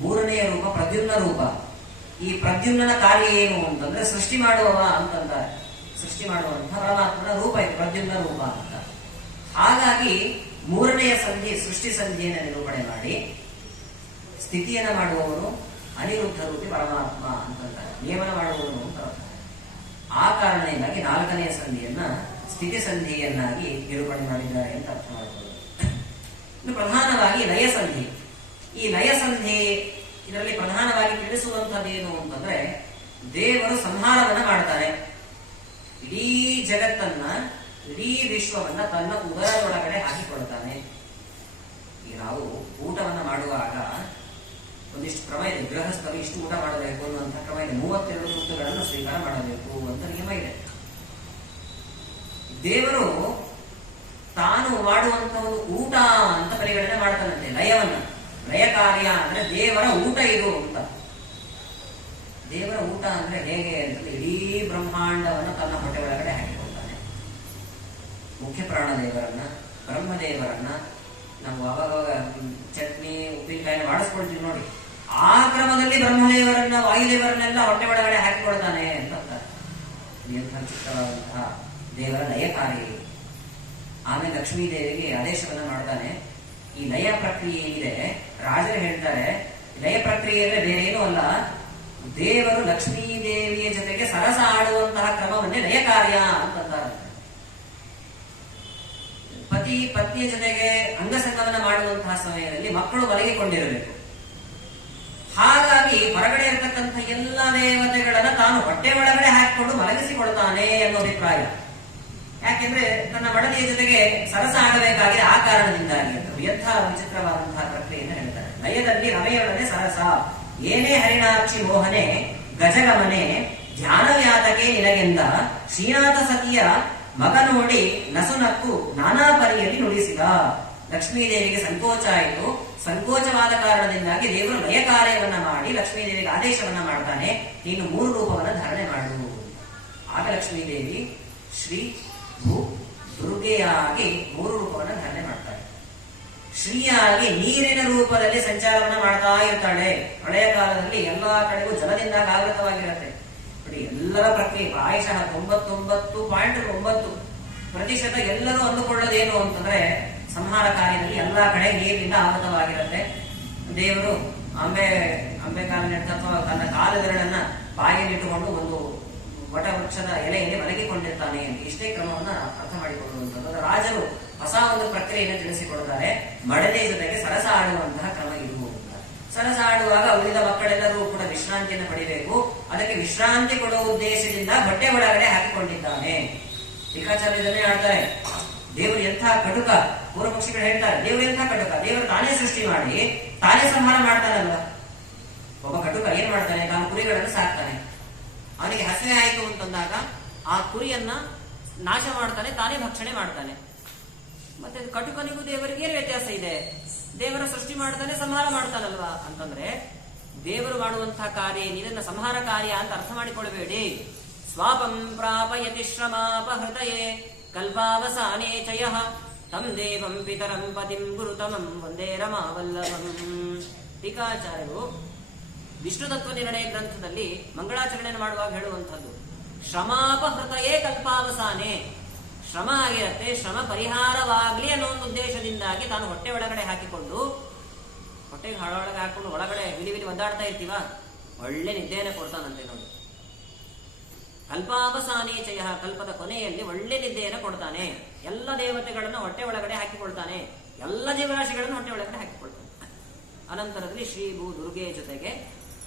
ಮೂರನೆಯ ರೂಪ ಪ್ರದ್ಯುಮ್ನ ರೂಪ. ಈ ಪ್ರದ್ಯುಮ್ನ ಕಾರ್ಯ ಏನು ಅಂತಂದ್ರೆ ಸೃಷ್ಟಿ ಮಾಡುವವ ಅಂತಂತಾರೆ. ಸೃಷ್ಟಿ ಮಾಡುವಂತಹ ಪರಮಾತ್ಮನ ರೂಪ ಇದು ಪ್ರದ್ಯುಮ್ನ ರೂಪ ಅಂತ. ಹಾಗಾಗಿ ಮೂರನೆಯ ಸಂಧಿ ಸೃಷ್ಟಿ ಸಂಧಿಯನ್ನು ನಿರೂಪಣೆ ಮಾಡಿ ಸ್ಥಿತಿಯನ್ನ ಮಾಡುವವನು ಅನಿರುದ್ಧ ರೂಪಿ ಪರಮಾತ್ಮ ಅಂತಂತಾರೆ, ನಿಯಮನ ಮಾಡುವವನು ಅಂತ. ಆ ಕಾರಣದಿಂದಾಗಿ ನಾಲ್ಕನೆಯ ಸಂಧಿಯನ್ನ ಸ್ಥಿತಿ ಸಂಧಿಯನ್ನಾಗಿ ನಿರೂಪಣೆ ಮಾಡಿದ್ದಾರೆ ಅಂತ ಅರ್ಥ ಮಾಡಬಹುದು. ಇನ್ನು ಪ್ರಧಾನವಾಗಿ ಲಯ ಸಂಧಿ. ಈ ಲಯ ಸಂಧಿ ಇದರಲ್ಲಿ ಪ್ರಧಾನವಾಗಿ ತಿಳಿಸುವಂತಹದ್ದೇನು ಅಂತಂದ್ರೆ, ದೇವರು ಸಂಹಾರವನ್ನ ಮಾಡ್ತಾರೆ. ಇಡೀ ಜಗತ್ತನ್ನ, ಇಡೀ ವಿಶ್ವವನ್ನ ತನ್ನ ಉದರದೊಳಗಡೆ ಹಾಕಿಕೊಳ್ತಾನೆ. ಈಗ ನಾವು ಊಟವನ್ನ ಮಾಡುವಾಗ ಒಂದಿಷ್ಟು ಕ್ರಮ ಇದೆ. ಗೃಹಸ್ಥರು ಇಷ್ಟು ಊಟ ಮಾಡಬೇಕು ಅನ್ನುವಂಥ ಕ್ರಮ ಇದೆ. 32 ತುತ್ತುಗಳನ್ನು ಸ್ವೀಕಾರ ಮಾಡಬೇಕು ಅಂತ ನಿಯಮ ಇದೆ. ದೇವರು ತಾನು ಮಾಡುವಂತ ಒಂದು ಊಟ ಅಂತ ಪರಿಗಣನೆ ಮಾಡ್ತಾನಂತೆ ಲಯವನ್ನ. ಲಯ ಕಾರ್ಯ ಅಂದ್ರೆ ದೇವರ ಊಟ ಇದು ಅಂತ. ದೇವರ ಊಟ ಅಂದ್ರೆ ಹೇಗೆ ಅಂತಂದ್ರೆ ಇಡೀ ಬ್ರಹ್ಮಾಂಡವನ್ನು ತನ್ನ ಹೊಟ್ಟೆ ಒಳಗಡೆ ಹಾಕಿಕೊಳ್ತಾನೆ. ಮುಖ್ಯ ಪ್ರಾಣದೇವರನ್ನ, ಬ್ರಹ್ಮದೇವರನ್ನ ನಾವು ಅವಾಗ ಚಟ್ನಿ ಉಪ್ಪಿನಕಾಯಿ ಮಾಡಿಸ್ಕೊಳ್ತೀವಿ ನೋಡಿ, ಆ ಕ್ರಮದಲ್ಲಿ ಬ್ರಹ್ಮದೇವರನ್ನ ವಾಯುದೇವರನ್ನೆಲ್ಲ ಹೊಟ್ಟೆ ಒಳಗಡೆ ಹಾಕಿಕೊಳ್ತಾನೆ ಅಂತ ಎಂಥ ಚಿತ್ರವಾದಂತಹ ದೇವರ ಲಯ ಕಾರ್ಯ. ಆಮೇಲೆ ಲಕ್ಷ್ಮೀ ದೇವಿಗೆ ಆದೇಶವನ್ನ ಮಾಡ್ತಾನೆ. ಈ ಲಯ ಪ್ರಕ್ರಿಯೆ ಏನಿದೆ, ರಾಜರು ಹೇಳ್ತಾರೆ ಲಯ ಪ್ರಕ್ರಿಯೆ ಅಂದ್ರೆ ಬೇರೆ ಏನೂ ಅಲ್ಲ, ದೇವರು ಲಕ್ಷ್ಮೀ ದೇವಿಯ ಜೊತೆಗೆ ಸರಸ ಆಡುವಂತಹ ಕ್ರಮವನ್ನೇ ಲಯ ಕಾರ್ಯ ಅಂತಂತಾರೆ. ಪತಿ ಪತ್ನಿಯ ಜೊತೆಗೆ ಅಂಗಸಂಗಮನ ಮಾಡುವಂತಹ ಸಮಯದಲ್ಲಿ ಮಕ್ಕಳು ಮಲಗಿಕೊಂಡಿರಬೇಕು. ಹಾಗಾಗಿ ಹೊರಗಡೆ ಇರತಕ್ಕಂಥ ಎಲ್ಲ ದೇವತೆಗಳನ್ನ ತಾನು ಹೊಟ್ಟೆ ಒಳಗಡೆ ಹಾಕಿಕೊಂಡು ಮಲಗಿಸಿಕೊಳ್ತಾನೆ ಅನ್ನೋ ಅಭಿಪ್ರಾಯ. ಯಾಕೆಂದ್ರೆ ತನ್ನ ಮಡದಿಯ ಜೊತೆಗೆ ಸರಸ ಆಡಬೇಕಾಗಿದೆ, ಆ ಕಾರಣದಿಂದಾಗಿ ಅಂತ ಎಂಥ ವಿಚಿತ್ರವಾದಂತಹ ಪ್ರಕ್ರಿಯೆಯನ್ನು ಹೇಳ್ತಾರೆ. ಲಯದಲ್ಲಿ ರಮೆಯೊಡನೆ ಸರಸ, ಏನೇ ಹರಿಣಾಕ್ಷಿ ಮೋಹನೆ ಗಜಗಮನೆ ಧ್ಯಾನವ್ಯಾತಕೆ ನಿನಗೆಂದ ಶ್ರೀನಾಥ ಸತಿಯ ಮಗ ನೋಡಿ ನಸುನಕ್ಕು ನಾನಾ ಪರಿಯಲ್ಲಿ ನುಡಿಸಿದ. ಲಕ್ಷ್ಮೀದೇವಿಗೆ ಸಂಕೋಚ ಆಯಿತು. ಸಂಕೋಚವಾದ ಕಾರಣದಿಂದಾಗಿ ದೇವರು ಲಯ ಕಾರ್ಯವನ್ನ ಮಾಡಿ ಲಕ್ಷ್ಮೀದೇವಿಗೆ ಆದೇಶವನ್ನ ಮಾಡ್ತಾನೆ, ನೀನು 3 ರೂಪವನ್ನ ಧಾರಣೆ ಮಾಡು. ಆಗ ಲಕ್ಷ್ಮೀದೇವಿ ಶ್ರೀ ಭೂ ದುರ್ಗೆಯಾಗಿ 3 ರೂಪವನ್ನ ಧಾರಣೆ ಮಾಡ್ತಾಳೆ. ಶ್ರೀಯಾಗಿ ನೀರಿನ ರೂಪದಲ್ಲಿ ಸಂಚಾರವನ್ನ ಮಾಡ್ತಾ ಇರ್ತಾಳೆ. ಪ್ರಳಯ ಕಾಲದಲ್ಲಿ ಎಲ್ಲಾ ಕಡೆಗೂ ಜಲದಿಂದ ಆವೃತವಾಗಿರುತ್ತೆ. ನೋಡಿ, ಎಲ್ಲರ ಪ್ರಕ್ರಿಯೆ ಪ್ರಾಯಶಃ 99.9% ಎಲ್ಲರೂ ಅಂದುಕೊಳ್ಳೋದೇನು ಅಂತಂದ್ರೆ ಸಂಹಾರ ಕಾರ್ಯದಲ್ಲಿ ಎಲ್ಲಾ ಕಡೆ ನೀರಿನಿಂದ ಆವೃತವಾಗಿರುತ್ತೆ. ದೇವರು ಅಂಬೆಕಾಲನ ಅಥವಾ ತನ್ನ ಕಾಲುಗರಳನ್ನ ಬಾಯಿಯಲ್ಲಿಟ್ಟುಕೊಂಡು ಒಂದು ವಟ ವೃಕ್ಷದ ಎಲೆಯಲ್ಲಿ ಮಲಗಿಕೊಂಡಿರ್ತಾನೆ ಅಂತ ಇಷ್ಟೇ ಕ್ರಮವನ್ನ ಅರ್ಥ ಮಾಡಿಕೊಳ್ಳುವಂಥದ್ದು. ರಾಜರು ಹೊಸ ಒಂದು ಪ್ರಕ್ರಿಯೆಯನ್ನು ತಿಳಿಸಿಕೊಡುತ್ತಾರೆ. ಮಡದೆ ಜೊತೆಗೆ ಸರಸ ಆಡುವಂತಹ ಕ್ರಮ ಇರುವುದು. ಸರಸ ಆಡುವಾಗ ಉಳಿದ ಮಕ್ಕಳೆಲ್ಲರೂ ಕೂಡ ವಿಶ್ರಾಂತಿಯನ್ನು ಪಡಿಬೇಕು. ಅದಕ್ಕೆ ವಿಶ್ರಾಂತಿ ಕೊಡುವ ಉದ್ದೇಶದಿಂದ ಹೊಟ್ಟೆ ಒಳಗಡೆ ಹಾಕಿಕೊಂಡಿದ್ದಾನೆ. ಟೀಕಾಚಾರ್ಯ ಇದನ್ನೇ ಆಡ್ತಾರೆ, ದೇವರು ಎಂಥ ಕಟುಕ. ಪೂರ್ವ ಪಕ್ಷಿಗಳು ಹೇಳ್ತಾರೆ, ದೇವರು ಎಂಥ ಕಟುಕ, ದೇವರು ತಾನೇ ಸೃಷ್ಟಿ ಮಾಡಿ ತಾನೇ ಸಂಹಾರ ಮಾಡ್ತಾನಲ್ವ. ಒಬ್ಬ ಕಟುಕ ಏನ್ ಮಾಡ್ತಾನೆ, ತಾನು ಕುರಿಗಳನ್ನು ಸಾಕ್ತಾನೆ. ಅವನಿಗೆ ಹಸಿವೆ ಆಯಿತು ಅಂತಂದಾಗ ಆ ಕುರಿಯನ್ನ ನಾಶ ಮಾಡ್ತಾನೆ, ತಾನೇ ಭಕ್ಷಣೆ ಮಾಡ್ತಾನೆ. ಮತ್ತೆ ಕಟುಕನಿಗೂ ದೇವರಿಗೆ ಏನು ವ್ಯತ್ಯಾಸ ಇದೆ? ದೇವರ ಸೃಷ್ಟಿ ಮಾಡ್ತಾನೆ, ಸಂಹಾರ ಮಾಡ್ತಾನಲ್ವಾ ಅಂತಂದ್ರೆ ದೇವರು ಮಾಡುವಂತಹ ಕಾರ್ಯ ಇದನ್ನ ಸಂಹಾರ ಕಾರ್ಯ ಅಂತ ಅರ್ಥ ಮಾಡಿಕೊಳ್ಳಬೇಡಿ. ಸ್ವಾಪಂ ಪ್ರಾಪಯತಿ ಶ್ರಮಾಪಹೃತಯೇ ಕಲ್ಪಾವಸಾನೇ ಚಯ ತಂ ದೇವಂ ಪಿತರಂ ಪತಿಂ ಗುರುತಮಂ ವಂದೇ ರಮಾವಲ್ಲಭಂ. ಟೀಕಾಚಾರ್ಯರು ವಿಷ್ಣು ತತ್ವ ನಿರ್ಣಯ ಗ್ರಂಥದಲ್ಲಿ ಮಂಗಳಾಚರಣೆಯನ್ನು ಮಾಡುವಾಗ ಹೇಳುವಂಥದ್ದು, ಶ್ರಮಾಪಹೃತಯೇ ಕಲ್ಪಾವಸಾನೆ. ಶ್ರಮ ಆಗಿರುತ್ತೆ, ಶ್ರಮ ಪರಿಹಾರವಾಗ್ಲಿ ಅನ್ನೋ ಒಂದು ಉದ್ದೇಶದಿಂದಾಗಿ ತಾನು ಹೊಟ್ಟೆ ಒಳಗಡೆ ಹಾಕಿಕೊಂಡು, ಹೊಟ್ಟೆಗೆ ಒಳಗೆ ಹಾಕೊಂಡು ಒಳಗಡೆ ವಿಲಿ ಒದ್ದಾಡ್ತಾ ಇರ್ತೀವ, ಒಳ್ಳೆ ನಿದ್ದೆಯನ್ನು ಕೊಡ್ತಾನಂತೆ ನೋಡಿ. ಕಲ್ಪಾವಸಾನೇ ಚಯ, ಕಲ್ಪದ ಕೊನೆಯಲ್ಲಿ ಒಳ್ಳೆ ನಿದ್ದೆಯನ್ನು ಕೊಡ್ತಾನೆ. ಎಲ್ಲ ದೇವತೆಗಳನ್ನು ಹೊಟ್ಟೆ ಒಳಗಡೆ ಹಾಕಿಕೊಳ್ತಾನೆ, ಎಲ್ಲ ಜೀವರಾಶಿಗಳನ್ನು ಹೊಟ್ಟೆ ಒಳಗಡೆ ಹಾಕಿಕೊಳ್ತಾನೆ. ಅನಂತರದಲ್ಲಿ ಶ್ರೀ ಭೂ ದುರ್ಗೆ ಜೊತೆಗೆ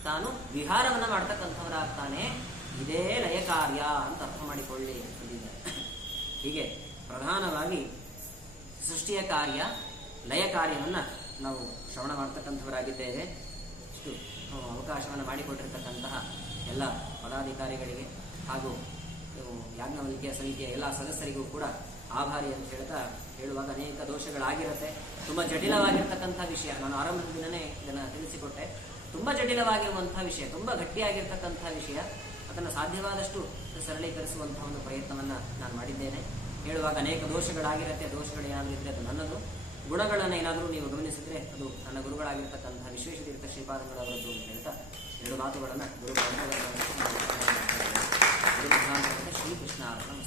ತಾನು ವಿಹಾರವನ್ನ ಮಾಡ್ತಕ್ಕಂಥವರಾಗ್ತಾನೆ. ಇದೇ ಲಯ ಕಾರ್ಯ ಅಂತ ಅರ್ಥ ಮಾಡಿಕೊಳ್ಳಿ ಅಂತಿದ್ದಾರೆ. ಹೀಗೆ ಪ್ರಧಾನವಾಗಿ ಸೃಷ್ಟಿಯ ಕಾರ್ಯ ಲಯ ಕಾರ್ಯವನ್ನ ನಾವು ಶ್ರವಣ ಮಾಡ್ತಕ್ಕಂಥವರಾಗಿದ್ದೇವೆ. ಇಷ್ಟು ಅವಕಾಶವನ್ನು ಮಾಡಿಕೊಟ್ಟಿರ್ತಕ್ಕಂತಹ ಎಲ್ಲ ಪದಾಧಿಕಾರಿಗಳಿಗೆ ಹಾಗೂ ಯಾಜ್ಞವಲ್ಕ್ಯ ಸಮಿತಿಯ ಎಲ್ಲ ಸದಸ್ಯರಿಗೂ ಕೂಡ ಆಭಾರಿ ಅಂತ ಹೇಳ್ತಾ ಹೇಳುವಾಗ ಅನೇಕ ದೋಷಗಳಾಗಿರುತ್ತೆ. ತುಂಬ ಜಟಿಲವಾಗಿರ್ತಕ್ಕಂಥ ವಿಷಯ. ನಾನು ಆರಂಭದ ದಿನನೇ ಇದನ್ನು ತಿಳಿಸಿಕೊಟ್ಟೆ. ತುಂಬ ಜಟಿಲವಾಗಿರುವಂತಹ ವಿಷಯ, ತುಂಬ ಗಟ್ಟಿಯಾಗಿರ್ತಕ್ಕಂಥ ವಿಷಯ. ಅದನ್ನು ಸಾಧ್ಯವಾದಷ್ಟು ಸರಳೀಕರಿಸುವಂತಹ ಒಂದು ಪ್ರಯತ್ನವನ್ನು ನಾನು ಮಾಡಿದ್ದೇನೆ. ಹೇಳುವಾಗ ಅನೇಕ ದೋಷಗಳಾಗಿರುತ್ತೆ. ದೋಷಗಳು ಏನಾದರೂ ಇದ್ದರೆ ಅದು ನನ್ನದು. ಗುಣಗಳನ್ನು ಏನಾದರೂ ನೀವು ಗಮನಿಸಿದ್ರೆ ಅದು ನನ್ನ ಗುರುಗಳಾಗಿರ್ತಕ್ಕಂತಹ ವಿಶ್ವೇಶತೀರ್ಥ ಶ್ರೀಪಾದಂಗಳವರದ್ದು ಅಂತ ಹೇಳ್ತಾ ಎರಡು ಮಾತುಗಳನ್ನು ಗುರುಗಳ ಶ್ರೀಕೃಷ್ಣ ಅರ್ಪಣ.